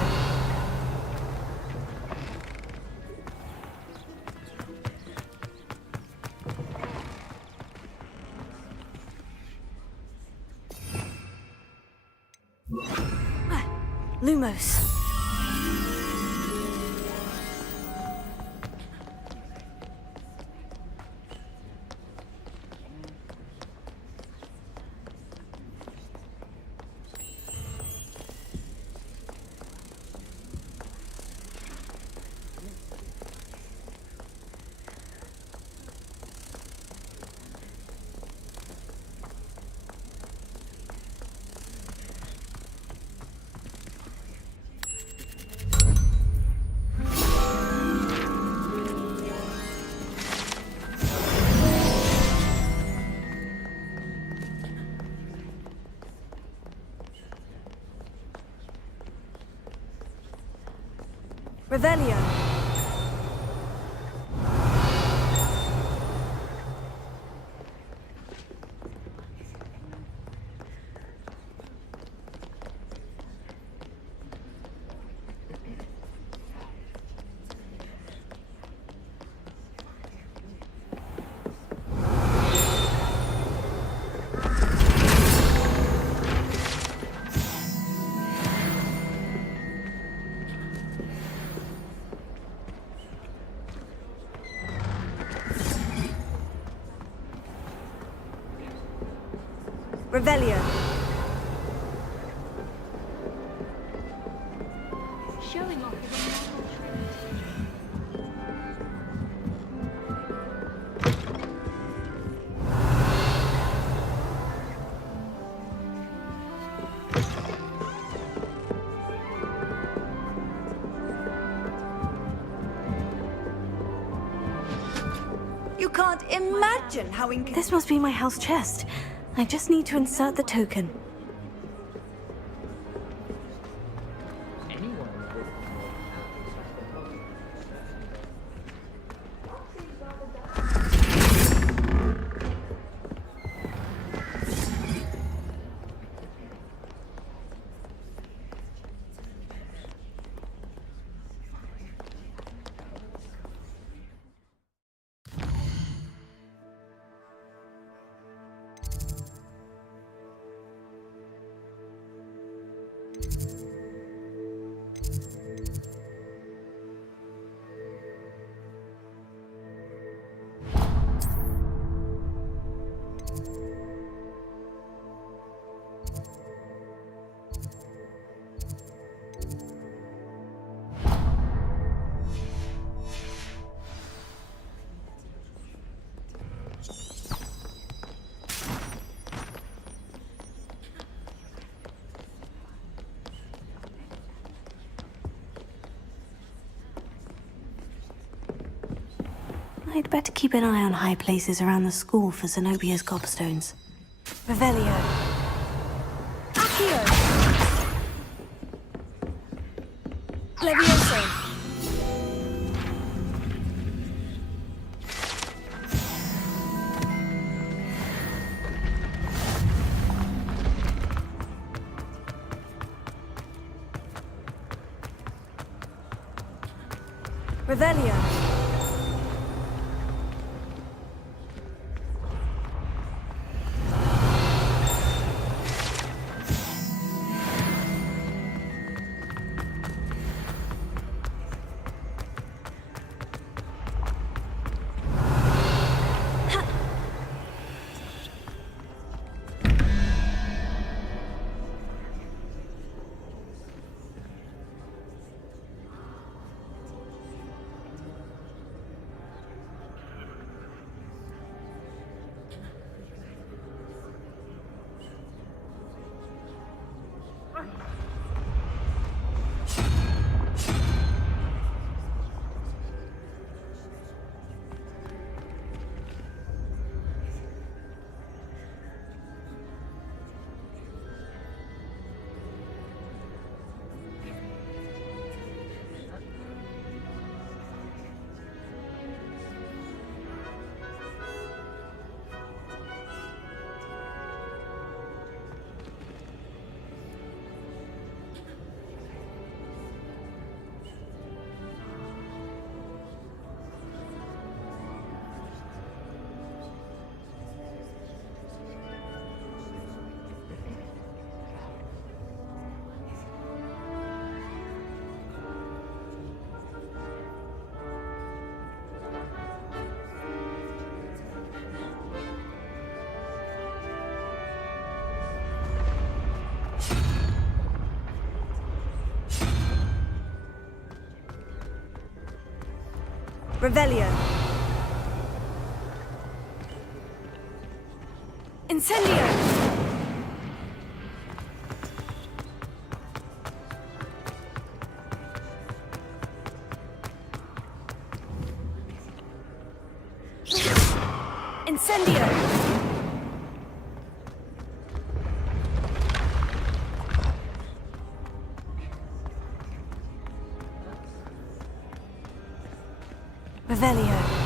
Lumos. Revelio. Revelio. Showing off with You can't imagine how This must be my house chest. I just need to insert the token. I'd better keep an eye on high places around the school for Zenobia's gobstones. Revelio. Accio. Levioso. Revelio. Revelio. Incendio. Incendio. Revelio.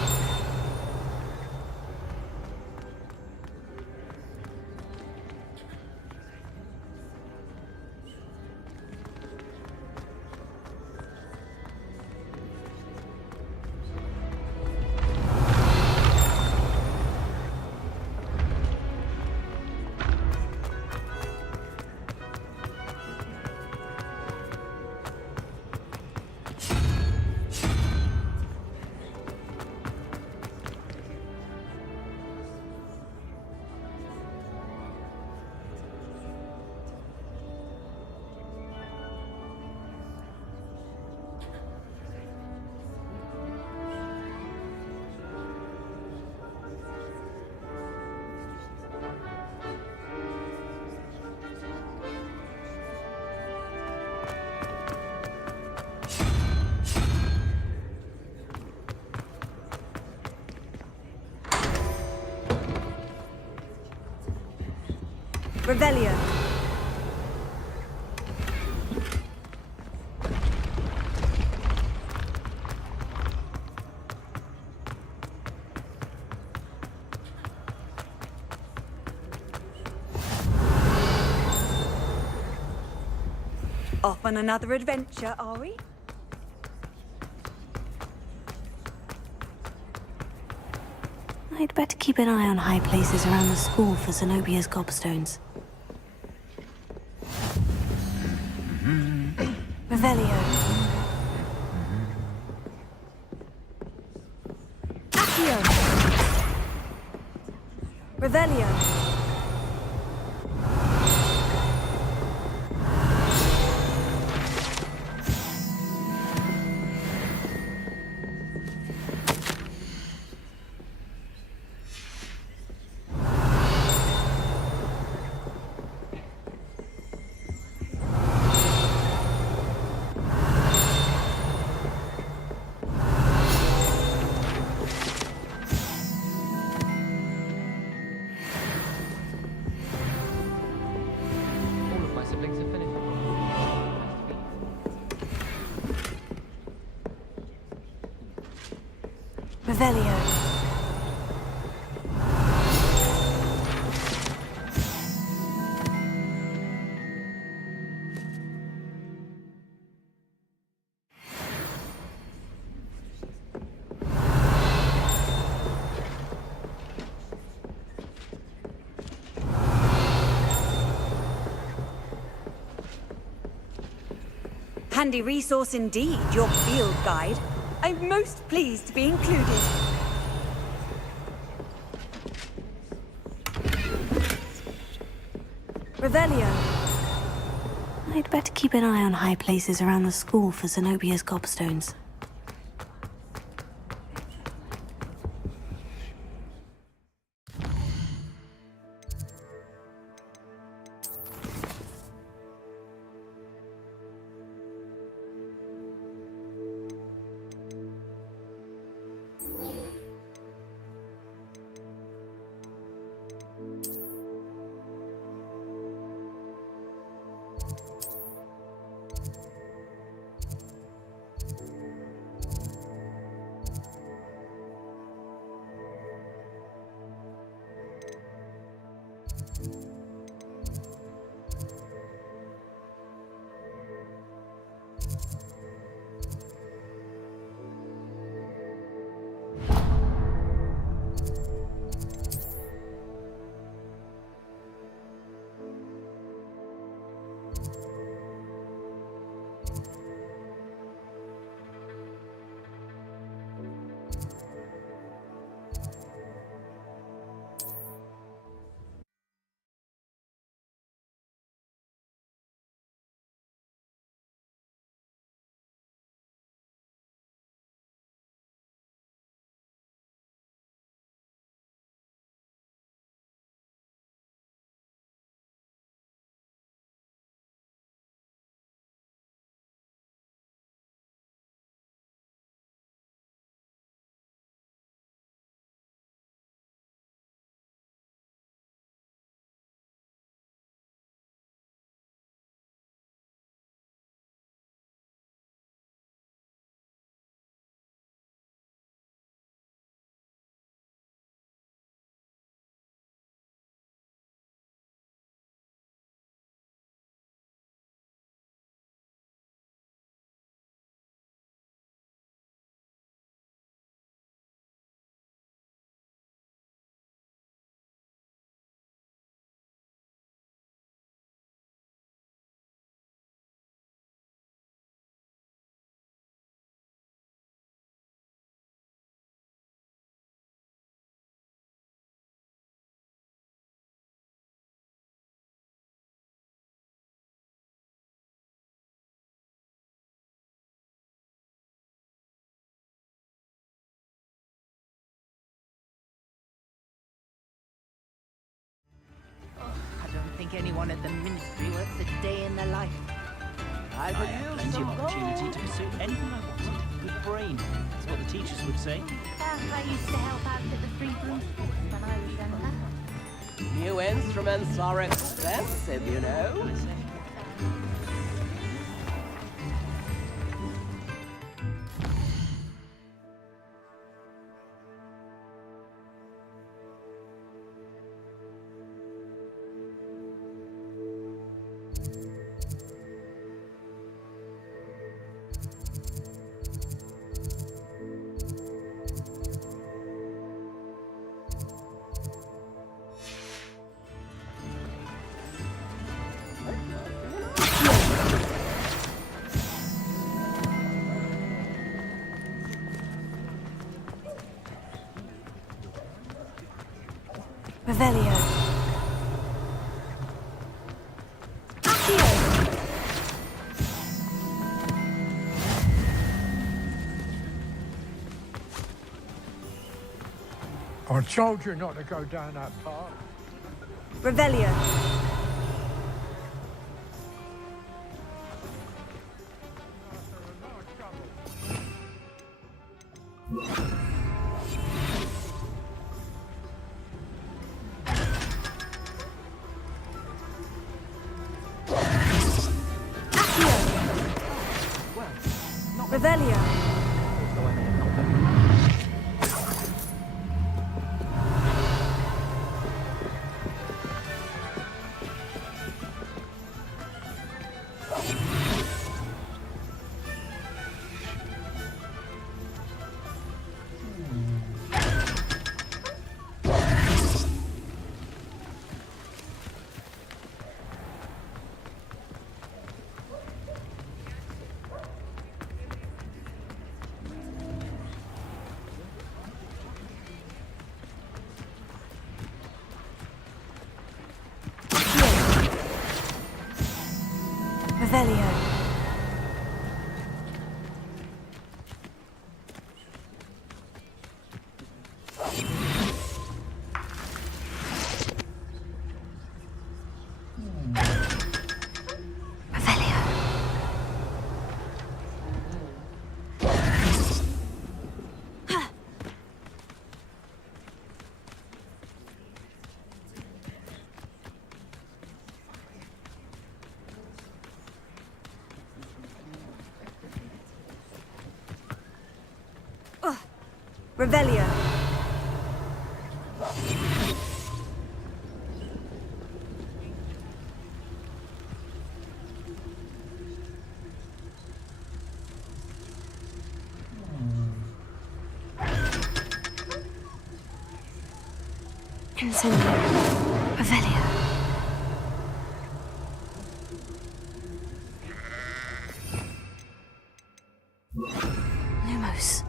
Revelio. Off on another adventure, are we? I'd better keep an eye on high places around the school for Zenobia's gobstones. Revelio. Accio. Revelio. Revelio. Handy resource indeed, your field guide. I'm most pleased to be included. Revelio. I'd better keep an eye on high places around the school for Zenobia's gobstones. I don't think anyone at the Ministry works a day in their life. I had plenty of opportunity to pursue anything I wanted. With brain, that's what the teachers would say. I used to help out at the free room when I was younger. New instruments are expensive, you know. Revelio. I told you not to go down that path. Revelio. Revelio. Revelio. Revelio. Incendio. Revelio. Lumos.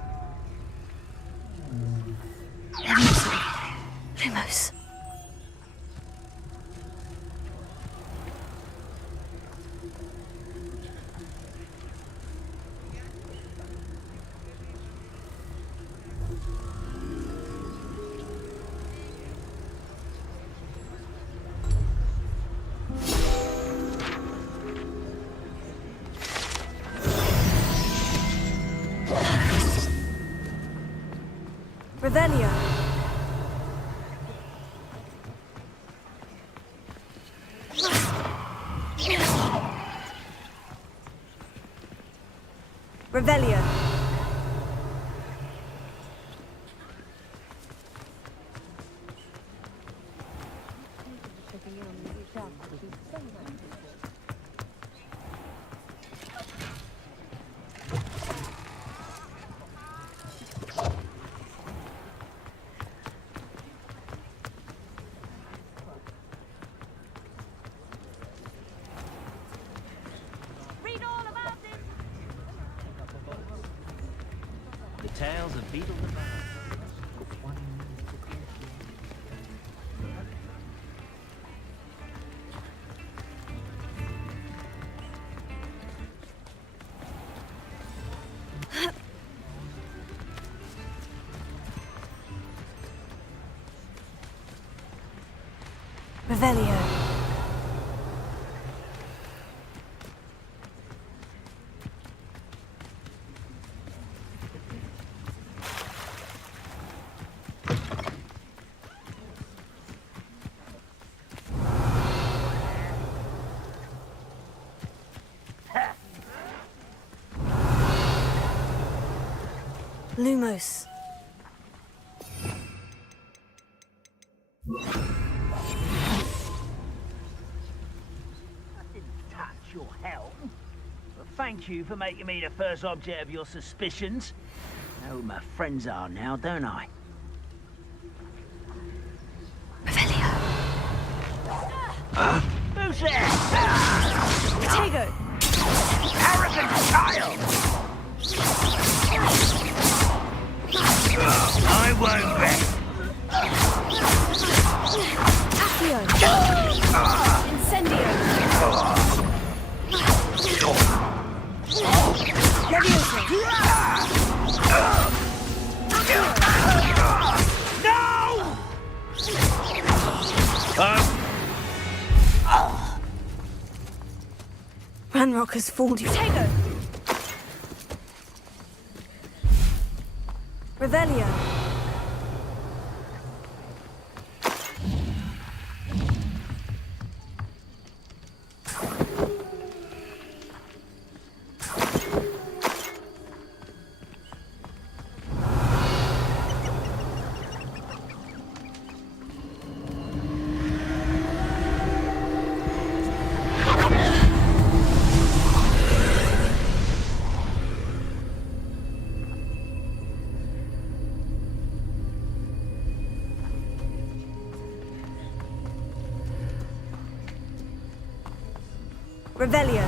Lumos. Revelio. Revelio. The tales of Beetle the Bard. Revelio. Lumos. Touch your helm. But thank you for making me the first object of your suspicions. I know who my friends are now, don't I? Who's there? Potato. Arrogant child! I won't rest. Accio. Incendio. Levioso. Ranrock has fooled you. Potato. Revelio. Revelio.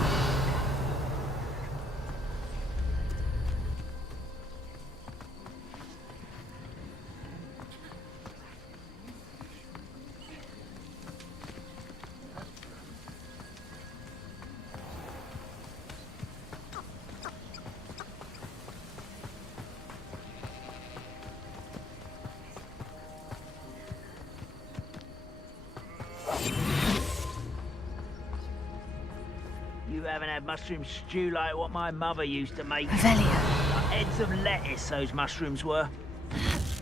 haven't had mushroom stew like what my mother used to make. Revelio. Like heads of lettuce, those mushrooms were.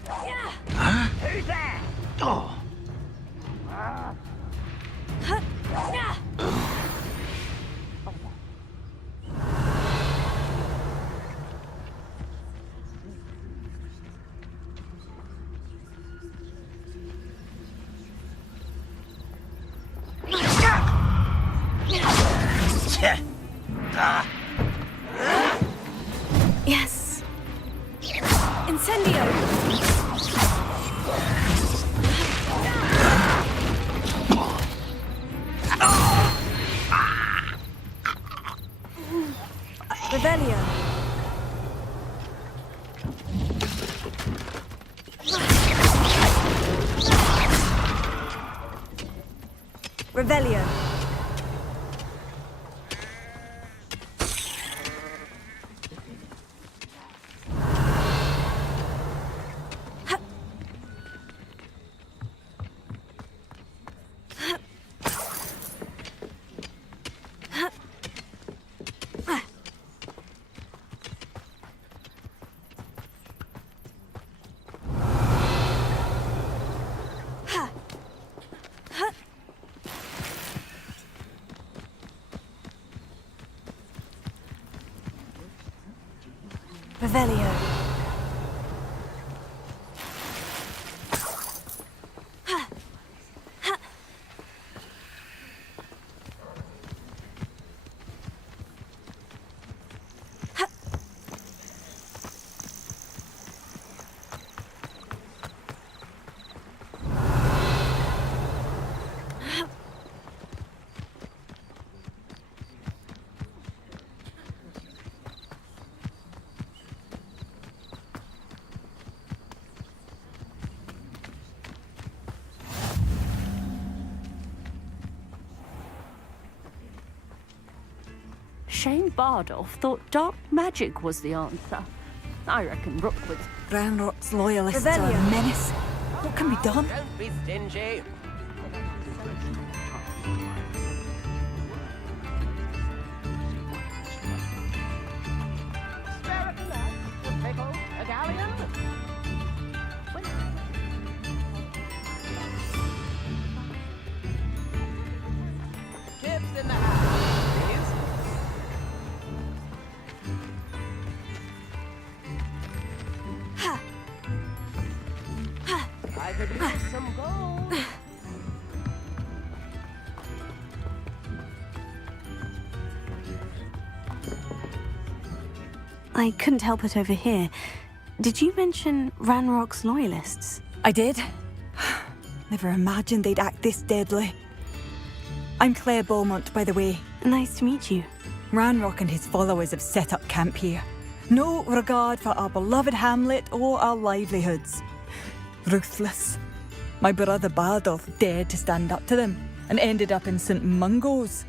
Huh? Who's that? Oh. Yes. Incendio. Revelio. Revelio. Revelio. Shane Bardolph thought dark magic was the answer. I reckon Rookwood's Ranrock's loyalists Revelio. are a menace. What can be done? Don't be stingy. A galleon? Tips in the house, please. I could use some gold. I couldn't help it over here. Did you mention Ranrock's loyalists? I did. Never imagined they'd act this deadly. I'm Claire Beaumont, by the way. Nice to meet you. Ranrock and his followers have set up camp here. No regard for our beloved hamlet or our livelihoods. Ruthless. My brother Bardolph dared to stand up to them and ended up in St. Mungo's.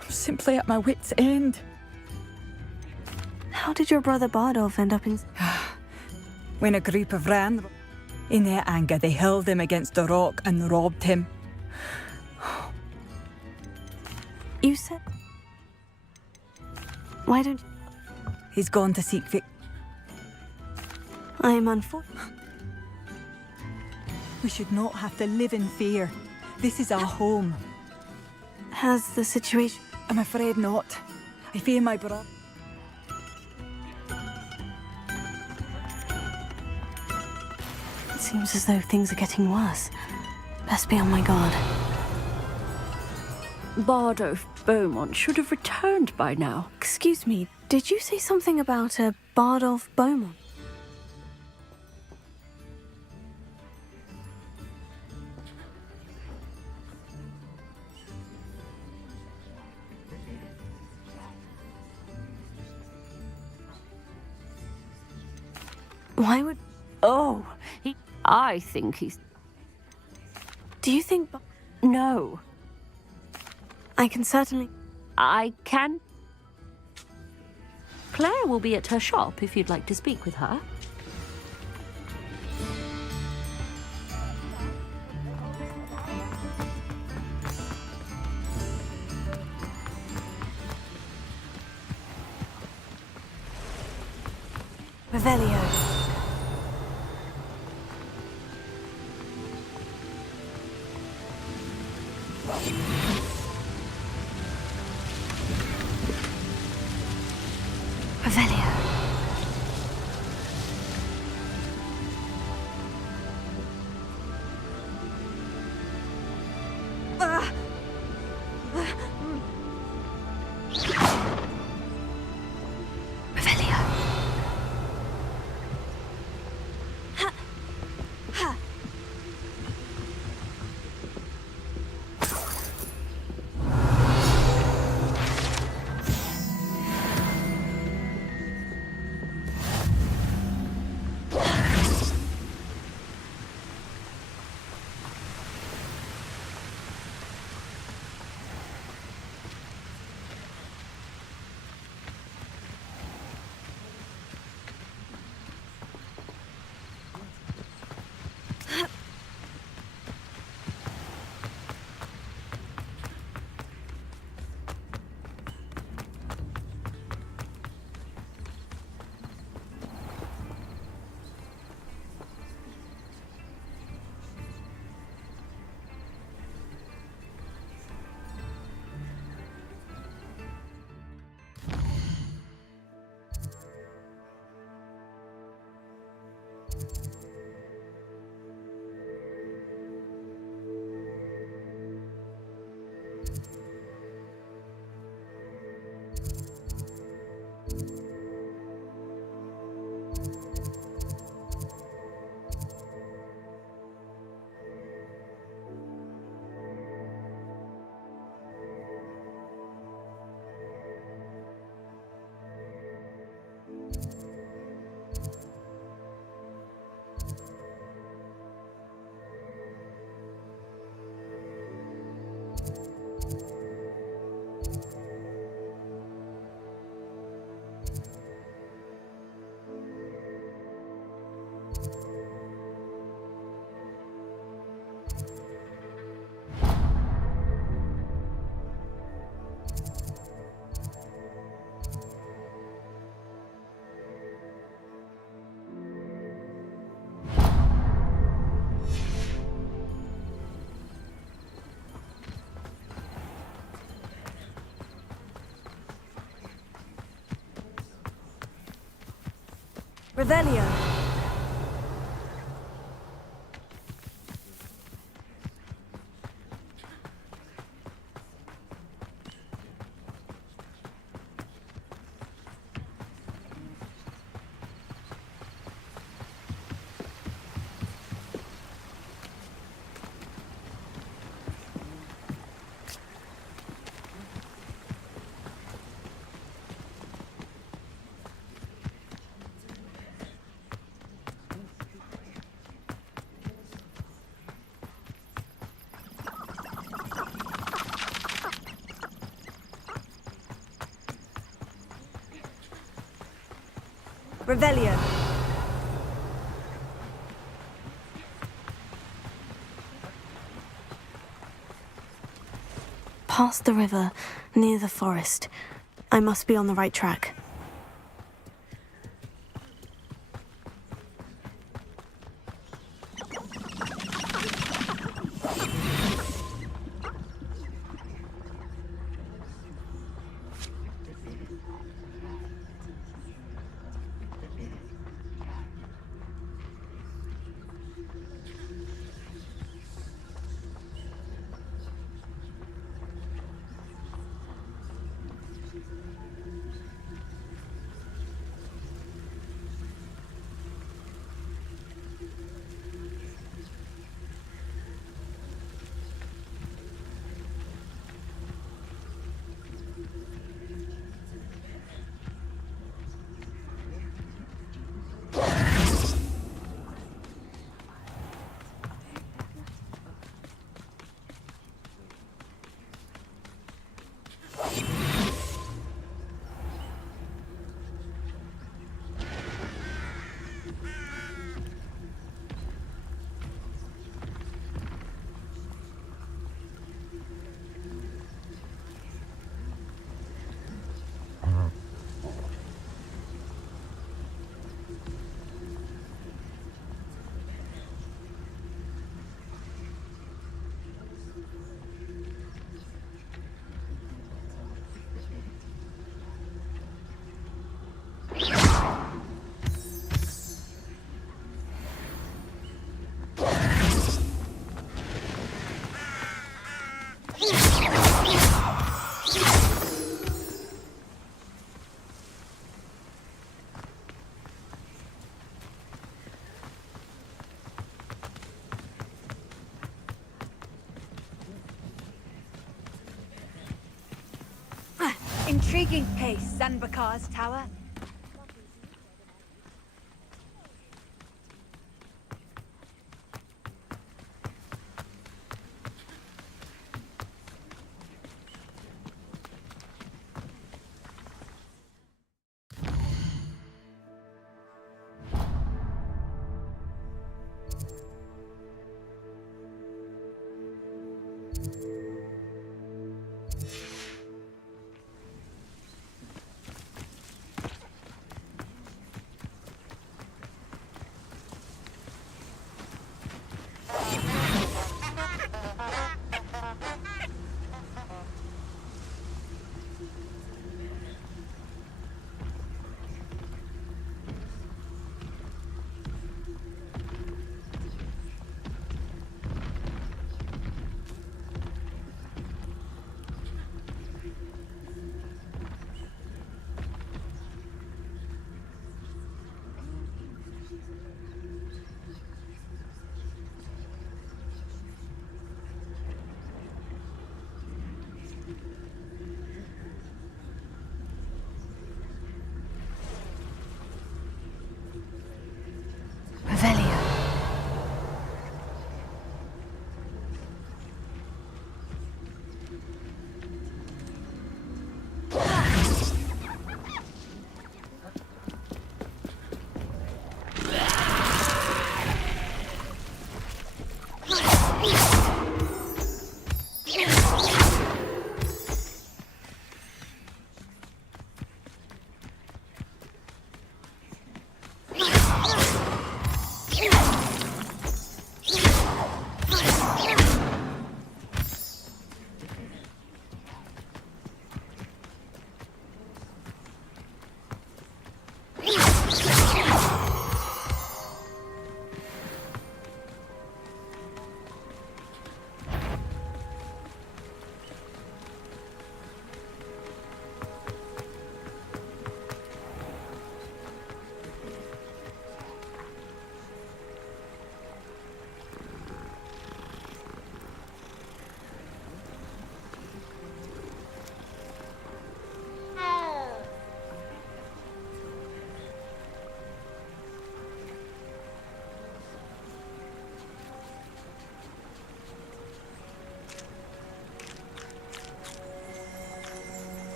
I'm simply at my wit's end. How did your brother Bardolph end up in... When a group of Ran... In their anger, they hurled him against a rock and robbed him. You said... Why don't... He's gone to seek Vic... I am unfortunate. We should not have to live in fear. This is our home. Has the situation... I'm afraid not. I fear my brother... It seems as though things are getting worse. Best be on my guard. Bardolph Beaumont should have returned by now. Excuse me, did you say something about a Bardolph Beaumont? Why would... Oh, I think he's... Do you think... No. I can certainly... I can... Claire will be at her shop if you'd like to speak with her. Revelio. Revelio. Revelio. Revelio. Past the river, near the forest. I must be on the right track. Intriguing case, Zanbakar's tower.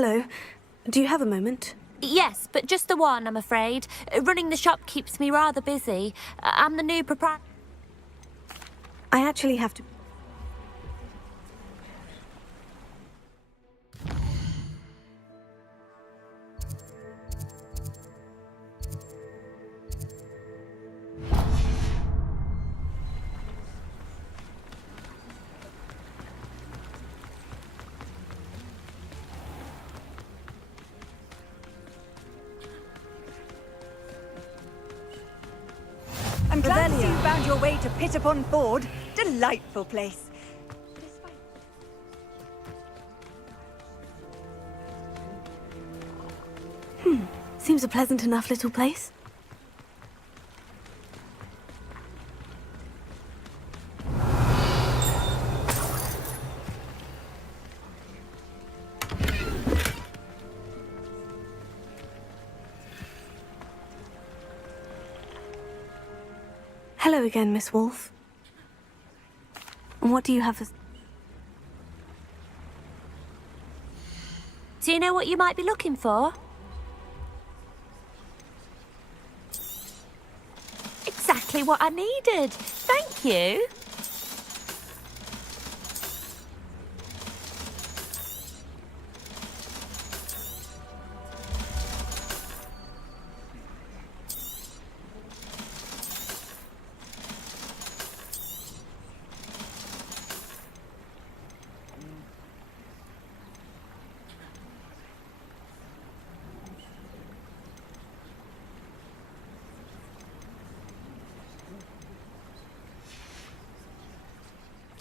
Hello. Do you have a moment? Yes, but just the one, I'm afraid. Running the shop keeps me rather busy. I'm the new proprietor. I actually have to... I'm glad to see you found your way to Pit upon Ford. Delightful place. Seems a pleasant enough little place. Hello again, Miss Wolf. And what do you have for... Do you know what you might be looking for? Exactly what I needed. Thank you.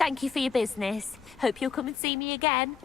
Thank you for your business. Hope you'll come and see me again.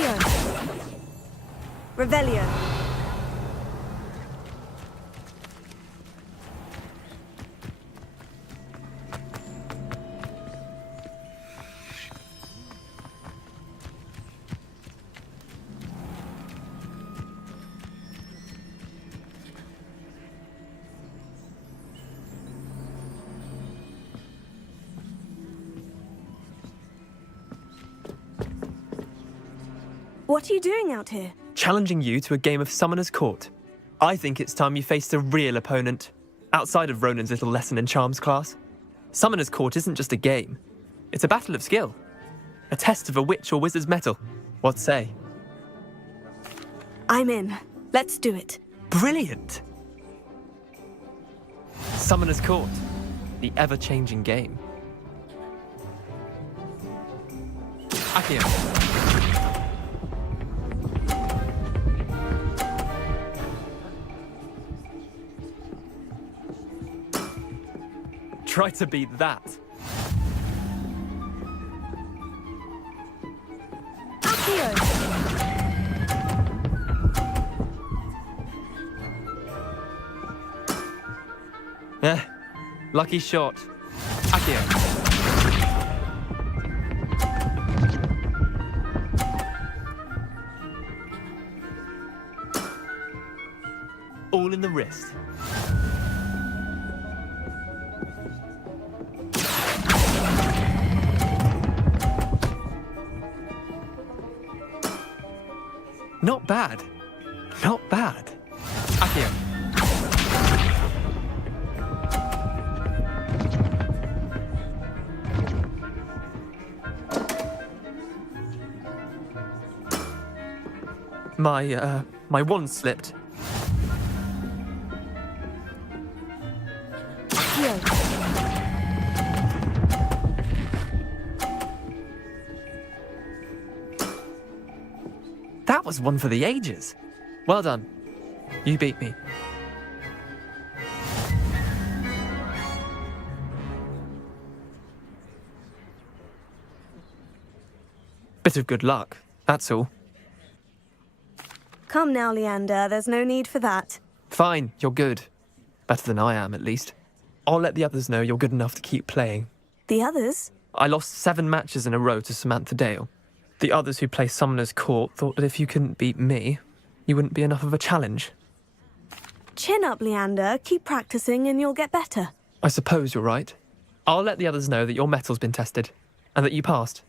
Accio. Revelio. What are you doing out here? Challenging you to a game of Summoner's Court. I think it's time you faced a real opponent, outside of Ronan's little lesson in charms class. Summoner's Court isn't just a game. It's a battle of skill. A test of a witch or wizard's mettle. What say? I'm in. Let's do it. Brilliant! Summoner's Court. The ever-changing game. Accio. Try to beat that. Accio. Lucky shot. Accio. All in the wrist. Not bad. Not bad. Accio. My wand slipped. That was one for the ages. Well done. You beat me. Bit of good luck, that's all. Come now, Leander. There's no need for that. Fine, you're good. Better than I am, at least. I'll let the others know you're good enough to keep playing. The others? I lost 7 matches in a row to Samantha Dale. The others who play Summoner's Court thought that if you couldn't beat me, you wouldn't be enough of a challenge. Chin up, Leander. Keep practicing and you'll get better. I suppose you're right. I'll let the others know that your metal's been tested, and that you passed.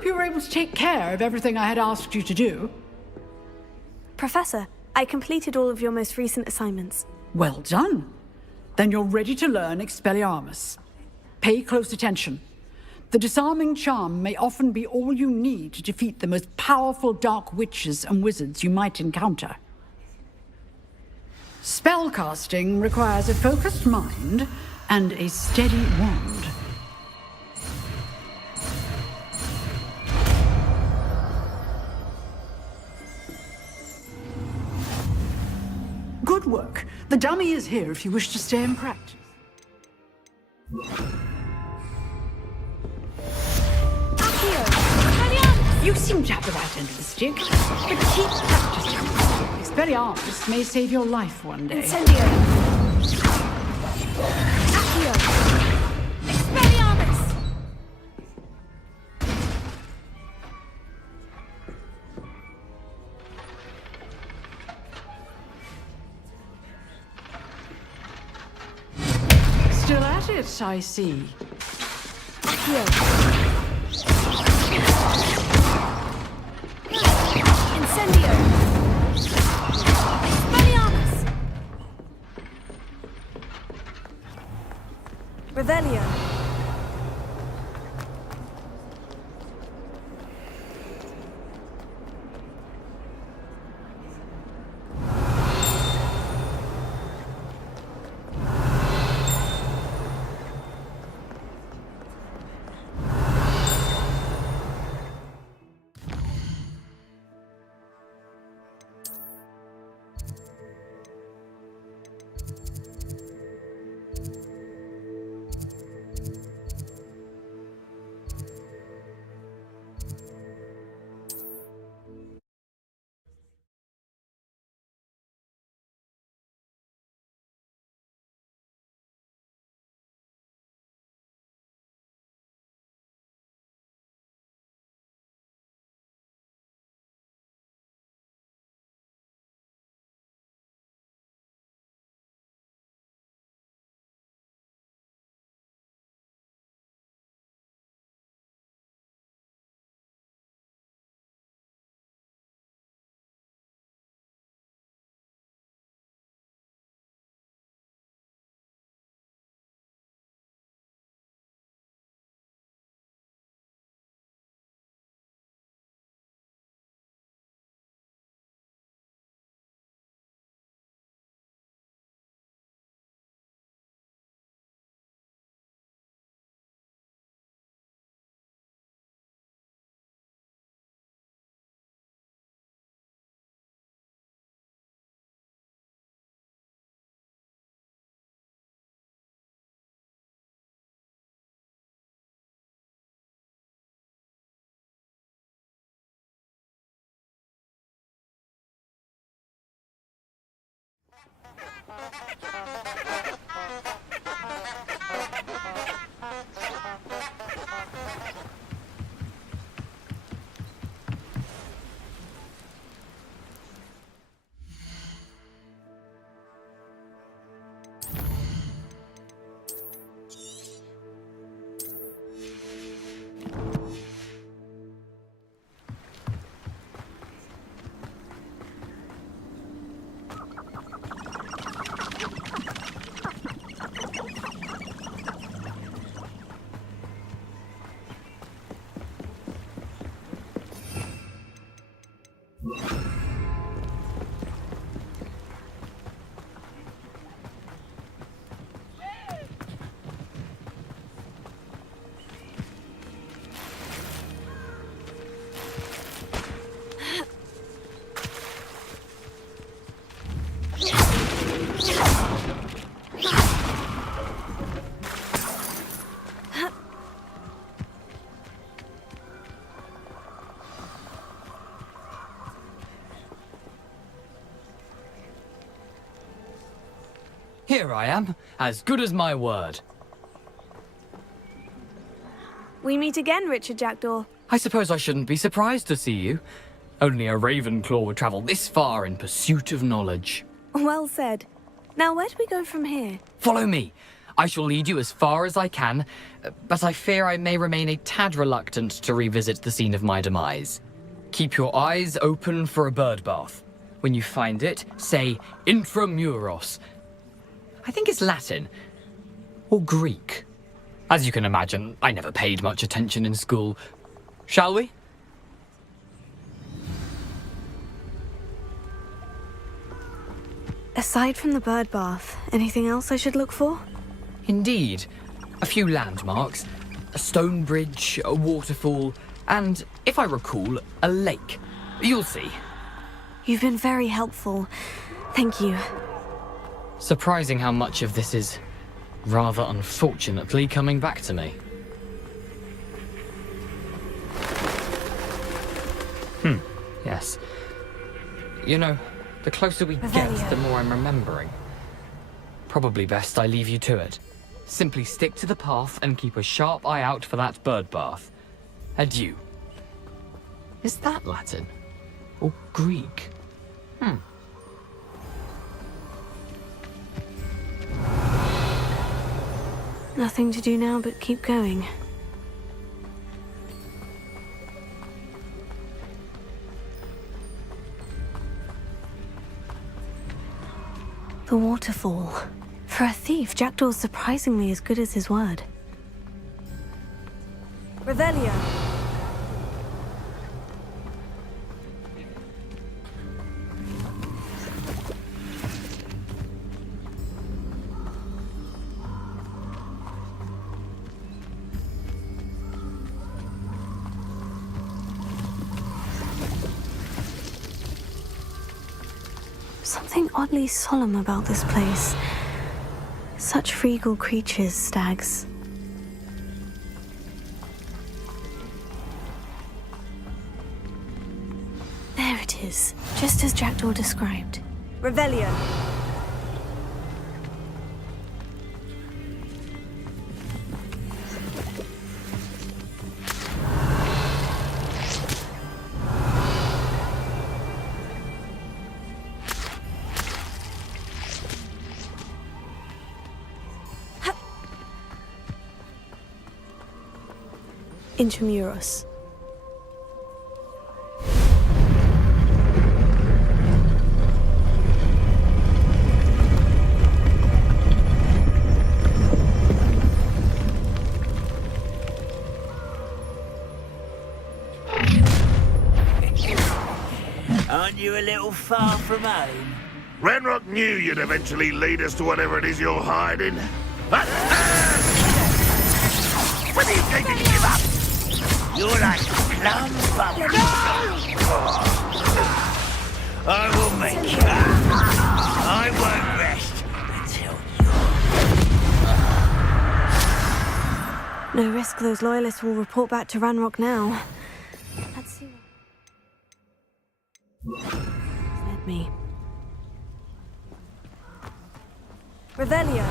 hope you were able to take care of everything I had asked you to do. Professor, I completed all of your most recent assignments. Well done. Then you're ready to learn Expelliarmus. Pay close attention. The disarming charm may often be all you need to defeat the most powerful dark witches and wizards you might encounter. Spellcasting requires a focused mind and a steady wand. Good work. The dummy is here if you wish to stay and practice. You seem to have the right end of the stick, but keep practicing. Expelliarmus may save your life one day. Incendio. Accio. Expelliarmus. Still at it, I see. Accio. Incendio. Expelliarmus. Revelio. Here I am, as good as my word. We meet again, Richard Jackdaw. I suppose I shouldn't be surprised to see you. Only a Ravenclaw would travel this far in pursuit of knowledge. Well said. Now, where do we go from here? Follow me. I shall lead you as far as I can, but I fear I may remain a tad reluctant to revisit the scene of my demise. Keep your eyes open for a bird bath. When you find it, say intramuros. I think it's Latin. Or Greek. As you can imagine, I never paid much attention in school. Shall we? Aside from the bird bath, anything else I should look for? Indeed. A few landmarks, a stone bridge, a waterfall, and, if I recall, a lake. You'll see. You've been very helpful. Thank you. Surprising how much of this is, rather unfortunately, coming back to me. Yes. You know, the closer we get, the more I'm remembering. Probably best I leave you to it. Simply stick to the path and keep a sharp eye out for that bird bath. Adieu. Is that Latin? Or Greek? Nothing to do now but keep going. The waterfall. For a thief, Jackdaw's surprisingly as good as his word. Revelio. Something oddly solemn about this place. Such regal creatures, stags. There it is, just as Jackdaw described. Revelio. Intramuros. Aren't you a little far from home? Ranrock knew you'd eventually lead us to whatever it is you're hiding. When are you going to give up? You're like plum bubbles. I will make you. I won't rest until No risk those loyalists will report back to Ranrock now. Let's see what led me. Revelio.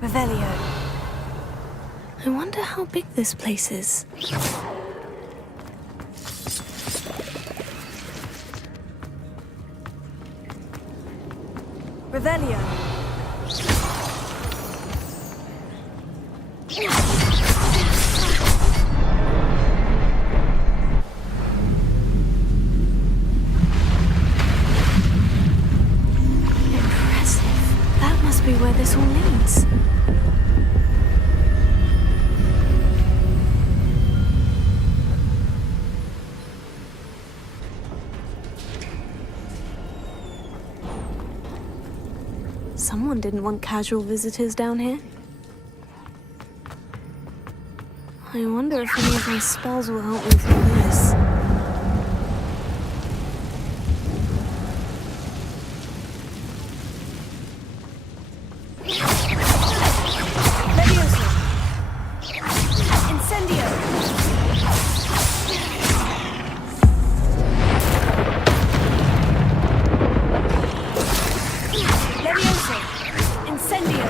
Revelio. I wonder how big this place is. Revelio. Impressive. That must be where this all leads. Someone didn't want casual visitors down here. I wonder if any of my spells will help me through this. Levioso. Incendio. Levioso. Incendio.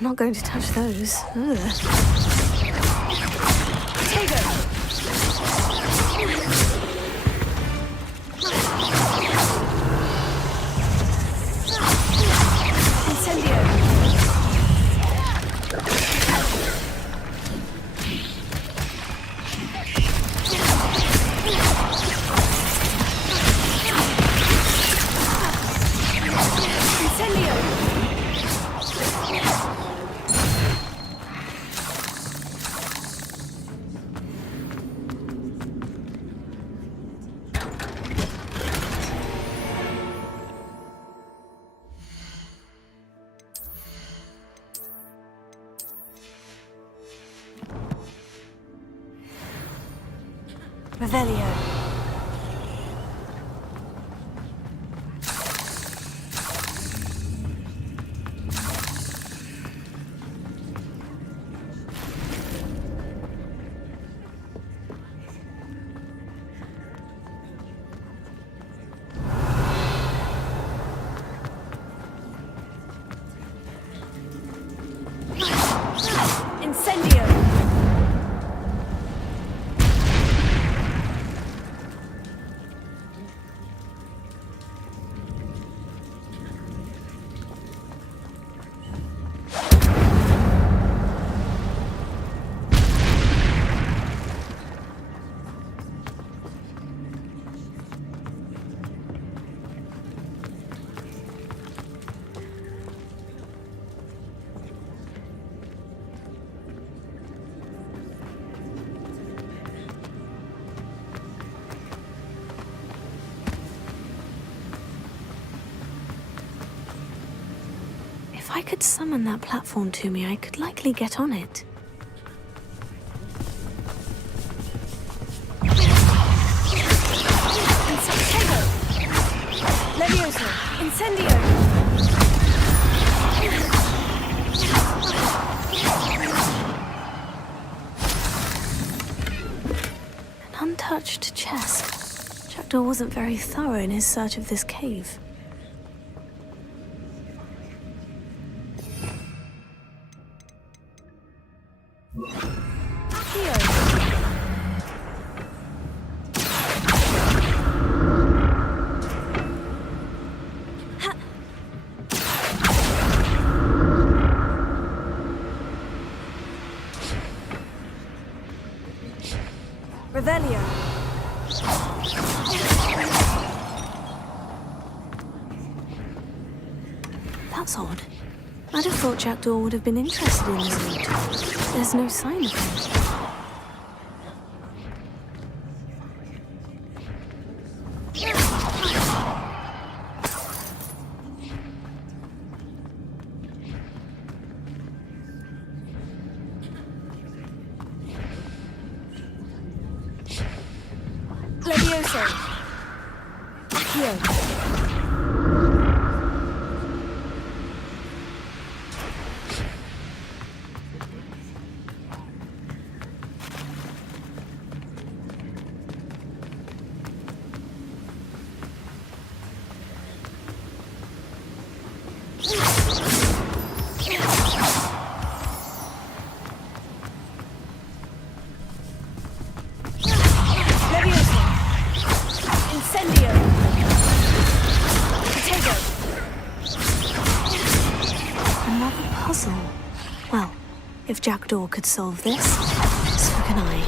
I'm not going to touch those. Ugh. Incendio. Incendio. Revelio. Incendio. If I could summon that platform to me, I could likely get on it. Levioso. Incendio. An untouched chest. Jackdaw wasn't very thorough in his search of this cave. Revelio. That's odd. I'd have thought Jackdaw would have been interested in this loot. There's no sign of him. Levioso. Accio. If Jackdaw could solve this, so can I.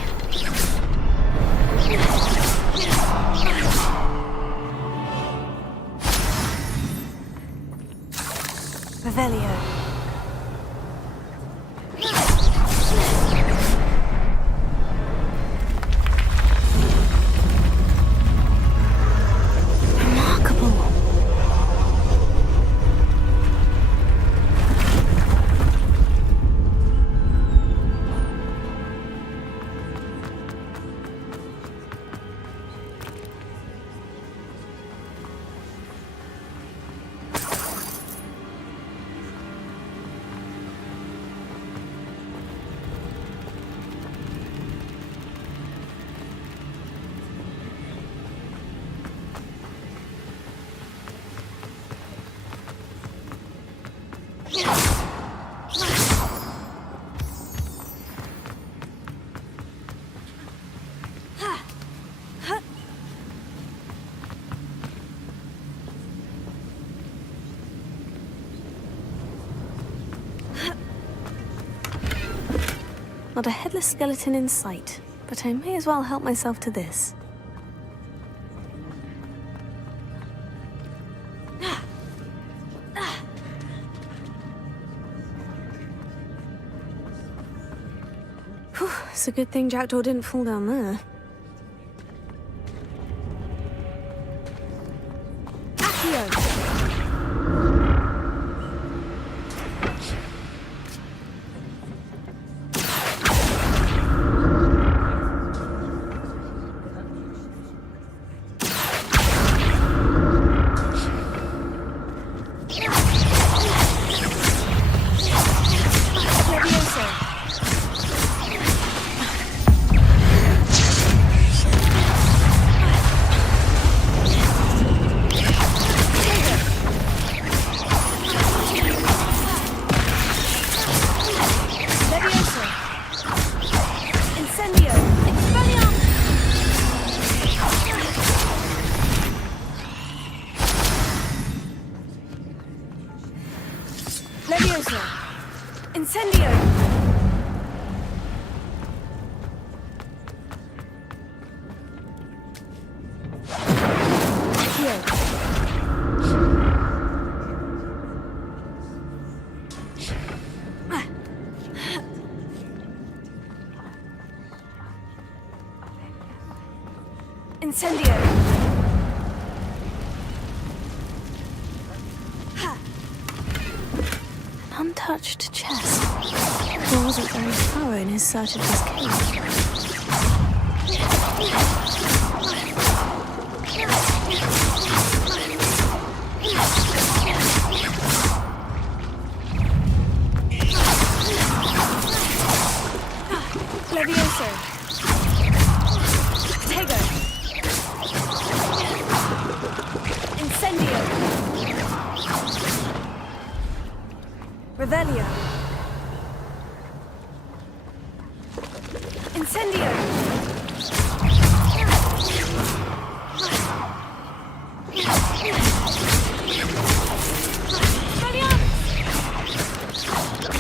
Revelio. Not a headless skeleton in sight, but I may as well help myself to this. Whew, it's a good thing Jackdaw didn't fall down there. Incendio! An untouched chest. He wasn't very thorough in his search of his cave. Levioso. Tego. Incendio. Revelio. Incendio.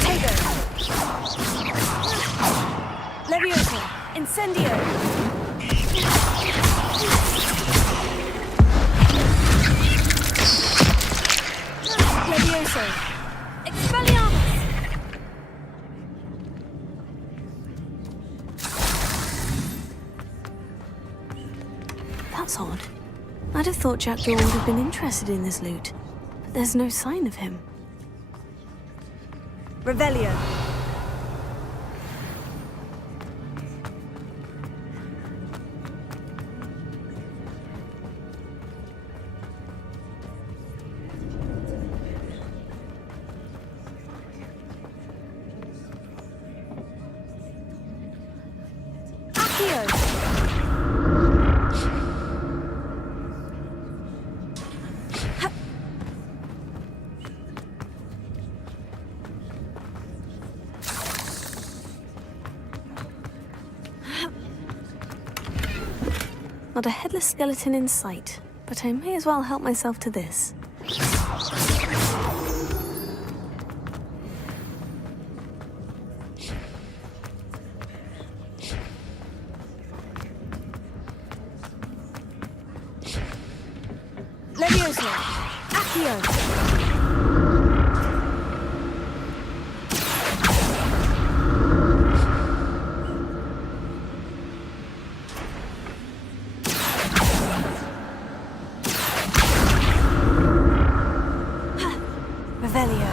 Tego. Levioso. Incendio. Levioso. Expelliarmus. That's odd. I'd have thought Jackdaw would have been interested in this loot, but there's no sign of him. Revelio. Not a headless skeleton in sight, but I may as well help myself to this. Levioso! Accio! Revelio.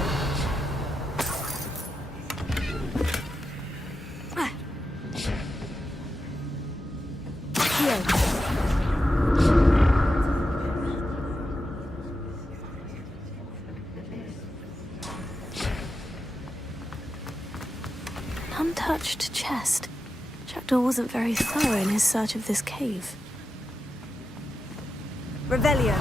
An untouched chest. Jackdaw wasn't very thorough in his search of this cave. Revelio.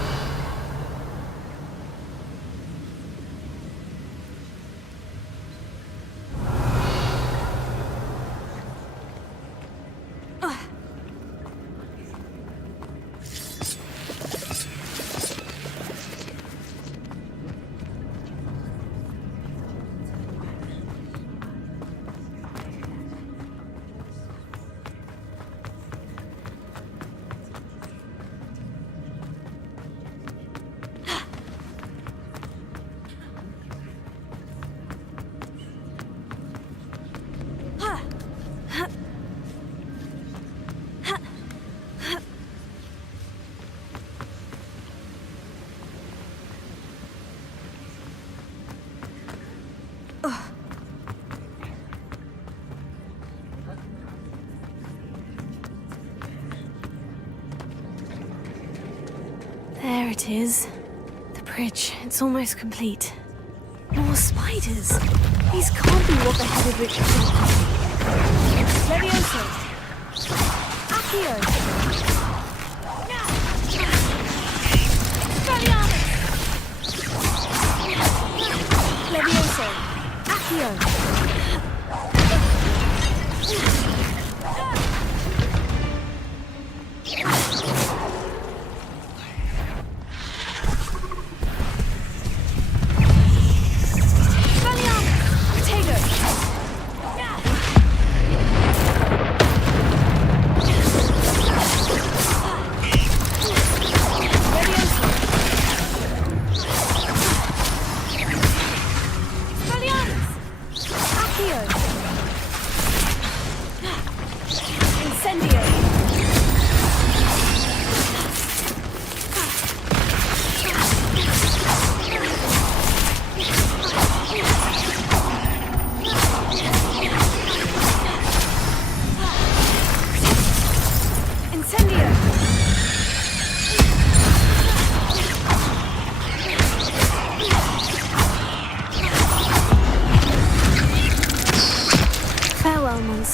There it is. The bridge. It's almost complete. More spiders. These can't be what the headed Richard did. Levioso! Accio! Expelliarmus! Levioso! Accio!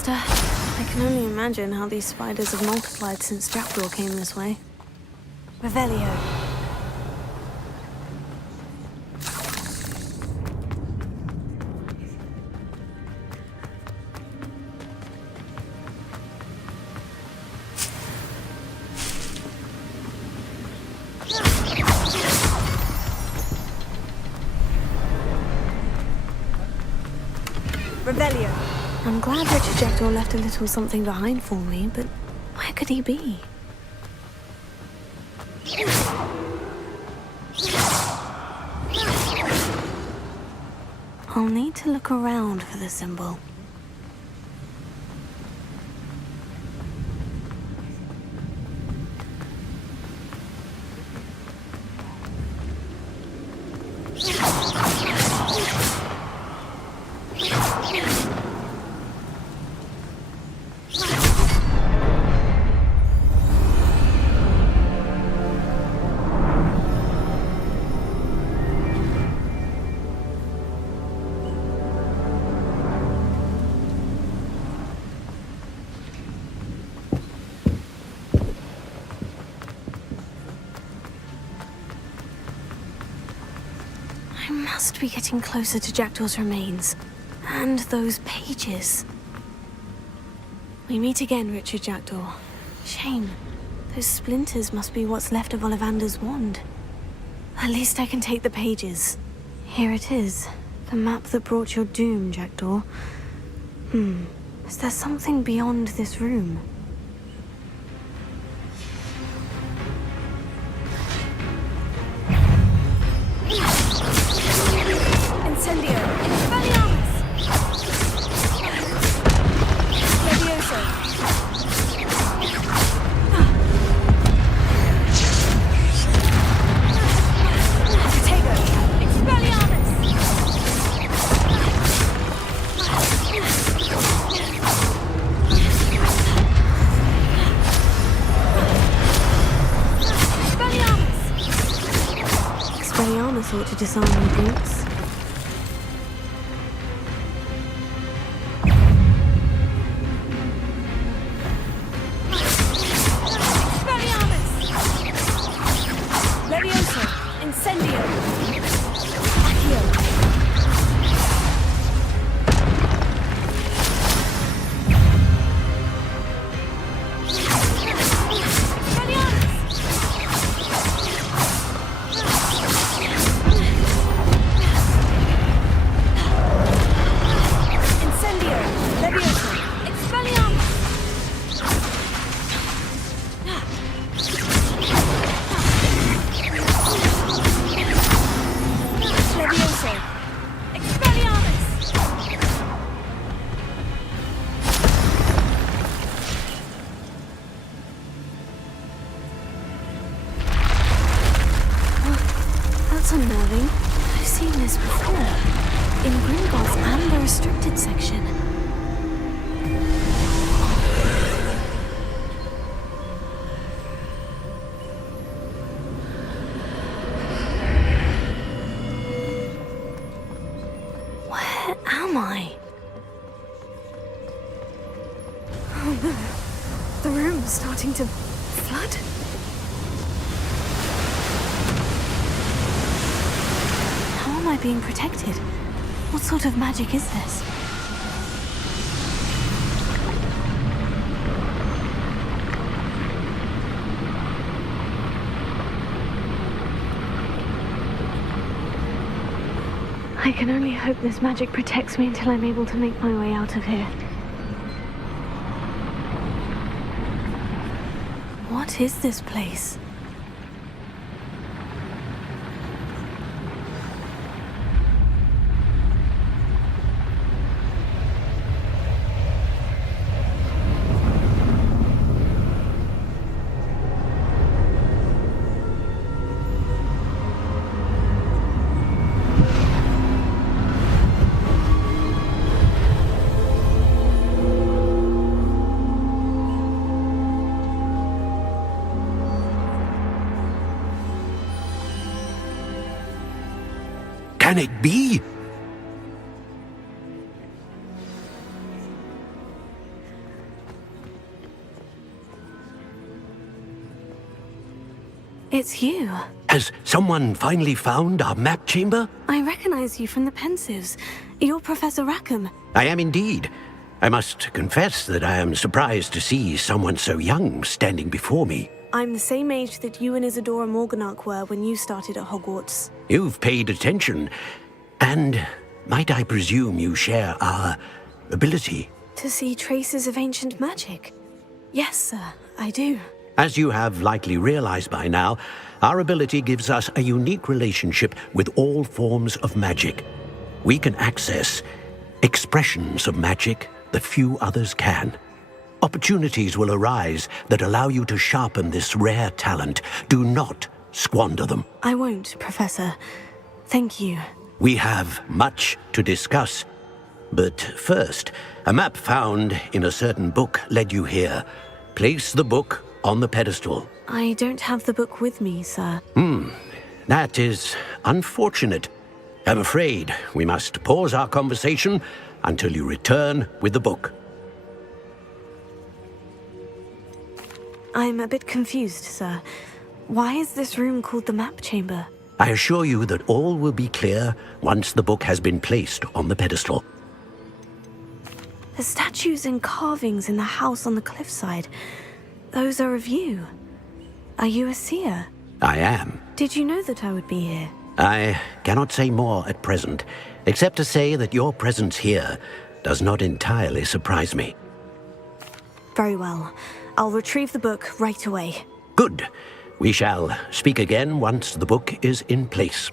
I can only imagine how these spiders have multiplied since Jackdaw came this way. Revelio. Revelio. I'm glad Richard Jackdaw left a little something behind for me, but where could he be? I'll need to look around for the symbol. I must be getting closer to Jackdaw's remains. And those pages. We meet again, Richard Jackdaw. Shame. Those splinters must be what's left of Ollivander's wand. At least I can take the pages. Here it is. The map that brought your doom, Jackdaw. Is there something beyond this room? Expelliarmus ought to disarm the brutes. Levioso! Incendio! Accio! Incendio! Levioso! Expelliarmus! Levioso! Expelliarmus! That's unnerving. I've seen this before. In Gringotts and the restricted section. Where am I? Oh no. The room's starting to flood. How am I being protected? What sort of magic is this? I can only hope this magic protects me until I'm able to make my way out of here. What is this place? Can it be? It's you. Has someone finally found our map chamber? I recognize you from the Pensives. You're Professor Rackham. I am indeed. I must confess that I am surprised to see someone so young standing before me. I'm the same age that you and Isadora Morganach were when you started at Hogwarts. You've paid attention. And might I presume you share our ability? To see traces of ancient magic? Yes, sir, I do. As you have likely realized by now, our ability gives us a unique relationship with all forms of magic. We can access expressions of magic that few others can. Opportunities will arise that allow you to sharpen this rare talent. Do not squander them. I won't, Professor. Thank you. We have much to discuss. But first, a map found in a certain book led you here. Place the book on the pedestal. I don't have the book with me, sir. That is unfortunate. I'm afraid we must pause our conversation until you return with the book. I'm a bit confused, sir. Why is this room called the map chamber? I assure you that all will be clear once the book has been placed on the pedestal. The statues and carvings in the house on the cliffside, those are of you. Are you a seer? I am. Did you know that I would be here? I cannot say more at present, except to say that your presence here does not entirely surprise me. Very well. I'll retrieve the book right away. Good. We shall speak again once the book is in place.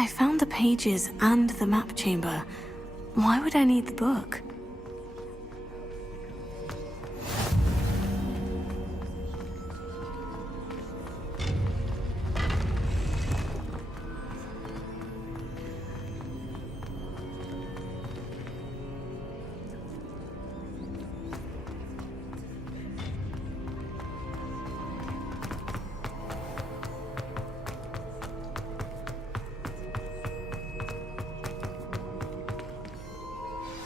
I found the pages and the map chamber. Why would I need the book?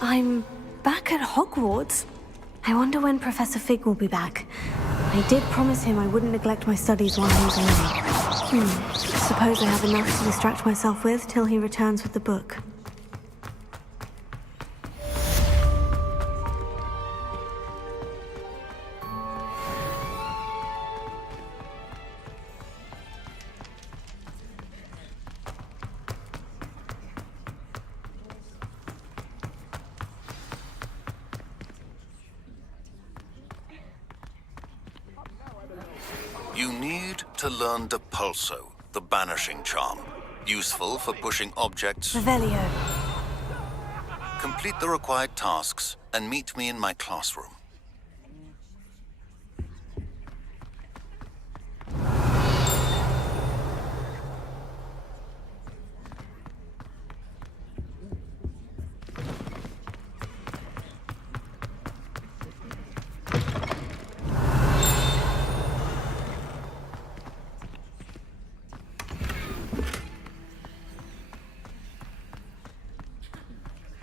I'm back at Hogwarts. I wonder when Professor Fig will be back. I did promise him I wouldn't neglect my studies while he was away. Suppose I have enough to distract myself with till he returns with the book. You need to learn Depulso, the banishing charm. Useful for pushing objects. Revelio. Complete the required tasks and meet me in my classroom.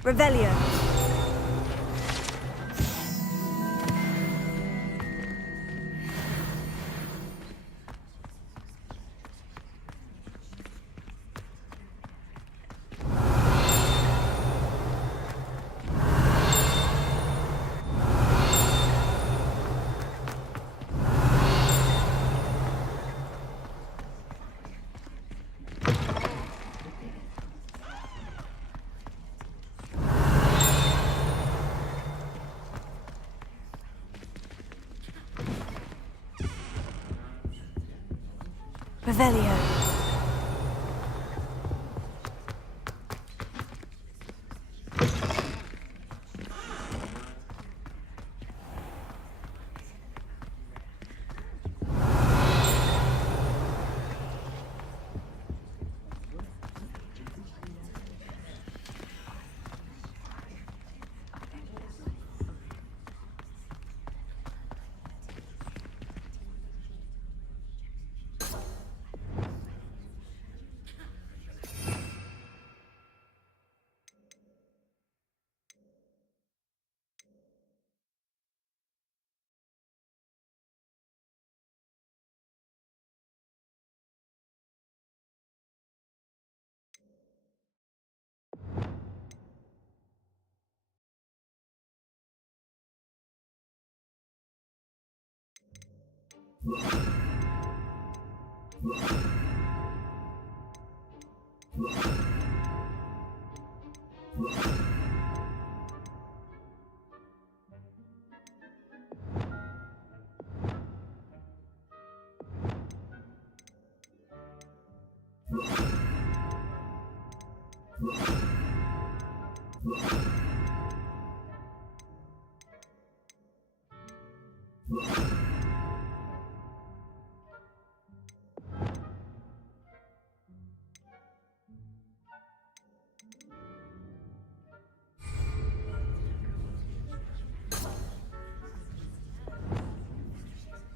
Revelio. Revelio.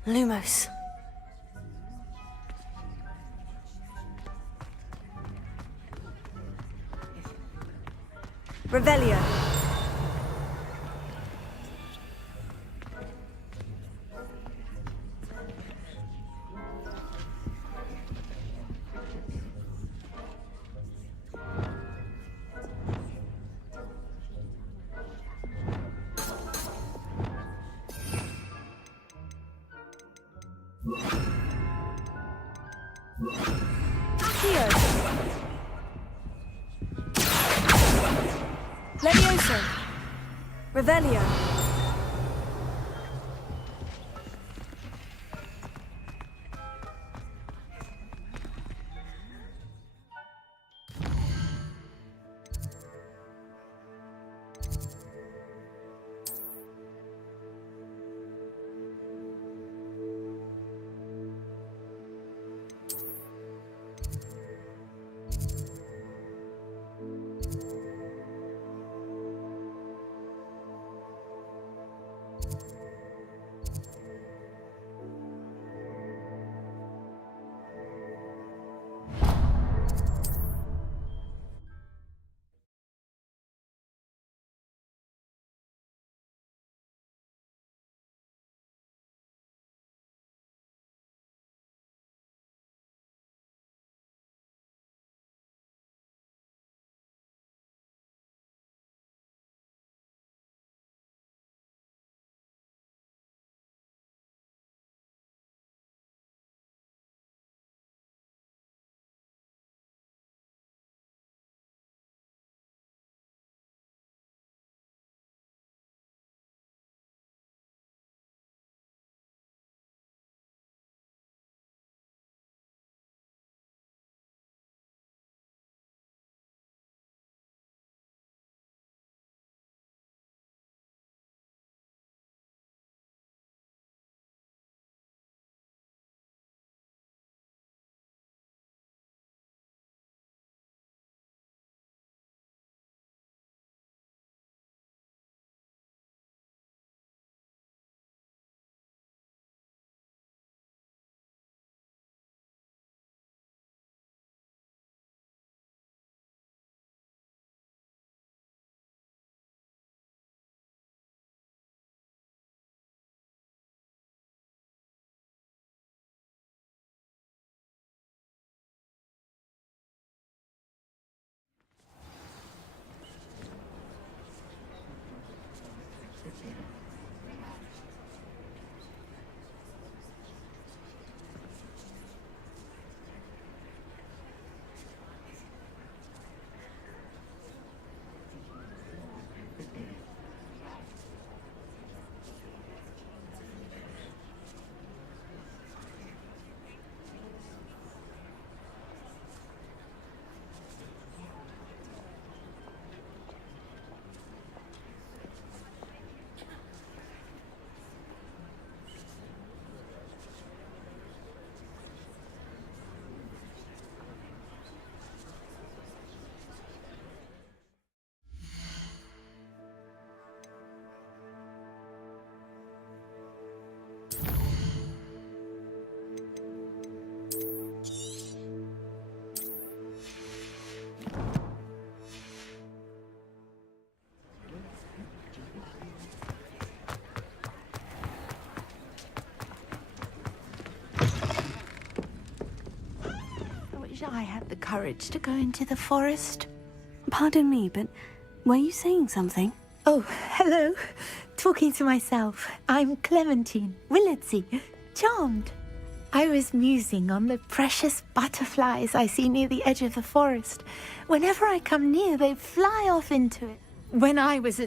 Lumos. Revelio. Accio. Levioso. Revelio. I had the courage to go into the forest. Pardon me, but were you saying something? Oh, hello. Talking to myself. I'm Clementine Willardsey, charmed. I was musing on the precious butterflies I see near the edge of the forest. Whenever I come near, they fly off into it. When I was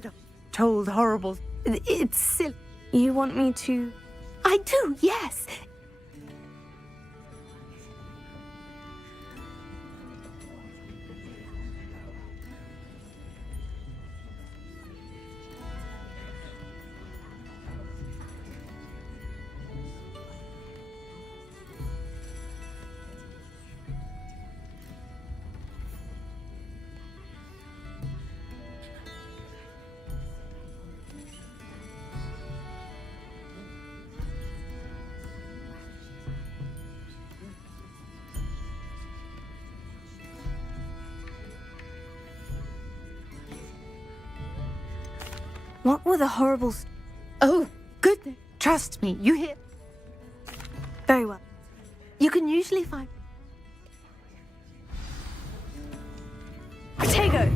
told horrible... It's silly. You want me to... I do, yes. What were the horrible... Oh, goodness. Trust me, you hear... Very well. You can usually find... Potato!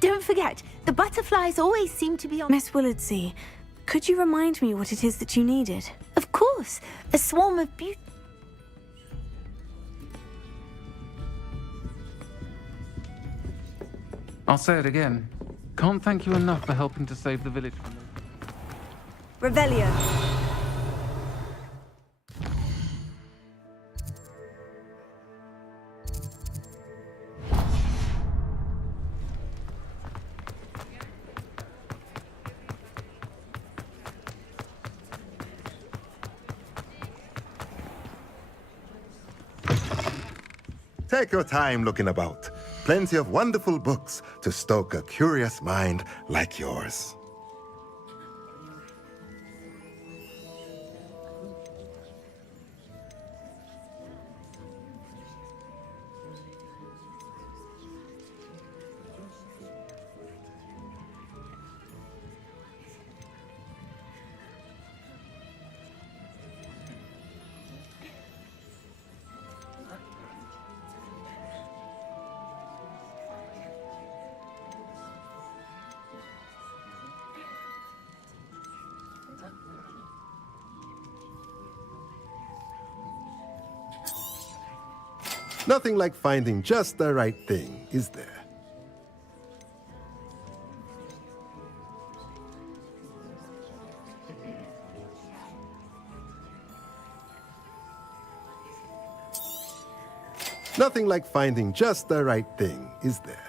Don't forget, the butterflies always seem to be on... Miss Willardsey, could you remind me what it is that you needed? Of course. A swarm of beauty... I'll say it again. Can't thank you enough for helping to save the village from... Revelio. Take your time looking about. Plenty of wonderful books to stoke a curious mind like yours. Nothing like finding just the right thing, is there? Nothing like finding just the right thing, is there?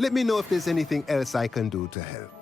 Let me know if there's anything else I can do to help.